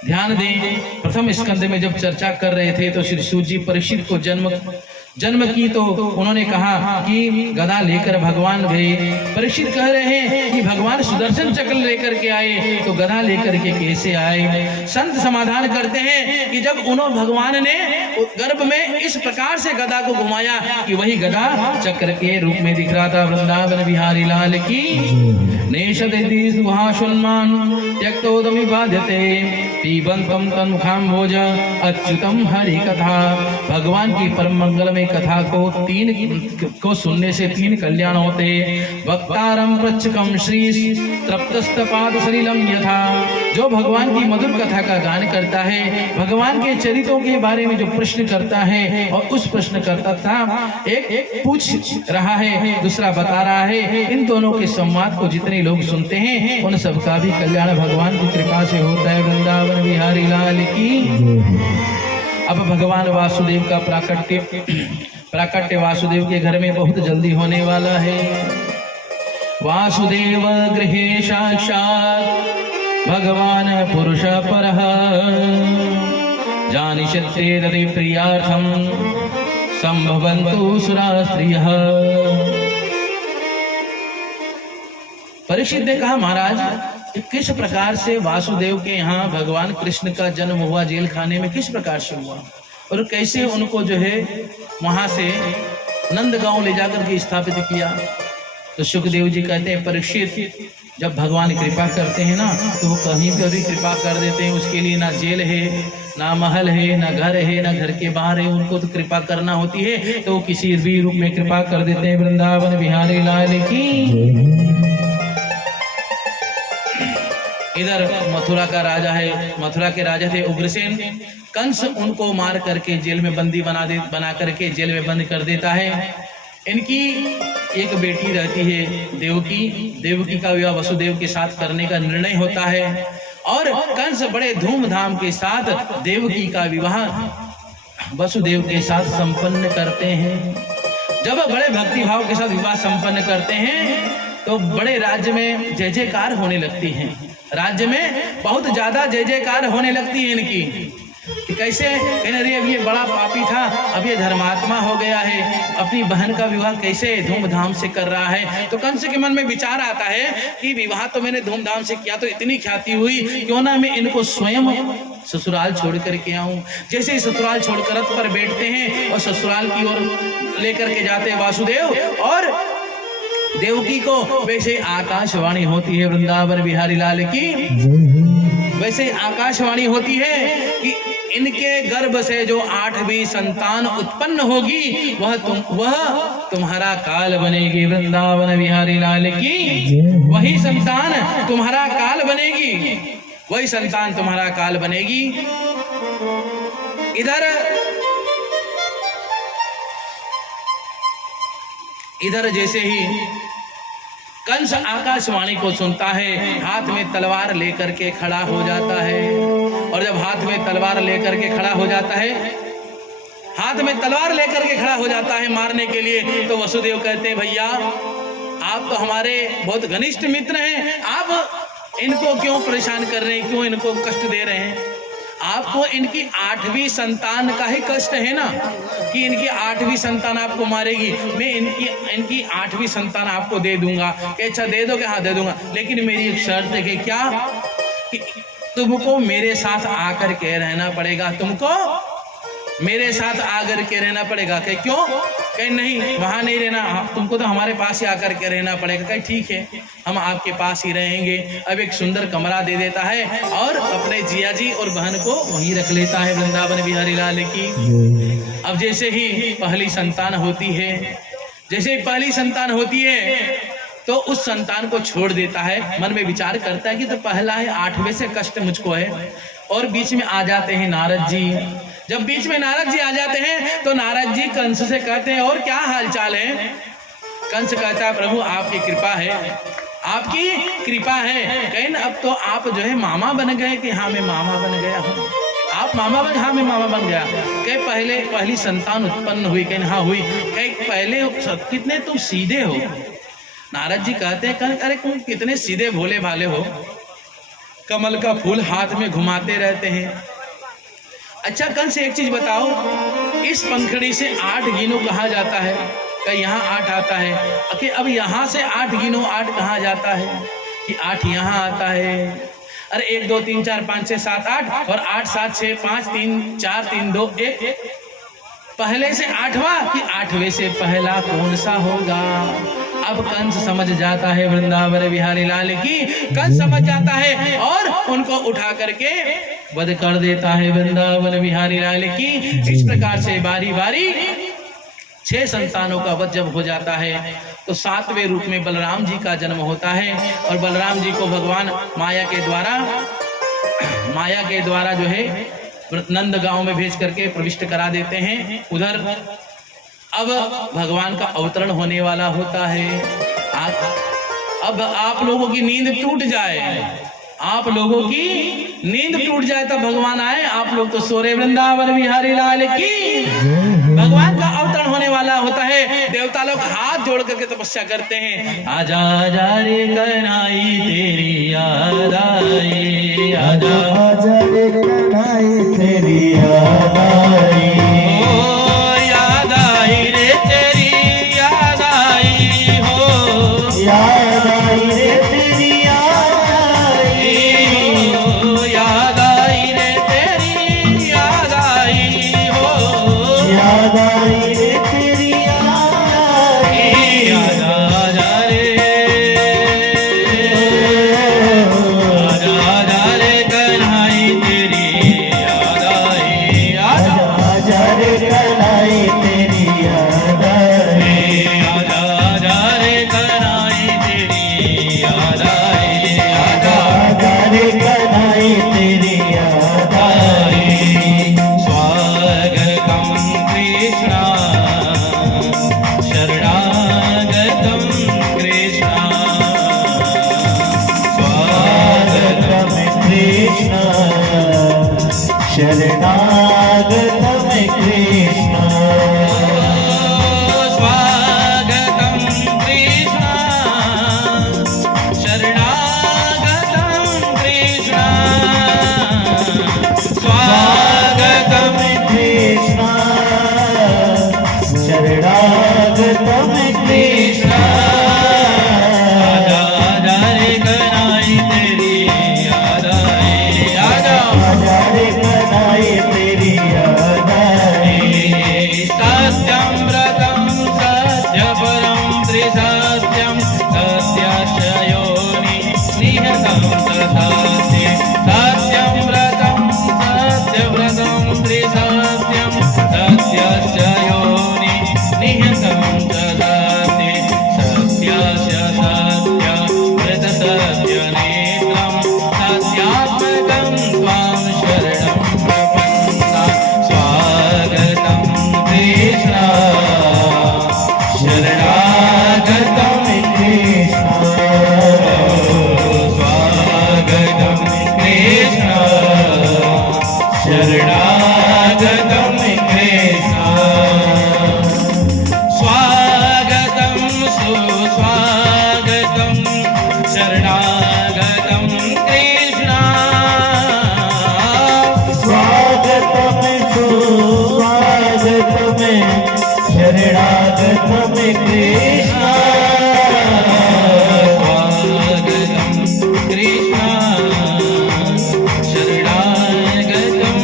ध्यान दें, प्रथम स्कंद में जब चर्चा कर रहे थे तो श्री सूत जी परीक्षित को जन्म की तो उन्होंने कहा कि गदा लेकर भगवान गए। परीक्षित कह रहे हैं कि भगवान सुदर्शन चक्र लेकर के आए, तो गदा लेकर के कैसे आए? संत समाधान करते हैं कि जब उन्होंने भगवान ने गर्भ में इस प्रकार से गदा को घुमाया कि वही गदा चक्र के रूप में दिख रहा था। वृंदावन बिहारी लाल की। त्यक्तोदमि बाध्यते पीबंतम तन्मुखाम्भोज अच्युतम हरि कथा। भगवान की परम मंगलमय कथा को सुनने से 3 कल्याण होते। वक्तारम प्रच्छकम श्री तृप्तस्तपाद सलिलम यथा। जो भगवान की मधुर कथा का गान करता है, भगवान के चरित्रों के बारे में जो प्रश्न करता है, और उस प्रश्न करता था एक पूछ रहा है, दूसरा बता रहा है, इन दोनों के संवाद को जितने लोग सुनते हैं उन सबका भी कल्याण भगवान की कृपा से होता है। वृंदावन बिहारी लाल की। अब भगवान वासुदेव का प्राकट्य वासुदेव के घर में बहुत जल्दी होने वाला है। वासुदेव गृहे साक्षात् भगवान पुरुष परः जानिष्यते तदि प्रियार्थं संभवन्तु सुरा स्त्रियः। परीक्षित ने कहा, महाराज किस प्रकार से वासुदेव के यहाँ भगवान कृष्ण का जन्म हुआ, जेल खाने में किस प्रकार से हुआ, और कैसे उनको जो है वहां से नंदगांव ले जाकर के स्थापित किया? तो सुखदेव जी कहते हैं, परीक्षित जब भगवान कृपा करते हैं ना, तो वो कहीं पर भी कृपा कर देते हैं। उसके लिए ना जेल है, ना महल है, ना घर है, ना घर के बाहर है। उनको तो कृपा करना होती है तो वो किसी भी रूप में कृपा कर देते हैं। वृंदावन बिहारी लाल की। इधर मथुरा का राजा है, मथुरा के राजा थे उग्रसेन। कंस उनको मार करके जेल में बंदी बना करके जेल में बंद कर देता है। इनकी एक बेटी रहती है देवकी। देवकी का विवाह वसुदेव के साथ करने का निर्णय होता है और कंस बड़े धूमधाम के साथ देवकी का विवाह वसुदेव के साथ संपन्न करते हैं। जब बड़े भक्ति भाव के साथ विवाह संपन्न करते हैं तो बड़े राज्य में जय जयकार होने लगती है। राज्य में बहुत ज्यादा जय जयकार होने लगती है इनकी कि कैसे कहने रही, अब ये बड़ा पापी था, अब ये धर्मात्मा हो गया है, अपनी बहन का विवाह कैसे धूमधाम से कर रहा है। तो कंस के मन में विचार आता है कि विवाह तो मैंने धूमधाम से किया तो इतनी ख्याति हुई, क्यों ना मैं इनको स्वयं ससुराल छोड़ करके आऊं। जैसे ही ससुराल छोड़कर रथ पर बैठते हैं और ससुराल की ओर लेकर के जाते हैं वासुदेव और देवकी को, वैसे आकाशवाणी होती है वृंदावन बिहारी लाल की, वैसे आकाशवाणी होती है कि इनके गर्भ से जो 8वीं संतान उत्पन्न होगी वह तुम्हारा काल बनेगी। वृंदावन बिहारी लाल की वही संतान तुम्हारा काल बनेगी, वही संतान तुम्हारा काल बनेगी। इधर जैसे ही कंस आकाशवाणी को सुनता है, हाथ में तलवार लेकर के खड़ा हो जाता है। और जब हाथ में तलवार लेकर के खड़ा हो जाता है, हाथ में तलवार लेकर के खड़ा हो जाता है मारने के लिए, तो वसुदेव कहते हैं, भैया आप तो हमारे बहुत घनिष्ठ मित्र हैं, आप इनको क्यों परेशान कर रहे हैं, क्यों इनको कष्ट दे रहे हैं। आपको इनकी 8वीं संतान का ही कष्ट है ना कि इनकी 8वीं संतान आपको मारेगी। मैं इनकी 8वीं संतान आपको दे दूंगा। अच्छा दे दोगे? हाँ दे दूंगा, लेकिन मेरी एक शर्त है कि क्या, कि तुमको मेरे साथ आकर के रहना पड़ेगा, तुमको मेरे साथ आकर के रहना पड़ेगा। कहे क्यों? कहीं नहीं, वहां नहीं रहना, तुमको तो हमारे पास ही आकर के रहना पड़ेगा। कहीं ठीक है, हम आपके पास ही रहेंगे। अब एक सुंदर कमरा दे देता है और अपने जिया जी और बहन को वहीं रख लेता है वृंदावन बिहारी लाल की। अब जैसे ही पहली संतान होती है, जैसे ही पहली संतान होती है तो उस संतान को छोड़ देता है। मन में विचार करता है कि तो पहला है, 8वें से कष्ट मुझको है। और बीच में आ जाते हैं नारद जी। जब बीच में नारद जी आ जाते हैं तो नारद जी कंस से कहते हैं, और क्या हालचाल है? कंस कहता है, प्रभु आपकी कृपा है, आपकी कृपा है। कहीं अब तो आप जो है मामा बन गए कि हाँ मैं मामा बन गया हूँ। आप मामा बन? हाँ मैं मामा बन गया। कहीं पहले पहली संतान उत्पन्न हुई? कहीं हाँ हुई। कहीं पहले कितने तुम सीधे हो। नारद जी कहते हैं, अरे तुम कितने सीधे भोले भाले हो, कमल का फूल हाथ में घुमाते रहते हैं। अच्छा कंस एक चीज बताओ, इस पंखड़ी से 8 गिनो कहा जाता है? कहीं यहाँ 8 आता है कि अब यहाँ से 8 गिनो 8 कहाँ जाता है कि 8 यहाँ आता है? अरे 1 2 3 4 5 6 7 8 और 8 7 6 5 3 4 3 2 1। पहले से 8वां कि 8वें से पहला कौन सा होगा? अब कंस समझ जाता है वृंदावन बिहारी लाल की, कंस समझ जाता है और उनको उठा करके वध कर देता है वृंदावन बिहारी लाल की। इस प्रकार से बारी बारी 6 संतानों का वध जब हो जाता है तो 7वें रूप में बलराम जी का जन्म होता है। और बलराम जी को भगवान माया के द्वारा जो है नंद गांव में भेज करके प्रविष्ट करा देते हैं। उधर अब भगवान का अवतरण होने वाला होता है। अब आप लोगों की नींद टूट जाए, आप लोगों की नींद टूट जाए तब भगवान आए। आप लोग तो सो रहे। वृंदावन बिहारी लाल की भगवान का अवतरण होने वाला होता है। देवता लोग हाथ जोड़ करके तपस्या करते हैं। आजा आजा रे कन्हई तेरी याद आई, आजा आजा रे कन्हई तेरी याद आई, याद आई रे तेरी याद आई हो, याद आई रे तेरी याद आई हो, याद आई रे तेरी याद आई हो, याद आई रे तेरी याद आई, याद आजा रे, आजा आजा रे कन्हई तेरी शरणागतम कृष्ण स्वागतं कृष्ण शरणागतं कृष्ण स्वागतं कृष्ण शरणागतम कृष्ण आजा आजा रे कनाई तेरी याद आए आजा आजा रे कनाई तेरी याद आए सत्यं व्रतं सत्यपरं त्रिसत्यं सत्यस्य योनि निहतं तथास्ति सत्यं व्रतं सत्यव्रतं त्रिसत्यं सत्यस्य योनि निहतं तथास्ति सत्यस्य सत्यव्रतसत्यनेत्रं सत्यात्मकं त्वां शरणं प्रपन्ना स्वागतं कृष्ण शरणागतम कृष्ण स्वागतं कृष्ण शरणागतम कृष्ण स्वागतं सुस्वागतं शरणागतं कृष्ण स्वागतम सुस्वागतम शरणागतम कृष्ण स्वागतं कृष्ण शरणागतं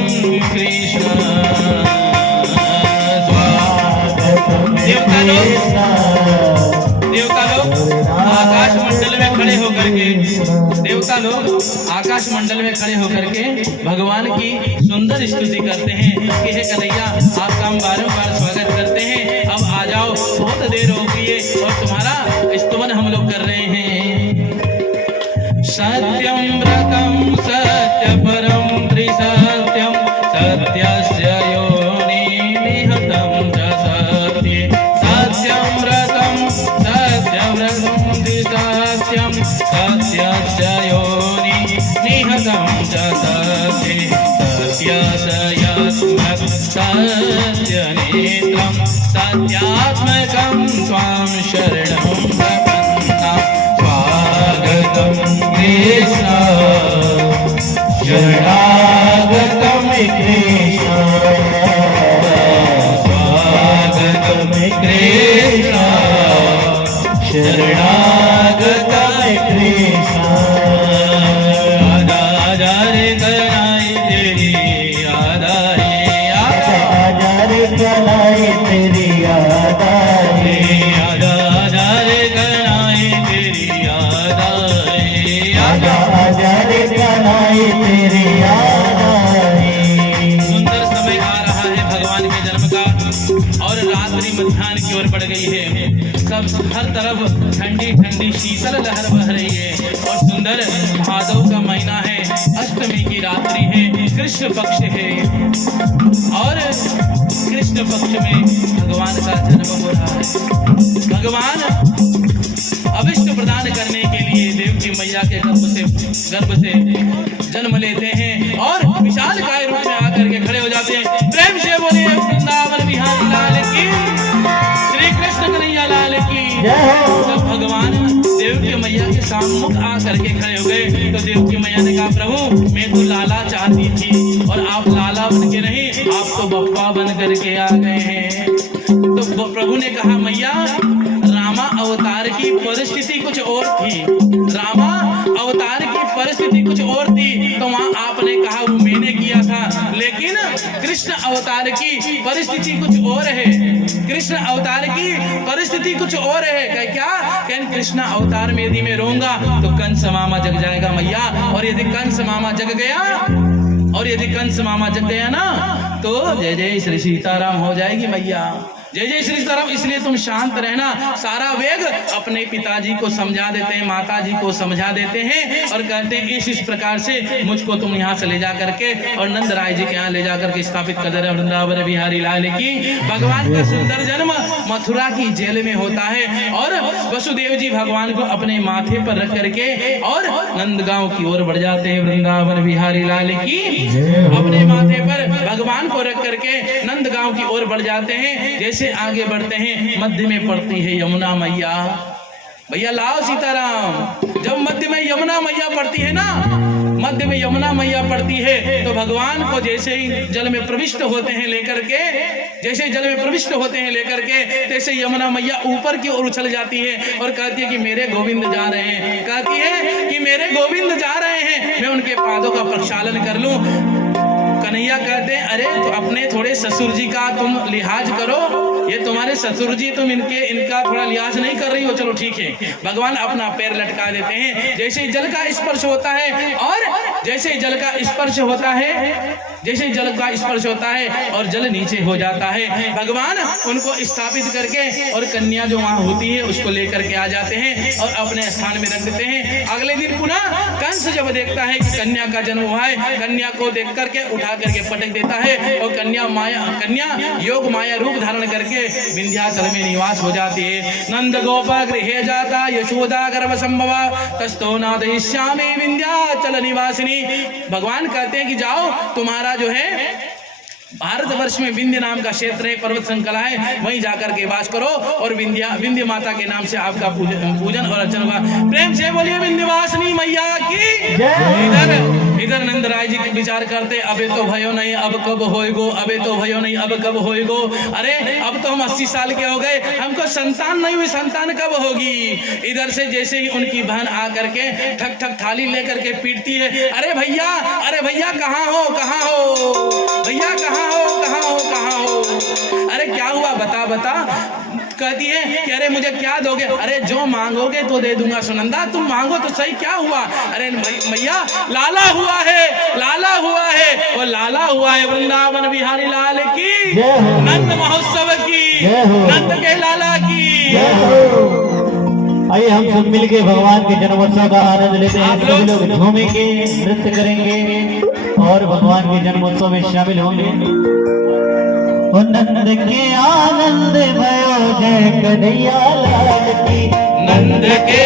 कृष्ण स्वागतम देवता लोग कृष्ण देवता लोग आकाश मंडल में खड़े होकर के देवता लोग आकाश मंडल में खड़े होकर के भगवान की सुंदर स्तुति करते हैं कि हे कन्हैया आपका हम बारंबार स्वागत करते हैं। अब आ जाओ, बहुत देर हो गई है और तुम्हारा स्तुवन हम लोग कर रहे हैं। सत्यं व्रतं सत्यपरं त्रिसत्यं सत्यस्य योनि निहतं च सत्ये सत्यं व्रतं सत्यव्रतं त्रिसत्यं सत्यस्य योनि निहतं च सत्ये सत्यनेत्रं सत्यात्मकं त्वां शरणं प्रपन्ना स्वागतं कृष्ण शरणागतम कृष्ण स्वागतं कृष्ण शरणागतम कृष्ण आजा आजा रे कनाई तेरी याद आए आजा आजा रे कनाई तेरी याद आए आजा आजा रे कनाई तेरी याद आए आजा आजा आजा रे कनाई तेरी याद आए सुंदर समय आ रहा है भगवान के जन्म का और रात्रि मध्याह्न की ओर बढ़ गई है। सब हर तरफ ठंडी ठंडी शीतल लहर बह रही है और सुंदर भादव का महीना है, अष्टमी की रात्रि है, कृष्ण पक्ष है और कृष्ण पक्ष में भगवान का जन्म हो रहा है। भगवान अभिष्ट प्रदान करने के लिए देवकी मैया के गर्भ से जन्म लेते हैं और विशाल काय रूप में आकर के खड़े हो जाते हैं। प्रेम से बोलिए वृंदावन बिहारी लाल की, श्री कृष्ण कन्हैया लाल की। जय हो। जब भगवान देवकी मैया के सामने आकर के खड़े हो गए तो देवकी मैया ने कहा, प्रभु मैं तो लाला चाहती थी और आप लाला बन के नहीं, आप तो बप्पा बन करके आ गए हैं। तो प्रभु ने कहा, मैया रामा अवतार की परिस्थिति कुछ और थी, रामा अवतार की परिस्थिति कुछ और थी, तो वहाँ आपने कहा वो मैंने किया था, लेकिन कृष्ण अवतार की परिस्थिति कुछ और है, कृष्ण अवतार की परिस्थिति कुछ और है। क्या कृष्ण अवतार में यदि मैं रहूंगा तो कंस मामा जग जाएगा मैया, और यदि कंस मामा जग गया और यदि कंस मामा जग गया ना तो जय जय श्री सीताराम हो जाएगी मैया। जय जय श्री सीताराम। इसलिए तुम शांत रहना। सारा वेग अपने पिताजी को समझा देते हैं, माता जी को समझा देते हैं और कहते हैं इस प्रकार से मुझको तुम यहाँ से ले जा करके और नंद राय जी के यहाँ ले जा करके स्थापित कर दे रहे। वृंदावन बिहारी लाल की। भगवान का सुंदर जन्म मथुरा की जेल में होता है और वसुदेव जी भगवान को अपने माथे पर रख करके और नंदगांव की ओर बढ़ जाते हैं। वृंदावन बिहारी लाल की। अपने माथे पर भगवान को रख करके नंदगांव की ओर बढ़ जाते हैं। जैसे आगे बढ़ते हैं मध्य में पड़ती है यमुना मैया। भैया लाओ सीताराम। जब मध्य में यमुना मैया पड़ती है ना, मध्य में यमुना मैया पड़ती है तो भगवान को जैसे ही जल में प्रविष्ट होते हैं लेकर के, जैसे जल में प्रविष्ट होते हैं लेकर के, तैसे यमुना मैया ऊपर की ओर उछल जाती है और कहती है कि मेरे गोविंद जा रहे हैं। कहती है कि मेरे गोविंद जा रहे हैं, मैं उनके पादों का प्रक्षालन कर लूं। कन्हैया कहते हैं अरे तो अपने थोड़े ससुर जी का तुम लिहाज करो, ये तुम्हारे ससुर जी, तुम इनका थोड़ा लिहाज नहीं कर रही हो। चलो ठीक है। भगवान अपना पैर लटका देते हैं। जैसे जल का स्पर्श होता है और जैसे जल का स्पर्श होता है, जैसे जल का स्पर्श होता है और जल नीचे हो जाता है, भगवान उनको स्थापित करके और कन्या जो वहां होती है उसको लेकर के आ जाते हैं और अपने स्थान में रख देते हैं। अगले दिन पुनः कंस जब देखता है कि कन्या का जन्म हुआ है, कन्या को देख करके उठा करके पटक देता है और कन्या योग माया रूप धारण करके विंध्याचल में निवास हो जाती है। नंद गोपा गृहे जाता यशोदा गर्भ संभवा तस्तो नादयिष्यामि विंध्याचल निवासिनी। भगवान कहते हैं कि जाओ, तुम्हारा जो है भारतवर्ष में विंध्य नाम का क्षेत्र है, पर्वत श्रृंखला है, वहीं जाकर के वास करो और विंध्य माता के नाम से आपका पूजन और अर्चन होगा। प्रेम से बोलिए विंध्यवासिनी मैया की। इधर नंद राय जी विचार करते अबे तो भयो नहीं अब कब होएगो, अबे तो भयो नहीं अब कब होएगो। अरे अब तो हम 80 साल के हो गए, हमको संतान नहीं हुई, संतान कब होगी। इधर से जैसे ही उनकी बहन आ करके ठक ठक थाली लेकर के पीटती है, अरे भैया कहाँ हो, कहाँ हो भैया, कहाँ हो, कहाँ हो, कहाँ हो। अरे क्या हुआ बता। कहती है कि अरे मुझे क्या दोगे। अरे जो मांगोगे तो दे दूंगा। सुनंदा तुम मांगो तो सही, क्या हुआ। अरे मैया लाला हुआ है, लाला हुआ है, वो लाला हुआ है वृंदावन बिहारी लाल की, नंद महोत्सव की, नंद के लाला की। आइए हम सब मिलके भगवान के जन्मोत्सव का आनंद लेते हैं। सभी लोग झूमेंगे, नृत्य करेंगे और भगवान के जन्मोत्सव में शामिल होंगे। नंद के आनंद भयो जय कन्हैया लाल की, नंद के